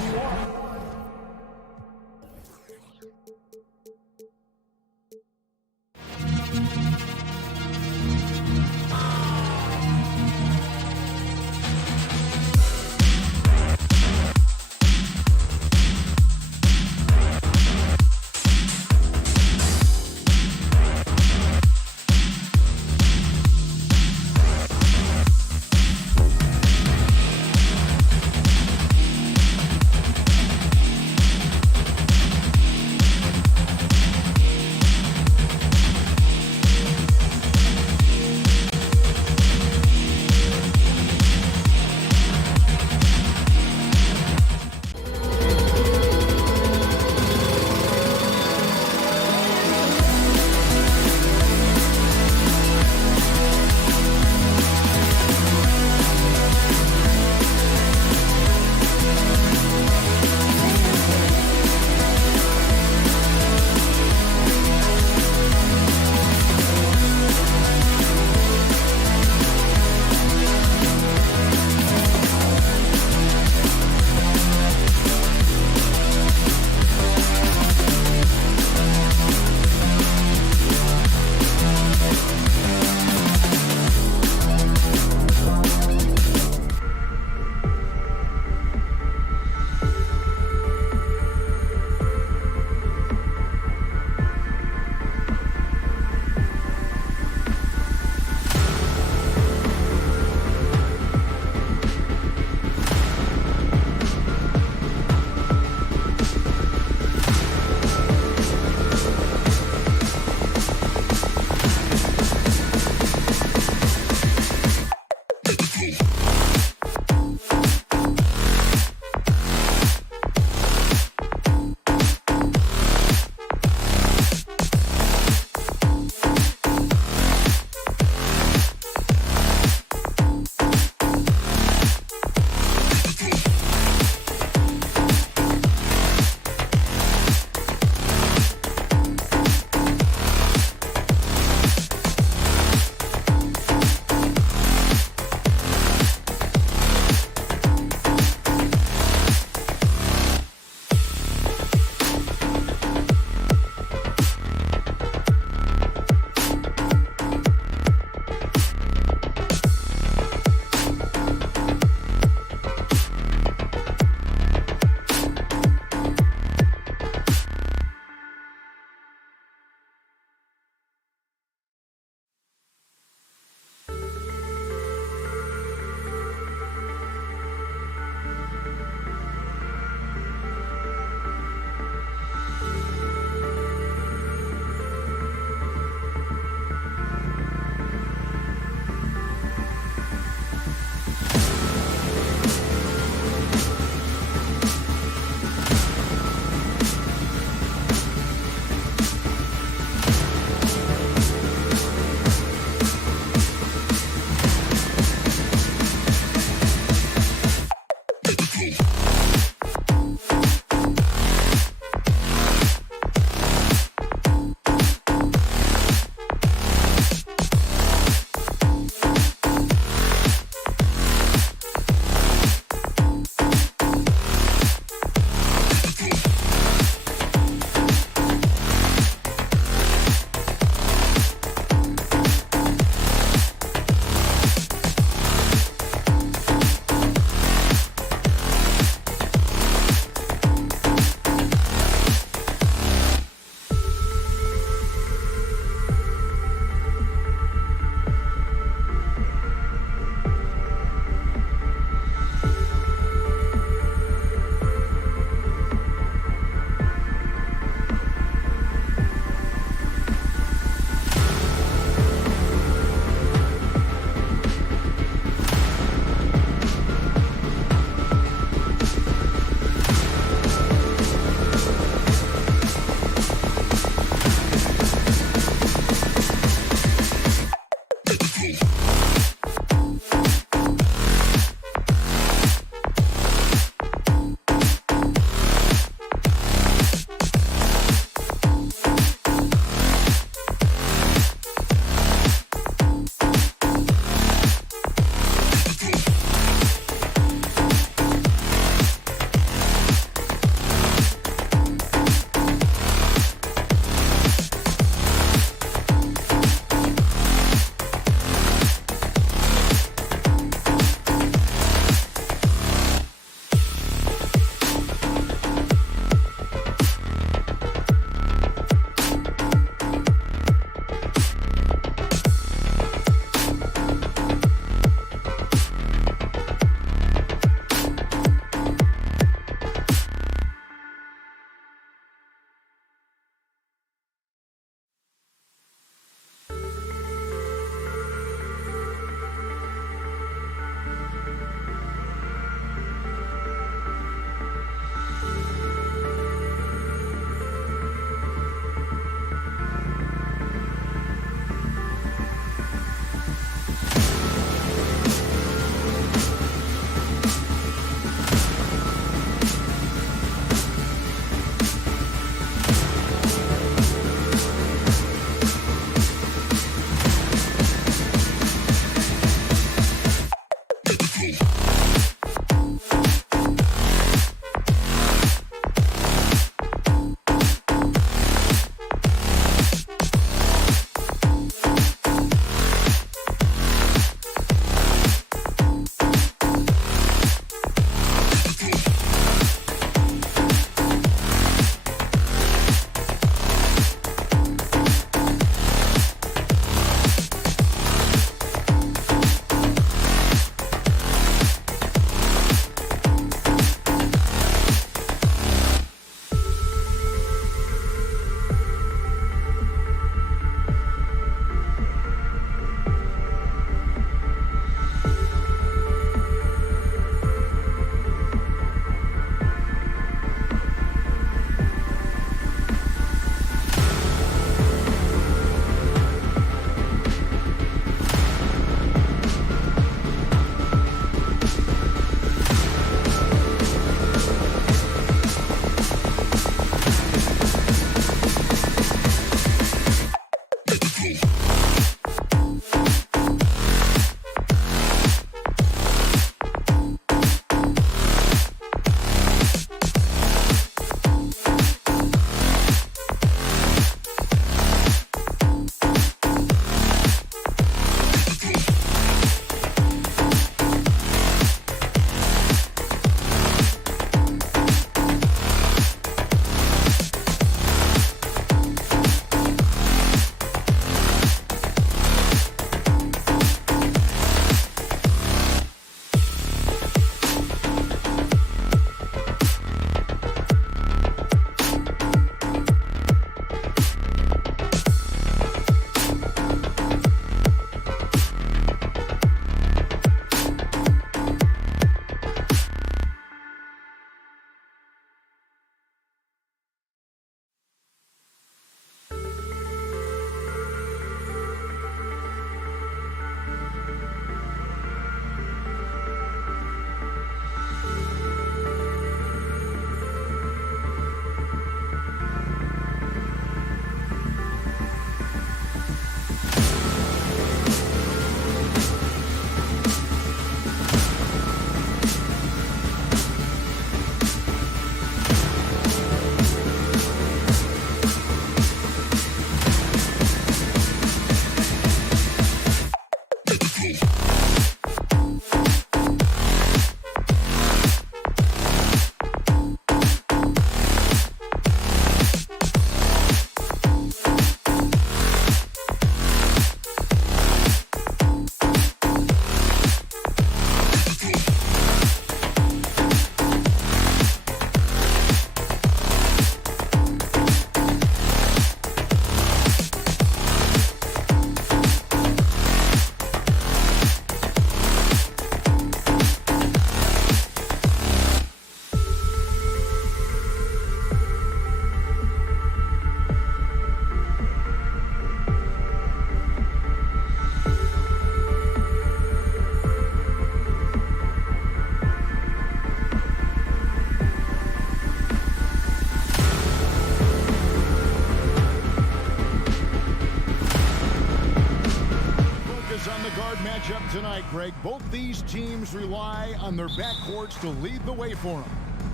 matchup tonight, Greg. Both these teams rely on their backcourts to lead the way for them.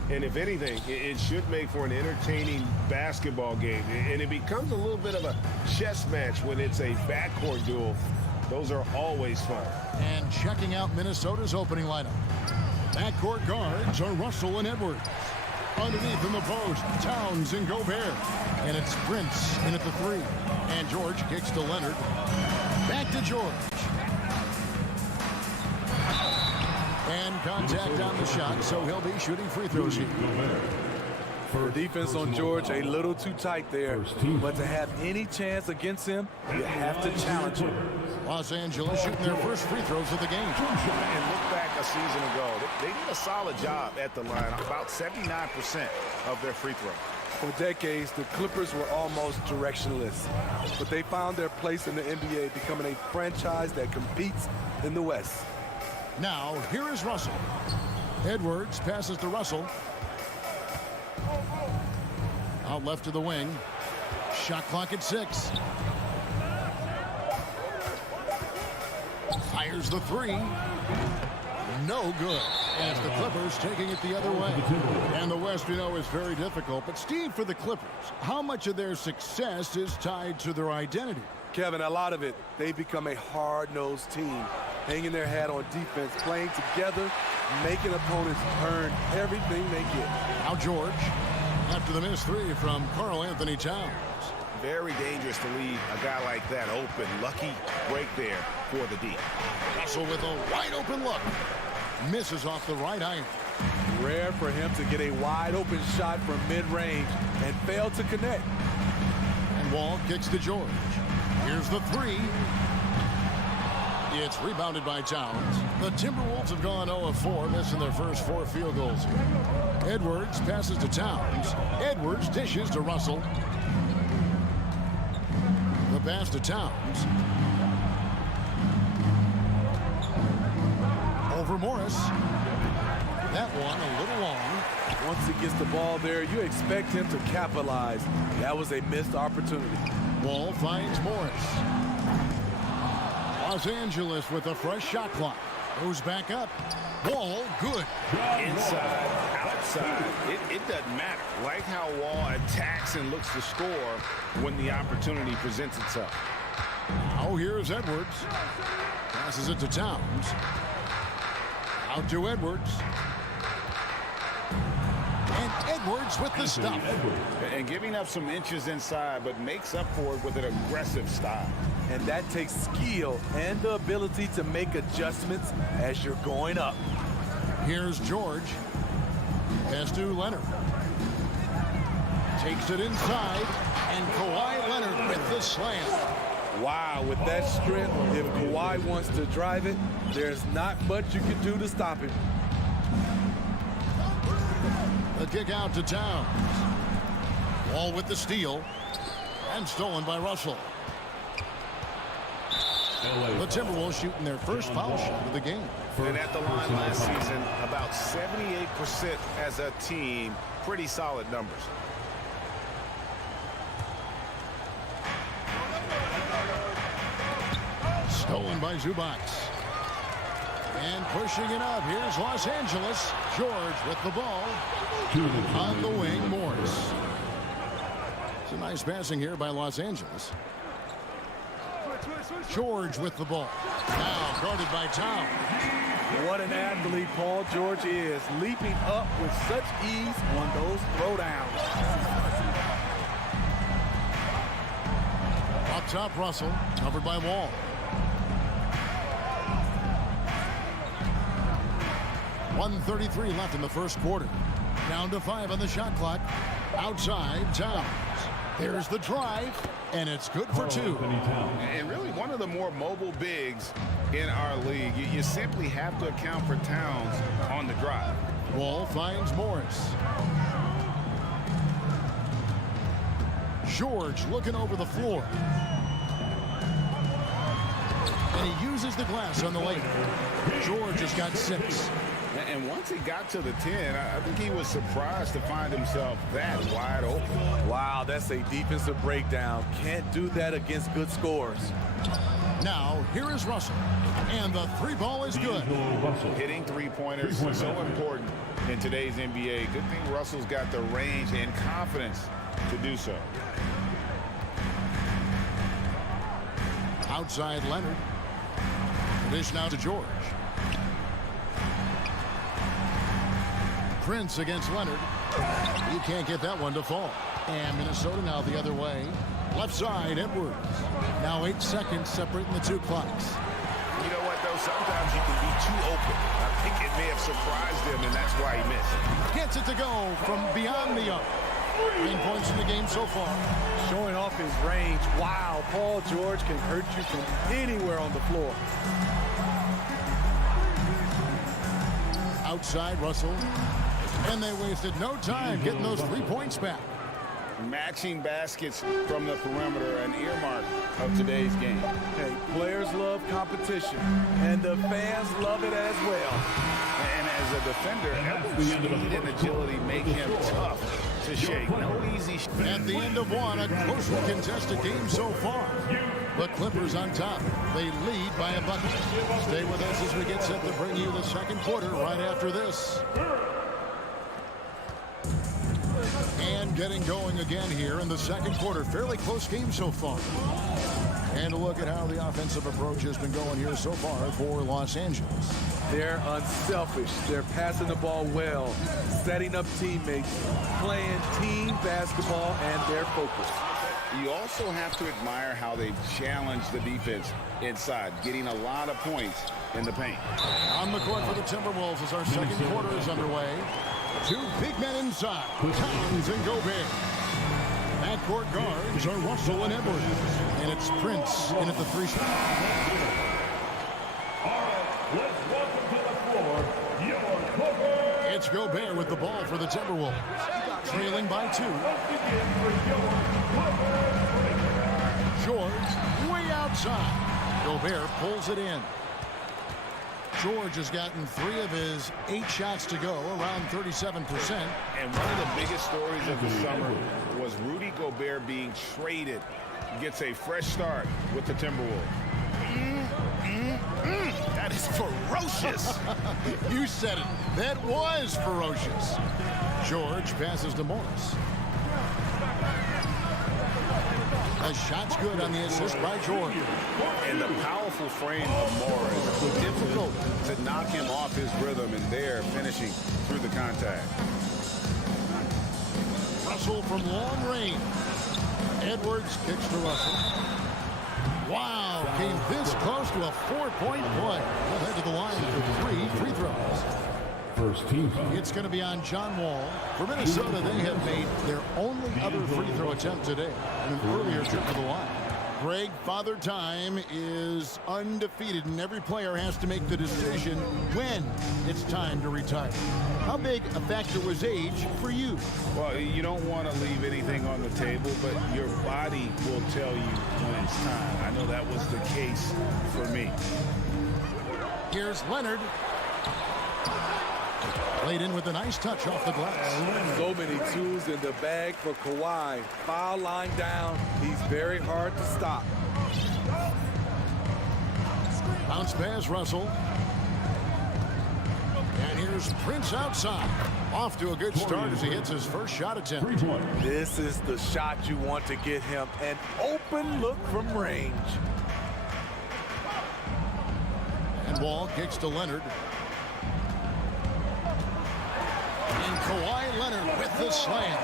And if anything, it should make for an entertaining basketball game. And it becomes a little bit of a chess match when it's a backcourt duel. Those are always fun. And checking out Minnesota's opening lineup. Backcourt guards are Russell and Edwards. Underneath in the post, Towns and Gobert. And it's Prince in at the 3. And George kicks to Leonard. Back to George. And contact on the shot, so he'll be shooting free throws here. The defense on George a little too tight there, but to have any chance against him, you have to challenge him. Los Angeles shooting their first free throws of the game. And look back a season ago. They did a solid job at the line, about 79% of their free throws. For decades, the Clippers were almost directionless, but they found their place in the NBA, becoming a franchise that competes in the West. Now, here is Russell. Edwards passes to Russell. Out left to the wing. Shot clock at 6. Fires the 3. No good. And it's the Clippers taking it the other way. And the West, we know, is very difficult. But, Steve, for the Clippers, how much of their success is tied to their identity? Kevin, a lot of it. They've become a hard-nosed team, hanging their hat on defense, playing together, making opponents earn everything they get. Now George, after the missed 3 from Karl Anthony Towns. Very dangerous to leave a guy like that open. Lucky break there for the D. Russell with a wide-open look. Misses off the right iron. Rare for him to get a wide-open shot from mid-range and fail to connect. And Wall kicks to George. Here's the 3. It's rebounded by Towns. The Timberwolves have gone 0 of 4, missing their first 4 field goals here. Edwards passes to Towns. Edwards dishes to Russell. The pass to Towns. Over Morris. That one a little long. Once he gets the ball there, you expect him to capitalize. That was a missed opportunity. Wall finds Morris. Los Angeles with a fresh shot clock. Goes back up. Wall, good. Inside, outside, it doesn't matter. Like how Wall attacks and looks to score when the opportunity presents itself. Oh, here's Edwards. Passes it to Towns. Out to Edwards. And Edwards with the stop. And giving up some inches inside, but makes up for it with an aggressive style. And that takes skill and the ability to make adjustments as you're going up. Here's George. Pass to Leonard. Takes it inside. And Kawhi Leonard with the slam. Wow, with that strength, if Kawhi wants to drive it, there's not much you can do to stop him. The kick out to Towns. Wall with the steal. And stolen by Russell. The Timberwolves shooting their first foul shot of the game. And at the line last season, about 78% as a team. Pretty solid numbers. Stolen by Zubac. And pushing it up. Here's Los Angeles. George with the ball. On the wing, Morris. It's a nice passing here by Los Angeles. George with the ball. Now guarded by Towns. What an athlete Paul George is, leaping up with such ease on those throwdowns. Up top, Russell, covered by Wall. .133 left in the first quarter. Down to 5 on the shot clock. Outside, Towns. There's the drive, and it's good for 2. And really one of the more mobile bigs in our league. You simply have to account for Towns on the drive. Wall finds Morris. George looking over the floor. And he uses the glass on the lane. George has got 6. And once he got to the 10, I think he was surprised to find himself that wide open. Wow, that's a defensive breakdown. Can't do that against good scores. Now, here is Russell. And the three ball is good. Hitting three-pointers is so important in today's NBA. Good thing Russell's got the range and confidence to do so. Outside Leonard. Dish now to George. Prince against Leonard. He can't get that one to fall. And Minnesota now the other way. Left side, Edwards. Now 8 seconds separating the two clocks. You know what, though? Sometimes you can be too open. I think it may have surprised him, and that's why he missed. Gets it to go from beyond the arc. 9 points in the game so far. Showing off his range. Wow, Paul George can hurt you from anywhere on the floor. Outside Russell. And they wasted no time getting those 3 points back. Matching baskets from the perimeter, an earmark of today's game. Hey, players love competition, and the fans love it as well. And as a defender, Edwards' speed and agility make him tough to shake. No easy. At the end of one, a closely contested game so far. The Clippers on top. They lead by a bucket. Stay with us as we get set to bring you the second quarter right after this. And getting going again here in the second quarter. Fairly close game so far. And a look at how the offensive approach has been going here so far for Los Angeles. They're unselfish. They're passing the ball well, setting up teammates, playing team basketball, and they're focused. You also have to admire how they've challenged the defense inside, getting a lot of points in the paint. On the court for the Timberwolves as our second quarter is underway. 2 big men inside, Towns and Gobert. Backcourt guards are Russell and Edwards. And it's Prince in at the 3 shot. Let's welcome to the floor, your Clippers. It's Gobert with the ball for the Timberwolves. Trailing by 2. George way outside. Gobert pulls it in. George has gotten 3 of his 8 shots to go, around 37%. And one of the biggest stories of the summer was Rudy Gobert being traded. He gets a fresh start with the Timberwolves. That is ferocious. You said it. That was ferocious. George passes to Morris. A shot's good on the assist by George. And the powerful frame of Morris, difficult to knock him off his rhythm, and there finishing through the contact. Russell from long range. Edwards kicks to Russell. Wow, came this close to a 4-point play. He'll head to the line for 3 free throws. First team. It's going to be on John Wall. For Minnesota, they have made their only other free throw attempt today in an earlier trip to the line. Greg, Father Time is undefeated, and every player has to make the decision when it's time to retire. How big a factor was age for you? Well, you don't want to leave anything on the table, but your body will tell you when it's time. I know that was the case for me. Here's Leonard. Played in with a nice touch off the glass. So many tools in the bag for Kawhi. Foul line down. He's very hard to stop. Bounce pass, Russell. And here's Prince outside. Off to a good start as he hits his first shot attempt. This is the shot you want to get him. An open look from range. And Wall kicks to Leonard. And Kawhi Leonard with the slam.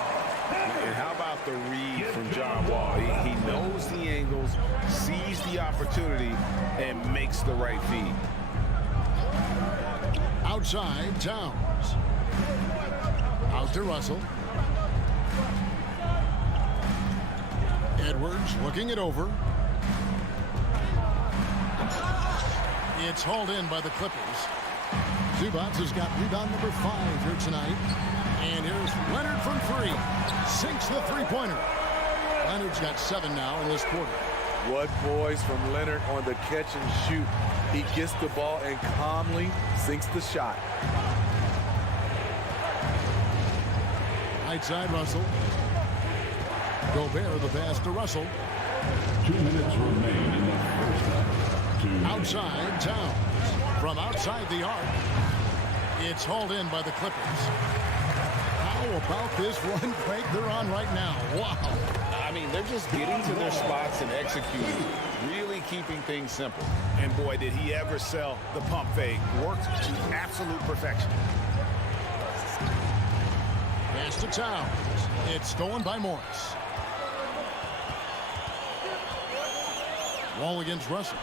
And how about the read from John Wall? He knows the angles, sees the opportunity, and makes the right feed. Outside, Towns. Out to Russell. Edwards looking it over. It's hauled in by the Clippers. Zubats has got rebound number 5 here tonight. And here's Leonard from 3. Sinks the three-pointer. Leonard's got 7 now in this quarter. What poise from Leonard on the catch and shoot. He gets the ball and calmly sinks the shot. Right side, Russell. Gobert the pass to Russell. 2 minutes remain in the first half. Outside Towns. From outside the arc. It's hauled in by the Clippers. How about this run break they're on right now? Wow. I mean, they're just getting to their spots and executing, really keeping things simple. And boy, did he ever sell the pump fake. Worked to absolute perfection. Pass to Towns. It's stolen by Morris. Wall against Russell.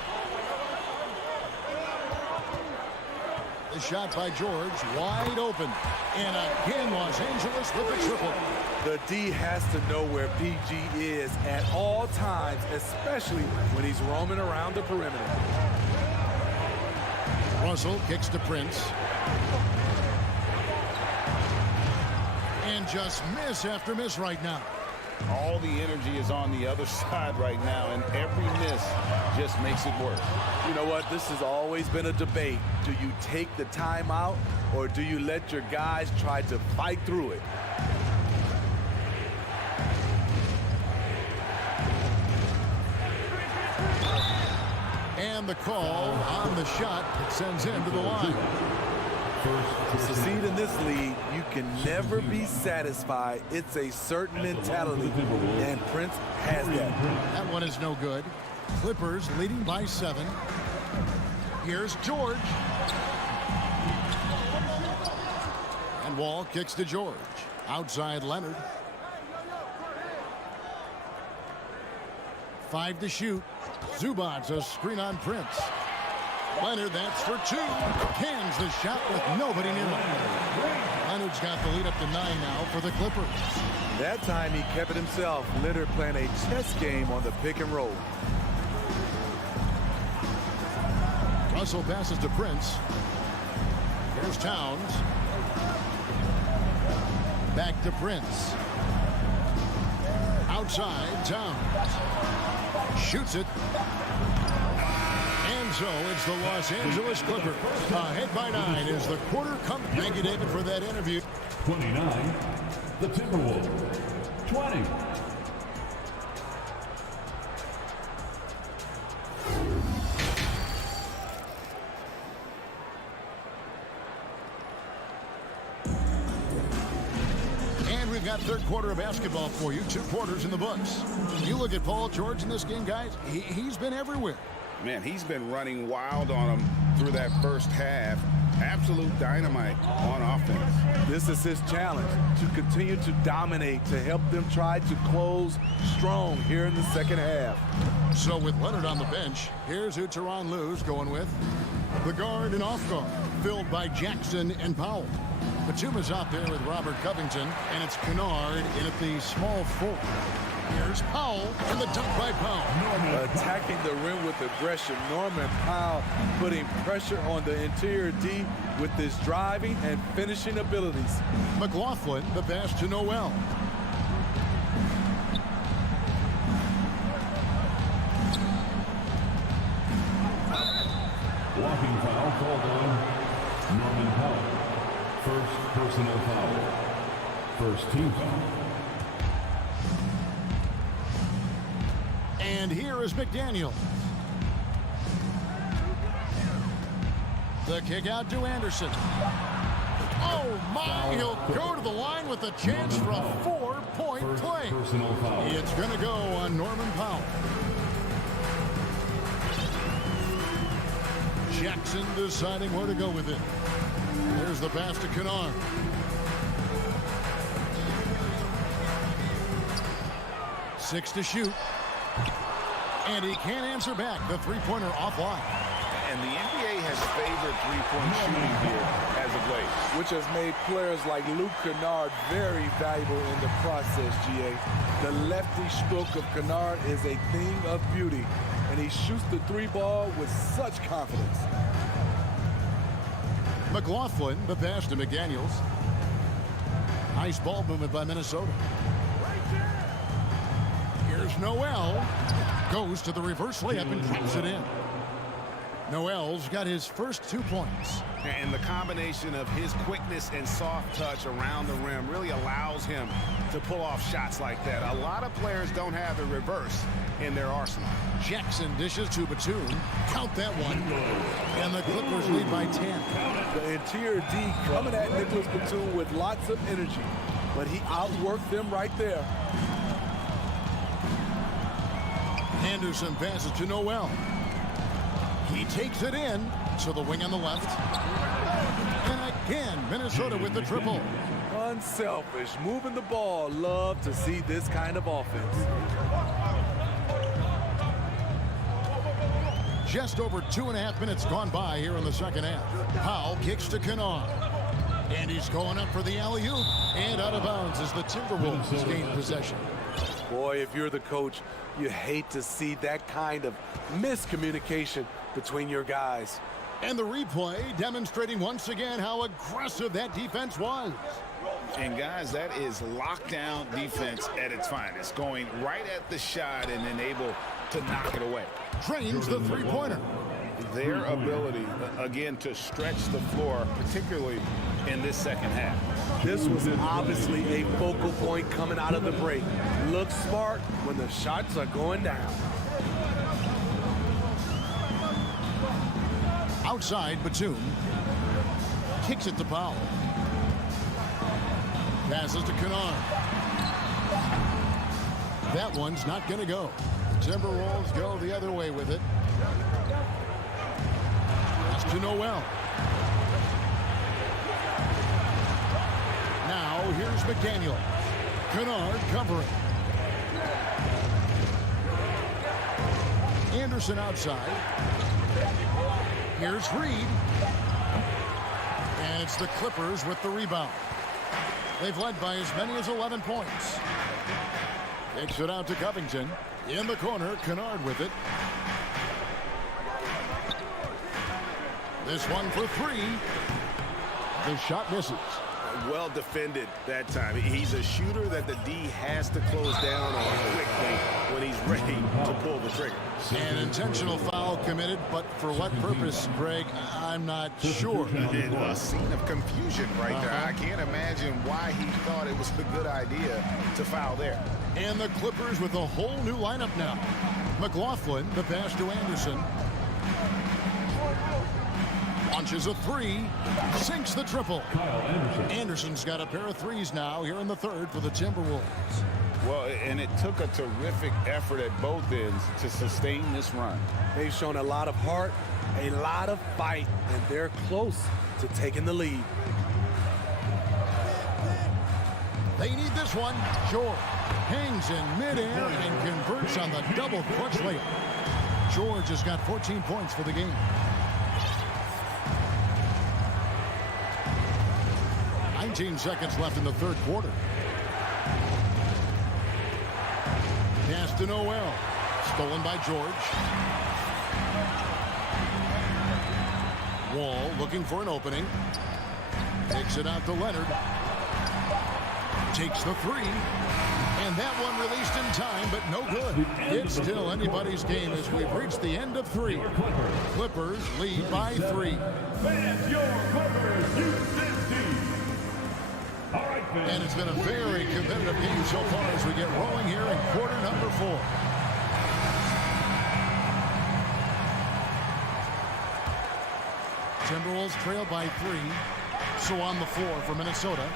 The shot by George, wide open. And again, Los Angeles with a triple. The D has to know where PG is at all times, especially when he's roaming around the perimeter. Russell kicks to Prince. And just miss after miss right now. All the energy is on the other side right now, and every miss just makes it worse. You know what? This has always been a debate. Do you take the timeout, or do you let your guys try to fight through it? And the call on the shot sends him to the line. To succeed in this league, you can never be satisfied. It's a certain mentality, and Prince has that. That one is no good. Clippers leading by 7. Here's George. And Wall kicks to George. Outside Leonard. 5 to shoot. Zubac's a screen on Prince. Leonard, that's for 2. Cans the shot with nobody near him. Leonard's got the lead up to 9 now for the Clippers. That time he kept it himself. Leonard playing a chess game on the pick and roll. Russell passes to Prince. Here's Towns. Back to Prince. Outside, Towns. Shoots it. And so it's the Los Angeles Clippers. Ahead by 9 as the quarter comes. Thank you, David, for that interview. 29, the Timberwolves. 20. And we've got third quarter of basketball for you. 2 quarters in the books. You look at Paul George in this game, guys. He's been everywhere. Man, he's been running wild on them through that first half. Absolute dynamite on offense. This is his challenge, to continue to dominate, to help them try to close strong here in the second half. So with Leonard on the bench, here's who Tyronn Lue's going with. The guard and off guard, filled by Jackson and Powell. Batuma's out there with Robert Covington, and it's Kennard in at the small 4. Here's Powell, and the dunk by Powell. Attacking the rim with aggression. Norman Powell putting pressure on the interior D with his driving and finishing abilities. McLaughlin, the pass to Noel. Walking foul called on Norman Powell. First personal foul. First team foul. And here is McDaniel. The kick out to Anderson. Oh my, he'll go to the line with a chance for a 4-point play. Personal foul. It's going to go on Norman Powell. Jackson deciding where to go with it. There's the pass to Kennard. Six to shoot. And he can't answer back. The three-pointer offline. And the NBA has favored three-point shooting here as of late, which has made players like Luke Kennard very valuable in the process, GA. The lefty stroke of Kennard is a thing of beauty, and he shoots the 3 ball with such confidence. McLaughlin, the pass to McDaniels. Nice ball movement by Minnesota. Here's Noel. Goes to the reverse layup and drops it in. Noel's got his first 2 points. And the combination of his quickness and soft touch around the rim really allows him to pull off shots like that. A lot of players don't have the reverse in their arsenal. Jackson dishes to Batum. Count that one. And the Clippers lead by 10. The interior D coming at Nicholas Batum with lots of energy, but he outworked them right there. Anderson passes to Noel. He takes it in to the wing on the left. And again, Minnesota with the triple. Unselfish, moving the ball. Love to see this kind of offense. Just over 2.5 minutes gone by here in the second half. Powell kicks to Kennard. And he's going up for the alley-oop. And out of bounds as the Timberwolves gain possession. Boy, if you're the coach, you hate to see that kind of miscommunication between your guys. And the replay demonstrating once again how aggressive that defense was. And guys, that is lockdown defense at its finest. Going right at the shot and then able to knock it away. Drains the three-pointer. Their ability, again, to stretch the floor, particularly in this second half. This was obviously a focal point coming out of the break. Look smart when the shots are going down. Outside, Batum kicks it to Powell. Passes to Kennard. That one's not going to go. Timberwolves go the other way with it. Pass to Noel. Now here's McDaniel. Kennard covering. Anderson outside. Here's Reed. And it's the Clippers with the rebound. They've led by as many as 11 points. Takes it out to Covington. In the corner, Kennard with it. This one for three. The shot misses. Well defended that time. He's a shooter that the D has to close down on quickly when he's ready to pull the trigger. An intentional foul committed, but for what purpose, Greg, I'm not sure. A scene of confusion right there. I can't imagine why he thought it was a good idea to foul there. And the Clippers with a whole new lineup now. McLaughlin, the pass to Anderson. Launches a three, sinks the triple. Anderson's got a pair of threes now here in the third for the Timberwolves. Well, and it took a terrific effort at both ends to sustain this run. They've shown a lot of heart, a lot of fight, and they're close to taking the lead. They need this one. George hangs in midair and converts on the double clutch layup. George has got 14 points for the game. 19 seconds left in the third quarter. Pass to Noel. Stolen by George. Wall looking for an opening. Takes it out to Leonard. Takes the three. And that one released in time, but no good. It's still anybody's game as we've reached the end of three. Clippers lead by three. And it's been a very competitive game so far as we get rolling here in quarter number 4. Timberwolves trail by 3. So on the floor for Minnesota.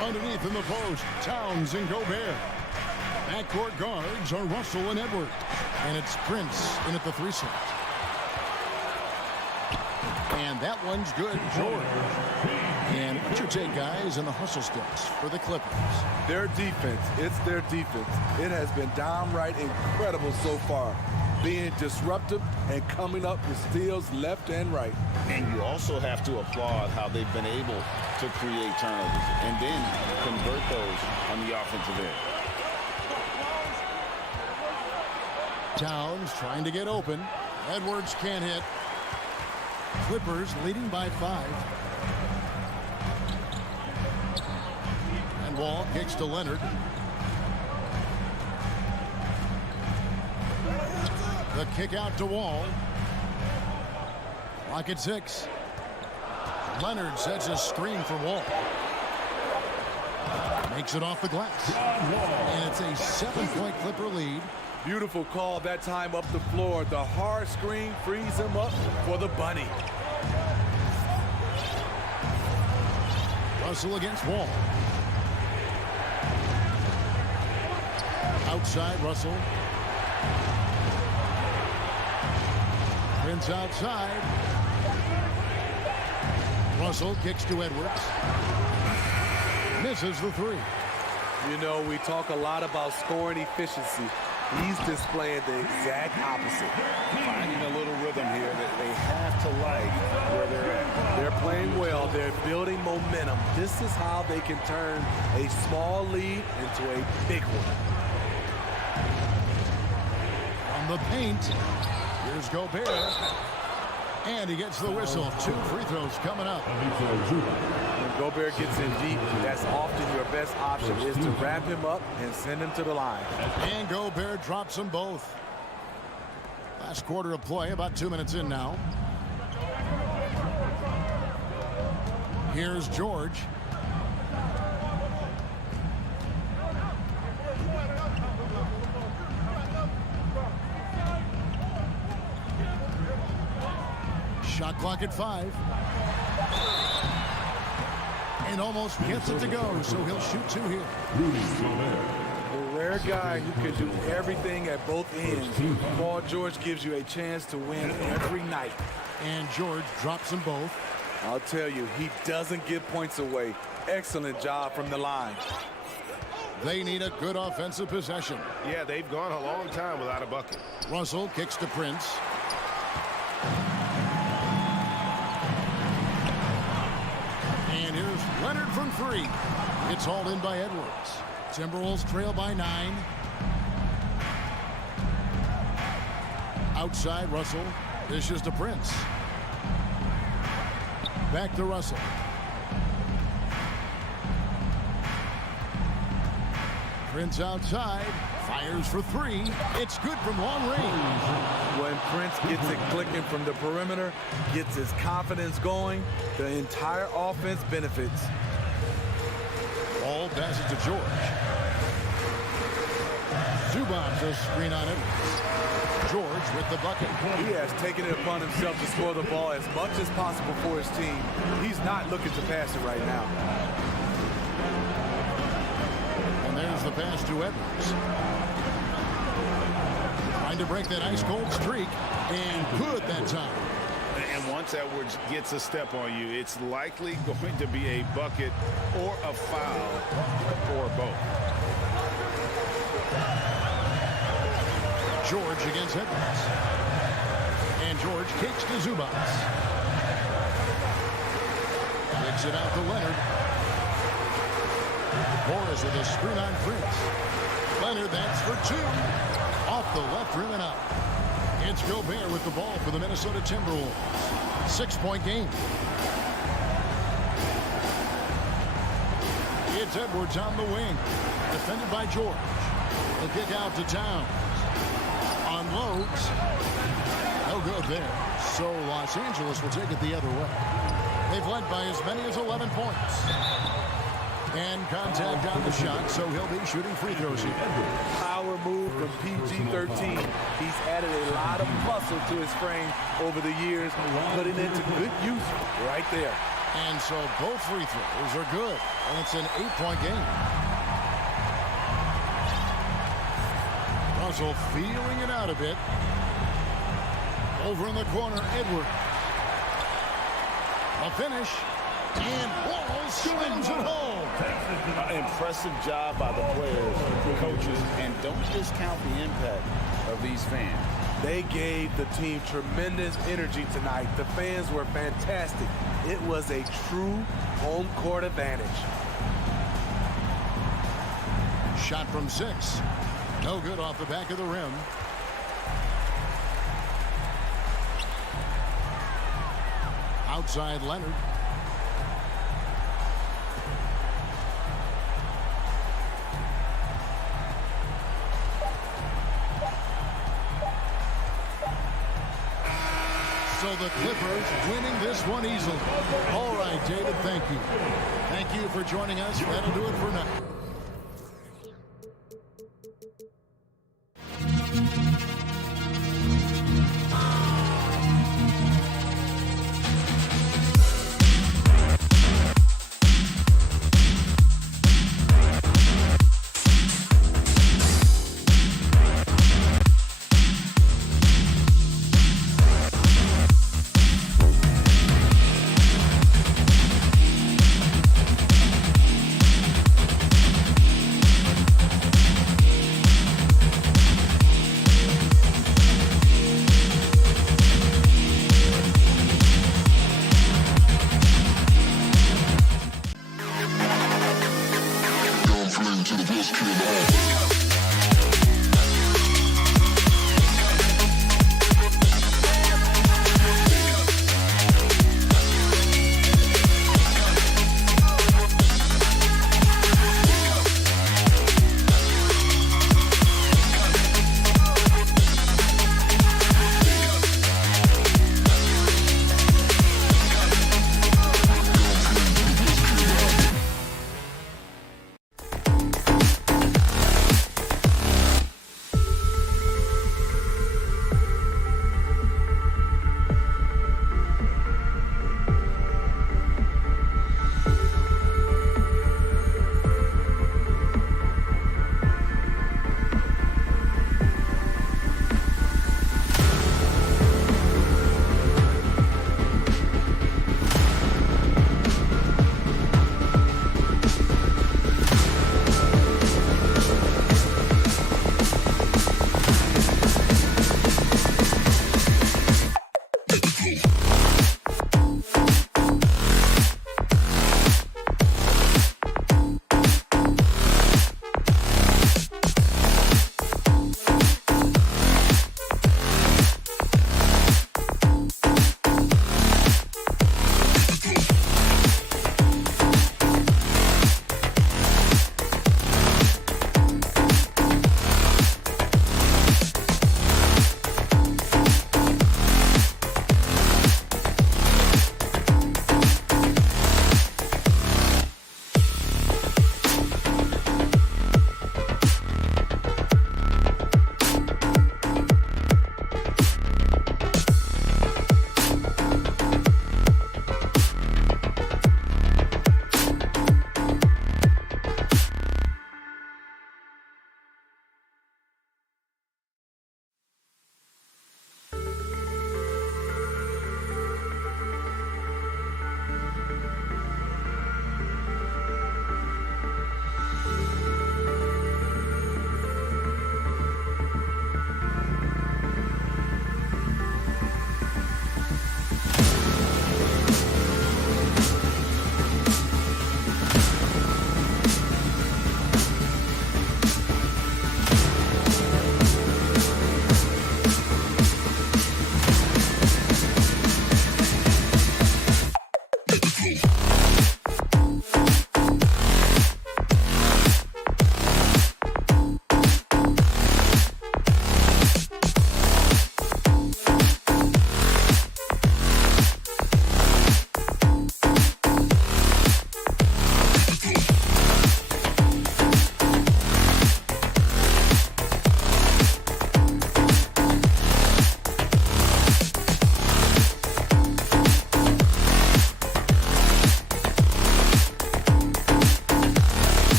Underneath in the post, Towns and Gobert. Backcourt guards are Russell and Edwards. And it's Prince in at the 3 slot. And that one's good, George. And what's your take, guys, on the hustle steps for the Clippers? Their defense, it's their defense. It has been downright incredible so far, being disruptive and coming up with steals left and right. And you also have to applaud how they've been able to create turnovers and then convert those on the offensive end. Towns trying to get open. Edwards can't hit. Clippers leading by 5. And Wall kicks to Leonard. The kick out to Wall. Clock at 6. Leonard sets a screen for Wall. Makes it off the glass. And it's a 7-point Clipper lead. Beautiful call that time up the floor. The hard screen frees him up for the bunny. Russell against Wall. Outside, Russell. Prince outside. Russell kicks to Edwards. Misses the 3. You know, we talk a lot about scoring efficiency. He's displaying the exact opposite. Finding a little rhythm here that they have to like where they're at. They're playing well. They're building momentum. This is how they can turn a small lead into a big one. On the paint, here's Gobert. And he gets the whistle. 2 free throws coming up. When Gobert gets in deep, that's often your best option, is to wrap him up and send him to the line. And Gobert drops them both. Last quarter of play, about 2 minutes in now. Here's George. Shot clock at 5. And almost gets it to go, so he'll shoot 2 here. A rare guy who can do everything at both ends. Paul George gives you a chance to win every night. And George drops them both. I'll tell you, he doesn't give points away. Excellent job from the line. They need a good offensive possession. Yeah, they've gone a long time without a bucket. Russell kicks to Prince. And here's Leonard from 3. It's hauled in by Edwards. Timberwolves trail by 9. Outside, Russell. Dishes to Prince. Back to Russell. Prince outside. Fires for 3. It's good from long range. When Prince gets it clicking from the perimeter, gets his confidence going, the entire offense benefits. Ball passes to George. Zubac's a screen on it. George with the bucket. He has taken it upon himself to score the ball as much as possible for his team. He's not looking to pass it right now. And there's the pass to Edwards. Trying to break that ice-cold streak. And good that time. And once Edwards gets a step on you, it's likely going to be a bucket or a foul or both. George against Edwards. And George kicks to Zubac. Kicks it out to Leonard. Morris with a screen on Prince. Leonard, that's for 2. Off the left rim and out. It's Gobert with the ball for the Minnesota Timberwolves. 6-point game. It's Edwards on the wing. Defended by George. The kick out to Towns. Unloads. No good there. So Los Angeles will take it the other way. They've led by as many as 11 points. And contact on the shot, so he'll be shooting free throws here. Power move from PG-13. He's added a lot of muscle to his frame over the years, putting it to good use right there. And so both free throws are good. And it's an 8-point game. Russell feeling it out a bit. Over in the corner, Edwards. A finish. And Wall slams it home. Impressive job by the players, the coaches, and don't discount the impact of these fans. They gave the team tremendous energy tonight. The fans were fantastic. It was a true home court advantage. Shot from 6. No good off the back of the rim. Outside Leonard. So So the Clippers winning this one easily. All right, David, thank you. Thank you for joining us. That'll do it for now.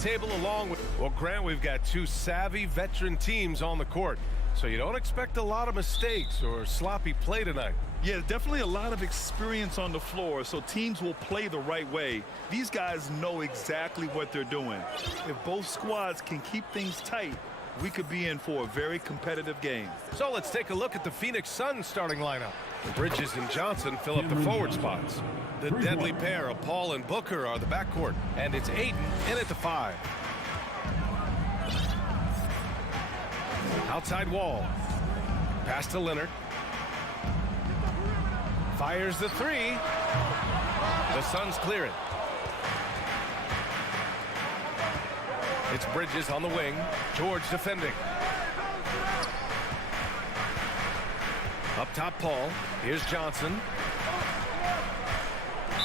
table along with... Well, Grant, we've got two savvy veteran teams on the court, so you don't expect a lot of mistakes or sloppy play tonight. Yeah, definitely a lot of experience on the floor, so teams will play the right way. These guys know exactly what they're doing. If both squads can keep things tight, we could be in for a very competitive game. So let's take a look at the Phoenix Suns starting lineup. Bridges and Johnson fill up the forward spots. The deadly pair of Paul and Booker are the backcourt, and it's Ayton in at the 5. Outside Wall. Pass to Leonard. Fires the 3. The Suns clear it. It's Bridges on the wing. George defending. Up top, Paul. Here's Johnson.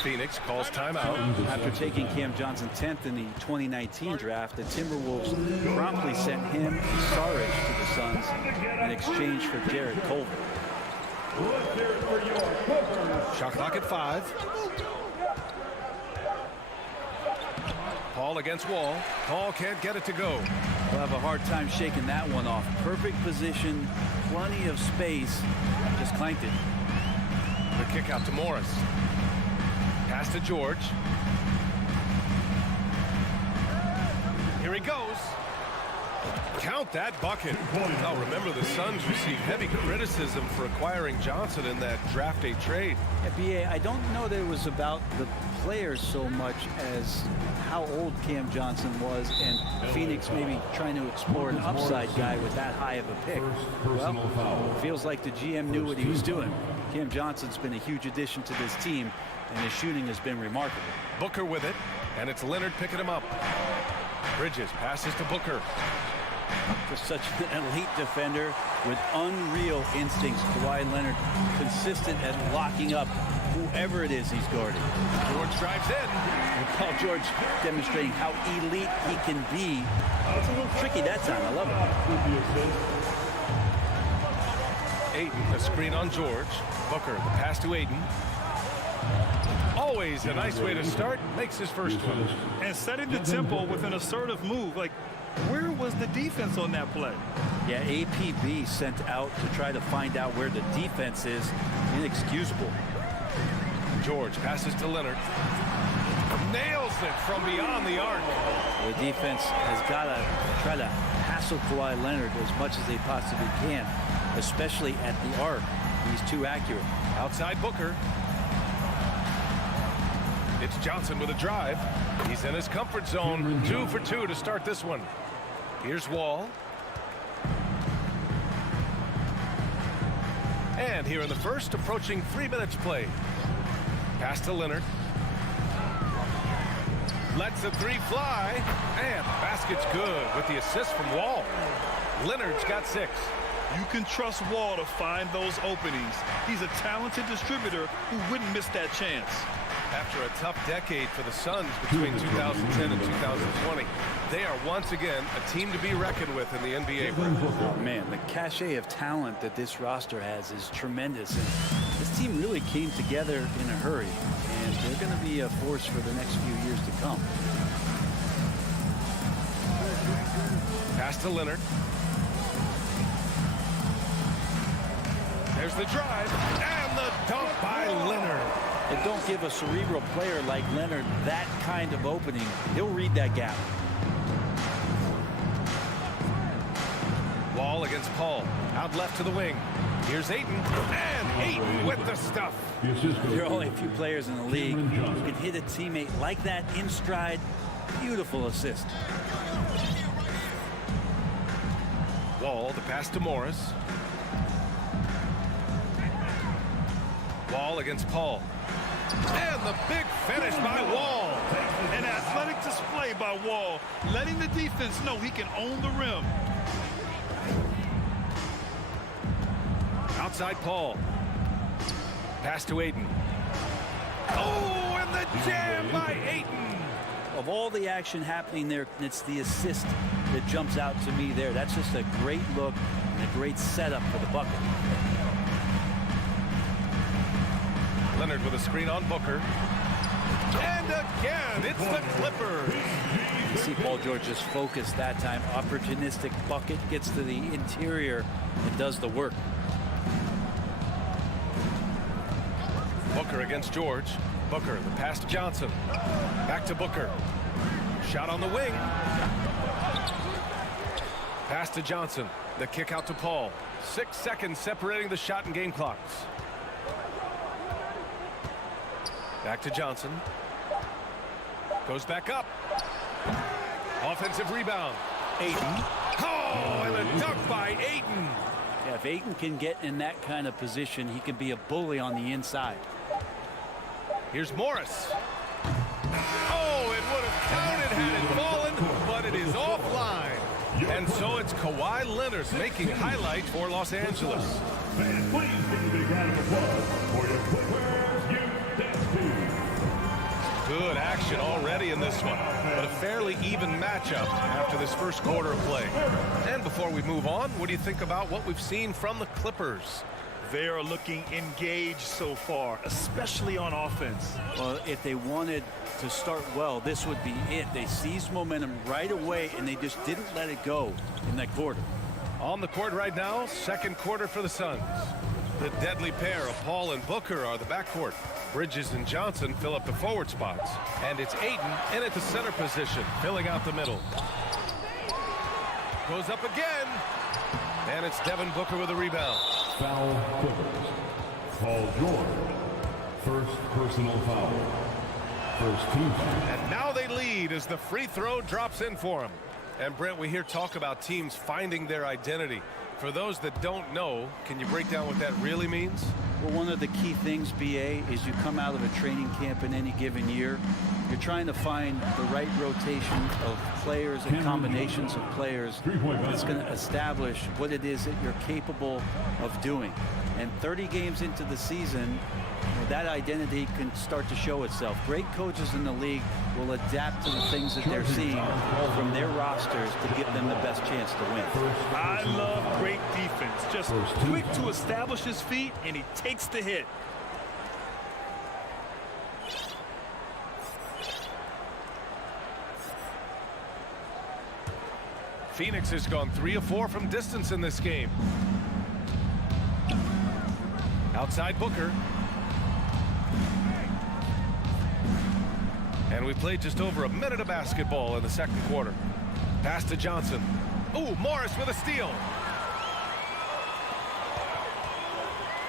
Phoenix calls timeout. After taking Cam Johnson 10th in the 2019 draft, the Timberwolves promptly sent him and Saric to the Suns in exchange for Jared Culver. Shot clock at 5. Paul against Wall. Paul can't get it to go. We'll have a hard time shaking that one off. Perfect position, plenty of space. Just clanked it. The kick out to Morris. Pass to George. Here he goes. Count that bucket. Now remember, the Suns received heavy criticism for acquiring Johnson in that draft day trade. At BA, I don't know that it was about the players so much as how old Cam Johnson was, and Phoenix maybe trying to explore an upside guy with that high of a pick. Well, feels like the GM knew what he was doing. Cam Johnson's been a huge addition to this team, and his shooting has been remarkable. Booker with it, and it's Leonard picking him up. Bridges passes to Booker. For such an elite defender with unreal instincts, Kawhi Leonard consistent at locking up whoever it is he's guarding. George drives in. And Paul George demonstrating how elite he can be. It's a little tricky that time. I love it. Ayton, a screen on George. Booker, the pass to Ayton. Always a nice way to start. Makes his first one. And setting the tempo with an assertive move. Like, where was the defense on that play? Yeah, APB sent out to try to find out where the defense is. Inexcusable. George passes to Leonard. Nails it from beyond the arc. The defense has got to try to hassle Kawhi Leonard as much as they possibly can, especially at the arc. He's too accurate. Outside Booker. It's Johnson with a drive. He's in his comfort zone. 2 for 2 to start this one. Here's Wall. And here in the first, approaching 3 minutes played. Pass to Leonard. Lets the 3 fly. And basket's good with the assist from Wall. Leonard's got 6. You can trust Wall to find those openings. He's a talented distributor who wouldn't miss that chance. After a tough decade for the Suns between 2010 and 2020, they are once again a team to be reckoned with in the NBA. Oh, man, the cachet of talent that this roster has is tremendous. And this team really came together in a hurry, and they're going to be a force for the next few years to come. Pass to Leonard. There's the drive, and the dunk by Leonard. And don't give a cerebral player like Leonard that kind of opening. He'll read that gap. Wall against Paul. Out left to the wing. Here's Ayton. And Ayton with the stuff. There are only a few players in the league who can hit a teammate like that in stride. Beautiful assist. Wall, the pass to Morris. Wall against Paul. And the big finish by Wall. An athletic display by Wall, letting the defense know he can own the rim. Outside Paul. Pass to Ayton. Oh, and the jam by Ayton. Of all the action happening there, it's the assist that jumps out to me there. That's just a great look and a great setup for the bucket. Leonard with a screen on Booker. And again, it's the Clippers. See Paul George just focus that time. Opportunistic bucket, gets to the interior and does the work. Booker against George. Booker, the pass to Johnson. Back to Booker. Shot on the wing. Pass to Johnson. The kick out to Paul. 6 seconds separating the shot and game clocks. Back to Johnson. Goes back up. Offensive rebound. Ayton. Oh, and a dunk by Ayton. Yeah, if Ayton can get in that kind of position, he can be a bully on the inside. Here's Morris. Oh, it would have counted had it fallen, but it is offline. And so it's Kawhi Leonard making highlights for Los Angeles. And please give a big round of applause for your Clippers U.S. Good action already in this one, but a fairly even matchup after this first quarter of play. And before we move on, what do you think about what we've seen from the Clippers? They are looking engaged so far, especially on offense. Well, if they wanted to start well, this would be it. They seized momentum right away, and they just didn't let it go in that quarter. On the court right now, second quarter for the Suns. The deadly pair of Paul and Booker are the backcourt. Bridges and Johnson fill up the forward spots. And it's Ayton in at the center position, filling out the middle. Goes up again. And it's Devin Booker with a rebound. Foul Clippers. Paul George. First personal foul. First team foul. And now they lead as the free throw drops in for them. And Brent, we hear talk about teams finding their identity. For those that don't know, can you break down what that really means? Well, one of the key things, BA, is you come out of a training camp in any given year. You're trying to find the right rotation of players and combinations of players that's going to establish what it is that you're capable of doing. And 30 games into the season, that identity can start to show itself. Great coaches in the league will adapt to the things that they're seeing from their rosters to give them the best chance to win. I love great defense. Just quick to establish his feet, and he takes the hit. Phoenix has gone 3 of 4 from distance in this game. Outside Booker. And we played just over a minute of basketball in the second quarter. Pass to Johnson. Ooh, Morris with a steal.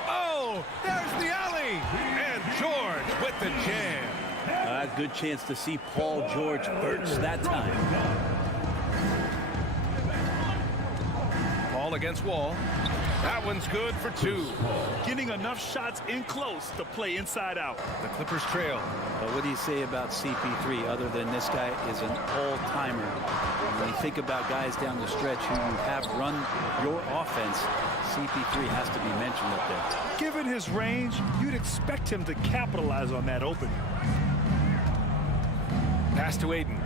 Oh, there's the alley. And George with the jam. Good chance to see Paul George burst that time. Paul against Wall. That one's good for 2. Getting enough shots in close to play inside out. The Clippers trail. But what do you say about CP3 other than this guy is an all-timer? When you think about guys down the stretch who you have run your offense, CP3 has to be mentioned up there. Given his range, you'd expect him to capitalize on that opening. Pass to Ayton.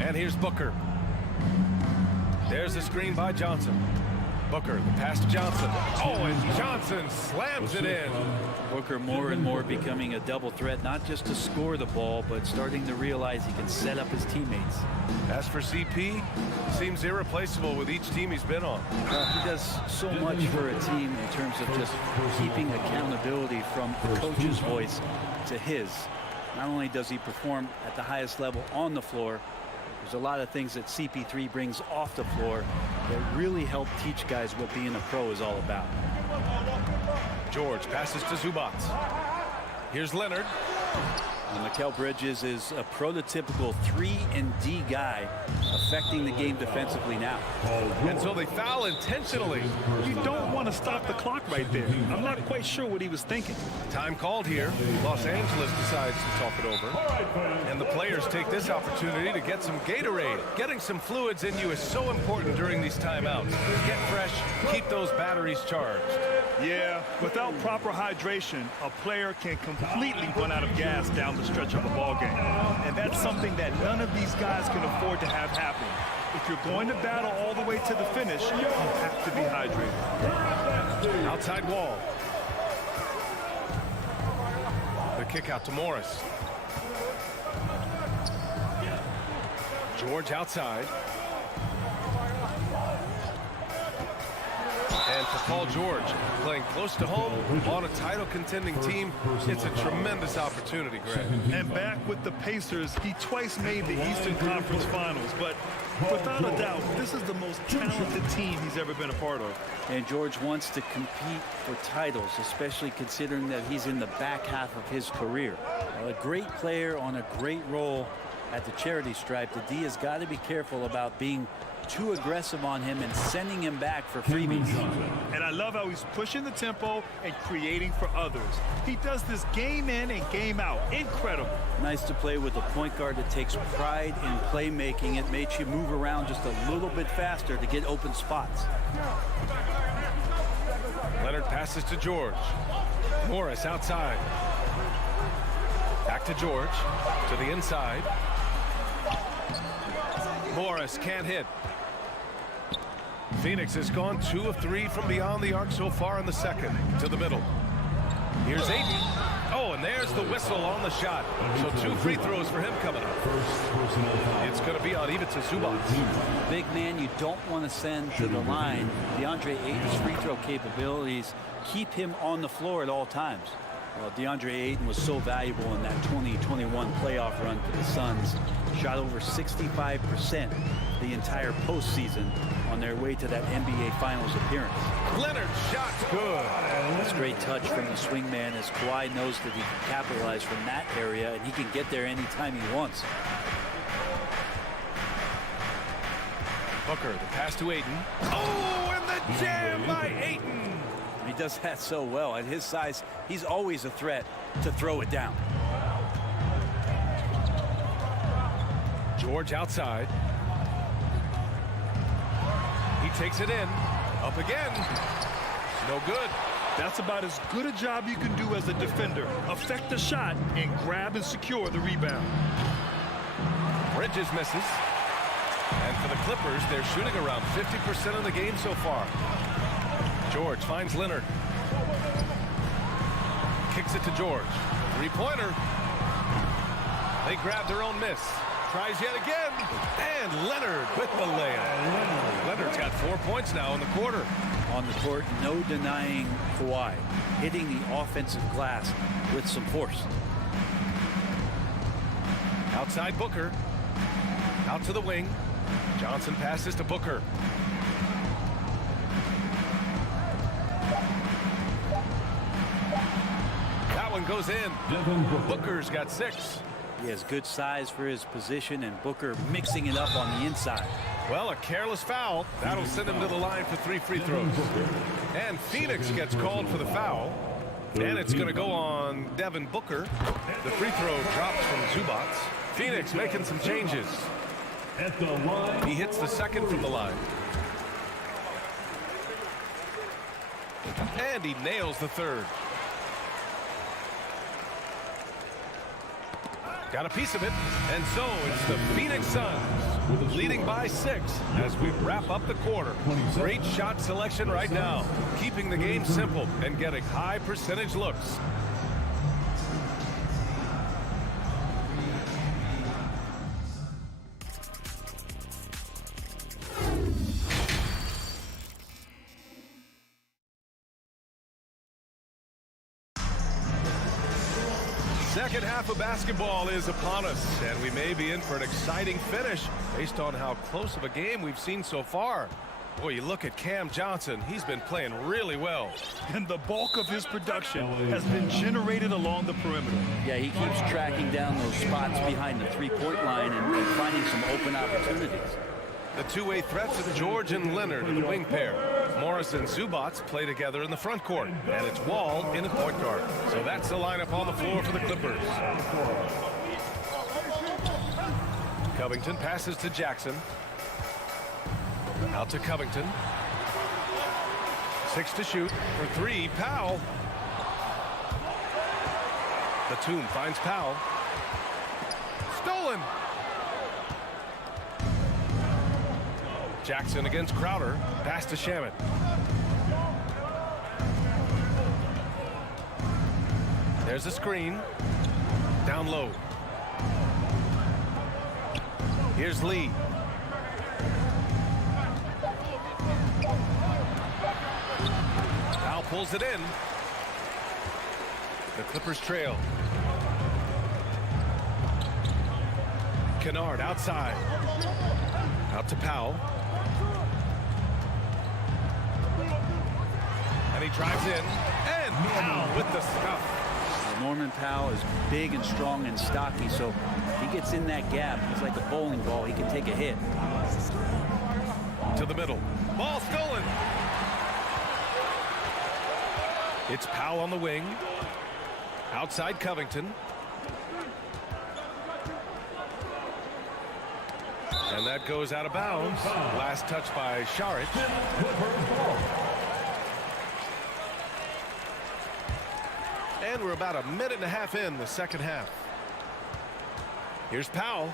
And here's Booker. There's the screen by Johnson. Booker, the pass to Johnson. Oh, and Johnson slams it in. Booker more and more becoming a double threat, not just to score the ball, but starting to realize he can set up his teammates. As for CP, seems irreplaceable with each team he's been on. He does so much for a team in terms of just keeping accountability from the coach's voice to his. Not only does he perform at the highest level on the floor, there's a lot of things that CP3 brings off the floor that really help teach guys what being a pro is all about. George passes to Zubac. Here's Leonard. And Mikal Bridges is a prototypical 3-and-D guy, affecting the game defensively now. And so they foul intentionally. You don't want to stop the clock right there. I'm not quite sure what he was thinking. Time called here. Los Angeles decides to talk it over. And the players take this opportunity to get some Gatorade. Getting some fluids in you is so important during these timeouts. Get fresh, keep those batteries charged. Yeah, without proper hydration, a player can completely run out of gas down the stretch of a ball game. And that's something that none of these guys can afford to have happen. If you're going to battle all the way to the finish, you have to be hydrated. Outside Wall. The kick out to Morris. George outside. And for Paul George, playing close to home on a title contending team, it's a tremendous opportunity, Greg. And back with the Pacers, he twice made the Eastern Conference Finals, but without a doubt, this is the most talented team he's ever been a part of. And George wants to compete for titles, especially considering that he's in the back half of his career. A great player on a great role at the charity stripe. The D has got to be careful about being too aggressive on him and sending him back for freebies. And I love how he's pushing the tempo and creating for others. He does this game in and game out. Incredible. Nice to play with a point guard that takes pride in playmaking. It makes you move around just a little bit faster to get open spots. Leonard passes to George. Morris outside. Back to George. To the inside. Morris can't hit. Phoenix has gone 2 of 3 from beyond the arc so far in the second. To the middle. Here's Ayton. Oh, and there's the whistle on the shot. So 2 free throws for him coming up. It's going to be on Ivica Zubac. Big man you don't want to send to the line. DeAndre Ayton's free throw capabilities keep him on the floor at all times. Well, DeAndre Ayton was so valuable in that 2021 playoff run for the Suns. Shot over 65% the entire postseason on their way to that NBA Finals appearance. Leonard shot good. That's great touch from the swingman as Kawhi knows that he can capitalize from that area and he can get there anytime he wants. Booker, the pass to Ayton. Oh, and the jam by Ayton. He does that so well. At his size, he's always a threat to throw it down. George outside. He takes it in. Up again. No good. That's about as good a job you can do as a defender. Affect the shot and grab and secure the rebound. Bridges misses. And for the Clippers, they're shooting around 50% of the game so far. George finds Leonard. Kicks it to George. Three-pointer. They grab their own miss. Tries yet again. And Leonard with the layup. Leonard's got 4 points now in the quarter. On the court, no denying Kawhi. Hitting the offensive glass with some force. Outside Booker. Out to the wing. Johnson passes to Booker. That one goes in. Booker's got 6. He has good size for his position, and Booker mixing it up on the inside. Well, a careless foul. That'll send him to the line for 3 free throws. And Phoenix gets called for the foul. And it's going to go on Devin Booker. The free throw drops from Zubac. Phoenix making some changes. He hits the second from the line. And he nails the third. Got a piece of it, and so it's the Phoenix Suns leading by 6 as we wrap up the quarter. Great shot selection right now, keeping the game simple and getting high percentage looks. Second half of basketball is upon us, and we may be in for an exciting finish based on how close of a game we've seen so far. Boy, you look at Cam Johnson, he's been playing really well. And the bulk of his production has been generated along the perimeter. Yeah, he keeps tracking down those spots behind the three-point line and finding some open opportunities. The two-way threats of George and Leonard in the wing pair. Morris and Zubac play together in the front court, and it's Wall in at point guard. So that's the lineup on the floor for the Clippers. Covington passes to Jackson. Out to Covington. 6 to shoot for 3. Powell. Batum finds Powell. Stolen. Jackson against Crowder. Pass to Shamet. There's a screen. Down low. Here's Lee. Powell pulls it in. The Clippers trail. Kennard outside. Out to Powell. And he drives in. And Powell with the stuff. Norman Powell is big and strong and stocky, so he gets in that gap. It's like a bowling ball. He can take a hit. To the middle. Ball stolen. It's Powell on the wing. Outside Covington. And that goes out of bounds. Last touch by Sharic. And we're about a minute and a half in the second half. Here's Powell.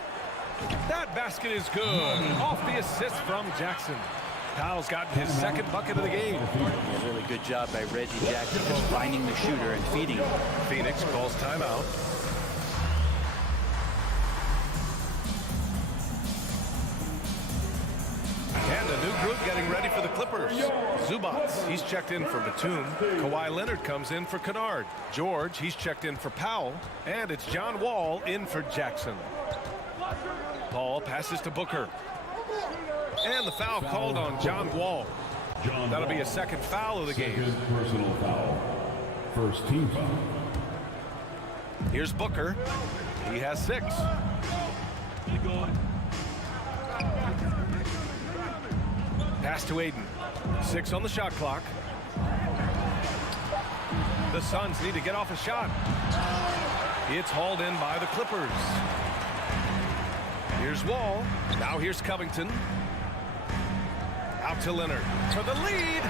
That basket is good. Off the assist from Jackson. Powell's gotten his second bucket of the game. A really good job by Reggie Jackson just finding the shooter and feeding him. Phoenix calls timeout. And a new group getting ready for the Clippers. Zubats, he's checked in for Batum. Kawhi Leonard comes in for Kennard. George, he's checked in for Powell. And it's John Wall in for Jackson. Paul passes to Booker. And the foul called on John Wall. That'll be a second foul of the game. Second personal foul. First team foul. Here's Booker. He has 6. Pass to Aiden. 6 on the shot clock. The Suns need to get off a shot. It's hauled in by the Clippers. Here's Wall. Now here's Covington. Out to Leonard for the lead.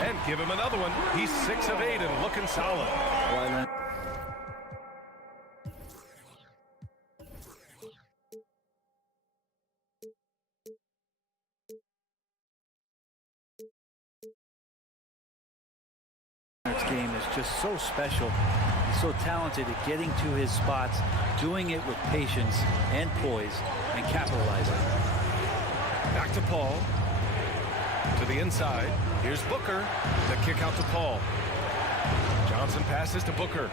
And give him another one. He's 6 of 8 and looking solid. Game is just so special. He's so talented at getting to his spots, doing it with patience and poise, and capitalizing. Back to Paul. To the inside. Here's Booker. The kick out to Paul. Johnson passes to Booker.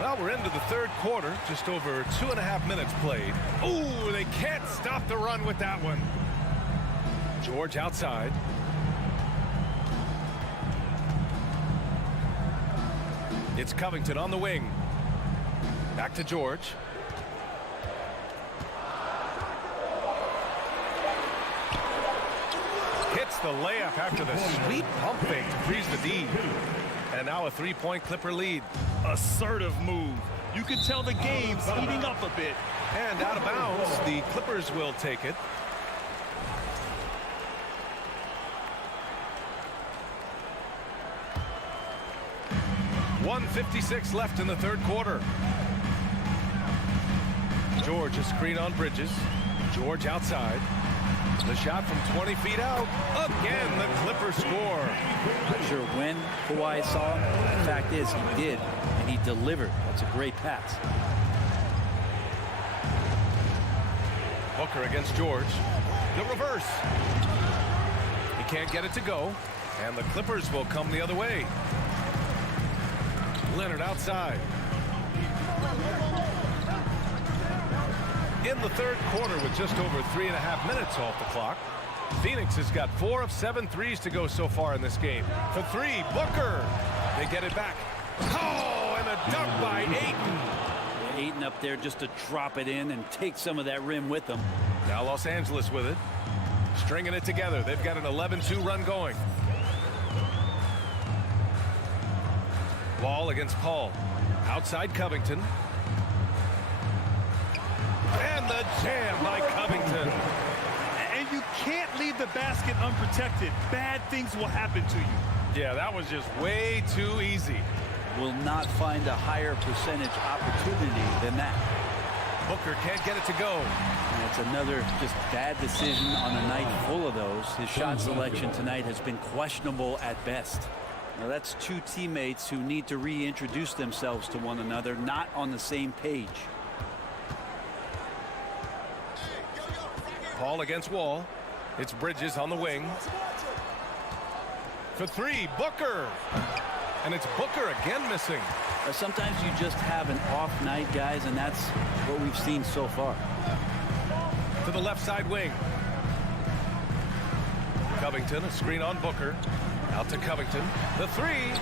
Well, we're into the third quarter. Just over 2.5 minutes played. Ooh, they can't stop the run with that one. George outside. It's Covington on the wing. Back to George. Hits the layup after the sweet pump fake to freeze the D. And now a 3-point Clipper lead. Assertive move. You can tell the game's heating up a bit. And out of bounds, the Clippers will take it. .156 left in the third quarter. George a screen on Bridges. George outside. The shot from 20 feet out. Again, the Clippers score. Not sure when Kawhi saw him. The fact is, he did, and he delivered. That's a great pass. Booker against George. The reverse. He can't get it to go, and the Clippers will come the other way. Leonard outside. In the third quarter with just over 3.5 minutes off the clock. Phoenix has got 4 of 7 threes to go so far in this game. For 3, Booker. They get it back. Oh, and a dunk by Ayton. Ayton up there just to drop it in and take some of that rim with them. Now Los Angeles with it. Stringing it together. They've got an 11-2 run going. Wall against Paul. Outside Covington. And the jam by Covington. And you can't leave the basket unprotected. Bad things will happen to you. Yeah, that was just way too easy. Will not find a higher percentage opportunity than that. Booker can't get it to go. And it's another just bad decision on a night full of those. His shot selection tonight has been questionable at best. Now that's 2 teammates who need to reintroduce themselves to one another, not on the same page. Paul against Wall. It's Bridges on the wing. For three, Booker. And it's Booker again missing. Sometimes you just have an off night, guys, and that's what we've seen so far. To the left side wing. Covington, a screen on Booker. Out to Covington. The three.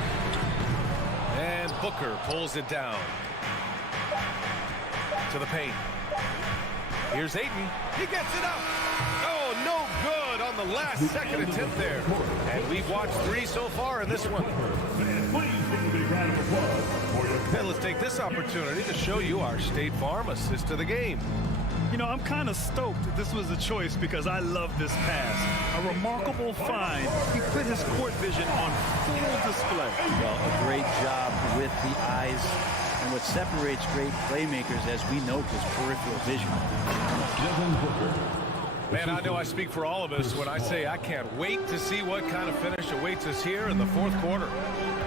And Booker pulls it down. To the paint. Here's Ayton. He gets it up. Oh, no good on the last second attempt there. And we've watched three so far in this one. And let's take this opportunity to show you our State Farm assist to the game. You know, I'm kind of stoked that this was a choice because I love this pass. A remarkable find. He put his court vision on full display. Well, a great job with the eyes. And what separates great playmakers, as we note, is peripheral vision. Man, I know I speak for all of us when I say I can't wait to see what kind of finish awaits us here in the fourth quarter.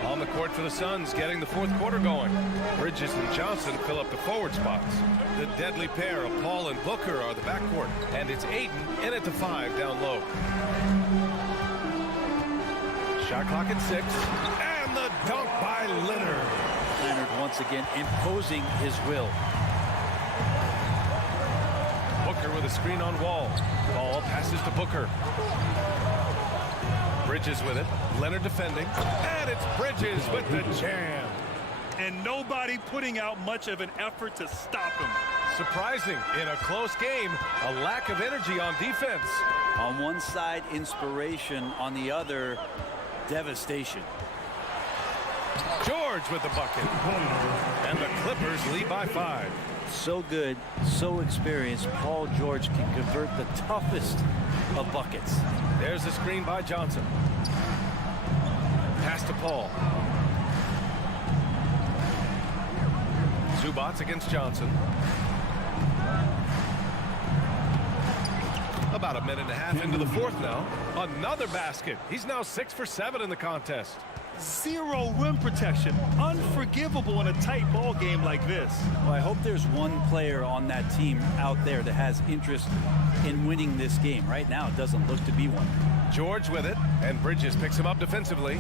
On the court for the Suns, getting the fourth quarter going. Bridges and Johnson fill up the forward spots. The deadly pair of Paul and Booker are the backcourt. And it's Ayton in at the 5 down low. Shot clock at 6. And the dunk by Leonard. Leonard once again imposing his will. Booker with a screen on Wall. Ball passes to Booker. Bridges with it. Leonard defending. And it's Bridges with the jam. And nobody putting out much of an effort to stop him. Surprising in a close game, a lack of energy on defense. On one side, inspiration. On the other, devastation. George with the bucket. And the Clippers lead by 5. So good, so experienced. Paul George can convert the toughest of buckets. There's a screen by Johnson. Pass to Paul. Zubats against Johnson. About a minute and a half into the fourth now. Another basket. He's now 6 for 7 in the contest. Zero rim protection. Unforgivable in a tight ball game like this. Well, I hope there's one player on that team out there that has interest in winning this game. Right now, it doesn't look to be one. George with it, and Bridges picks him up defensively.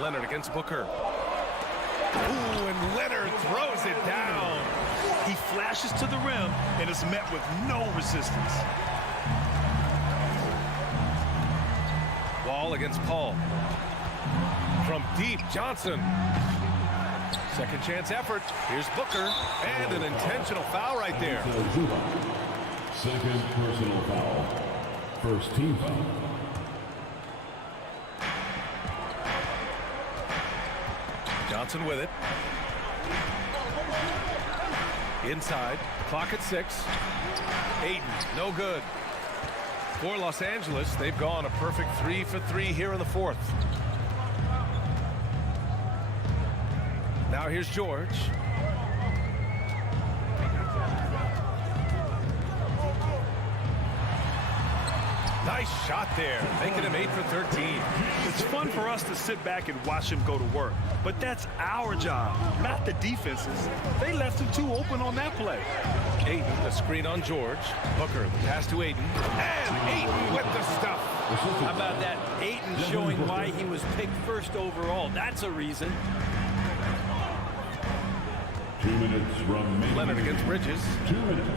Leonard against Booker. Ooh, and Leonard throws it down. He flashes to the rim and is met with no resistance. Wall against Paul. From deep, Johnson. Second chance effort. Here's Booker. And an intentional foul right there. Second personal foul. First team foul. Johnson with it. Inside. Clock at 6. Ayton, no good. For Los Angeles, they've gone a perfect 3 for 3 here in the fourth. Now here's George. Nice shot there, making him 8 for 13. It's fun for us to sit back and watch him go to work, but that's our job, not the defense's. They left him too open on that play. Ayton, the screen on George. Booker, the pass to Ayton. And Ayton with the stuff. How about that? Ayton showing why he was picked first overall. That's a reason. 2 minutes remaining. Leonard against Bridges. 2 minutes.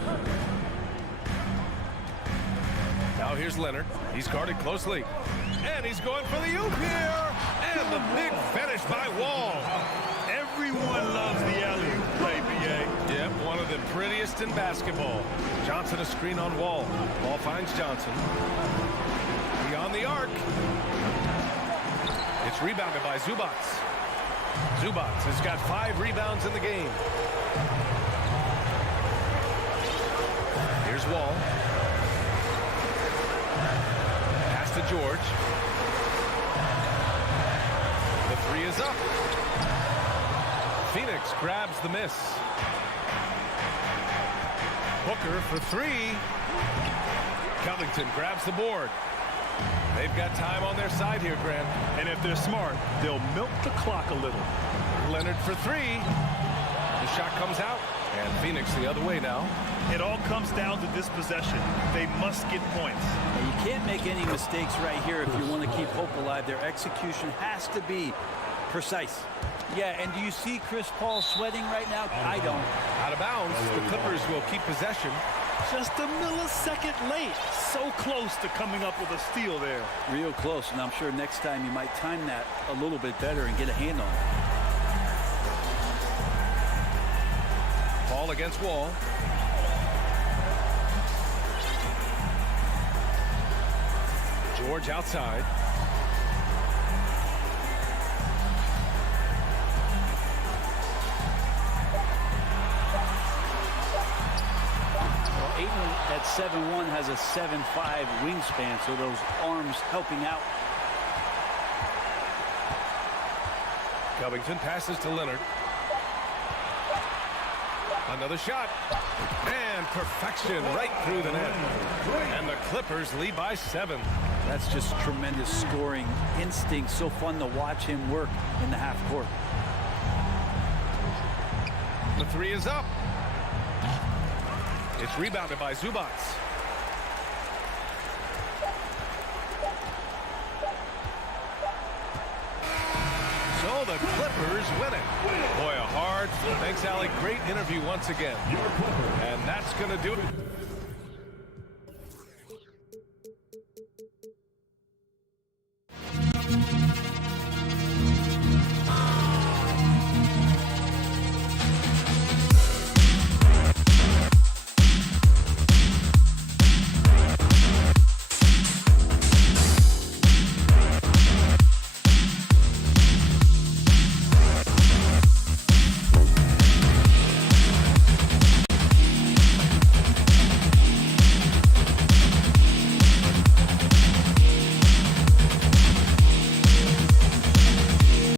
Now here's Leonard. He's guarded closely. And he's going for the oop here. And the big finish by Wall. Everyone loves the alley-oop play, B.A. Yep, one of the prettiest in basketball. Johnson a screen on Wall. Ball finds Johnson. Beyond the arc. It's rebounded by Zubats. Zubats has got 5 rebounds in the game. Here's Wall. Pass to George. The 3 is up. Phoenix grabs the miss. Booker for 3. Covington grabs the board. They've got time on their side here, Grant. And if they're smart, they'll milk the clock a little. Leonard for 3. The shot comes out, and Phoenix the other way now. It all comes down to this possession. They must get points. You can't make any mistakes right here if you want to keep hope alive. Their execution has to be precise. Yeah, and do you see Chris Paul sweating right now? I don't. Out of bounds, the Clippers will keep possession. Just a millisecond late. So close to coming up with a steal there. Real close, and I'm sure next time you might time that a little bit better and get a hand on it. Ball against Wall. George outside. Well, Ayton at 7'1" has a 7'5" wingspan, so those arms helping out. Covington passes to Leonard. Another shot. And perfection right through the net. And the Clippers lead by 7. That's just tremendous scoring instinct. So fun to watch him work in the half court. The three is up. It's rebounded by Zubac. So the Clippers win it. Boy, a hard. Thanks, Allie. Great interview once again. And that's going to do it.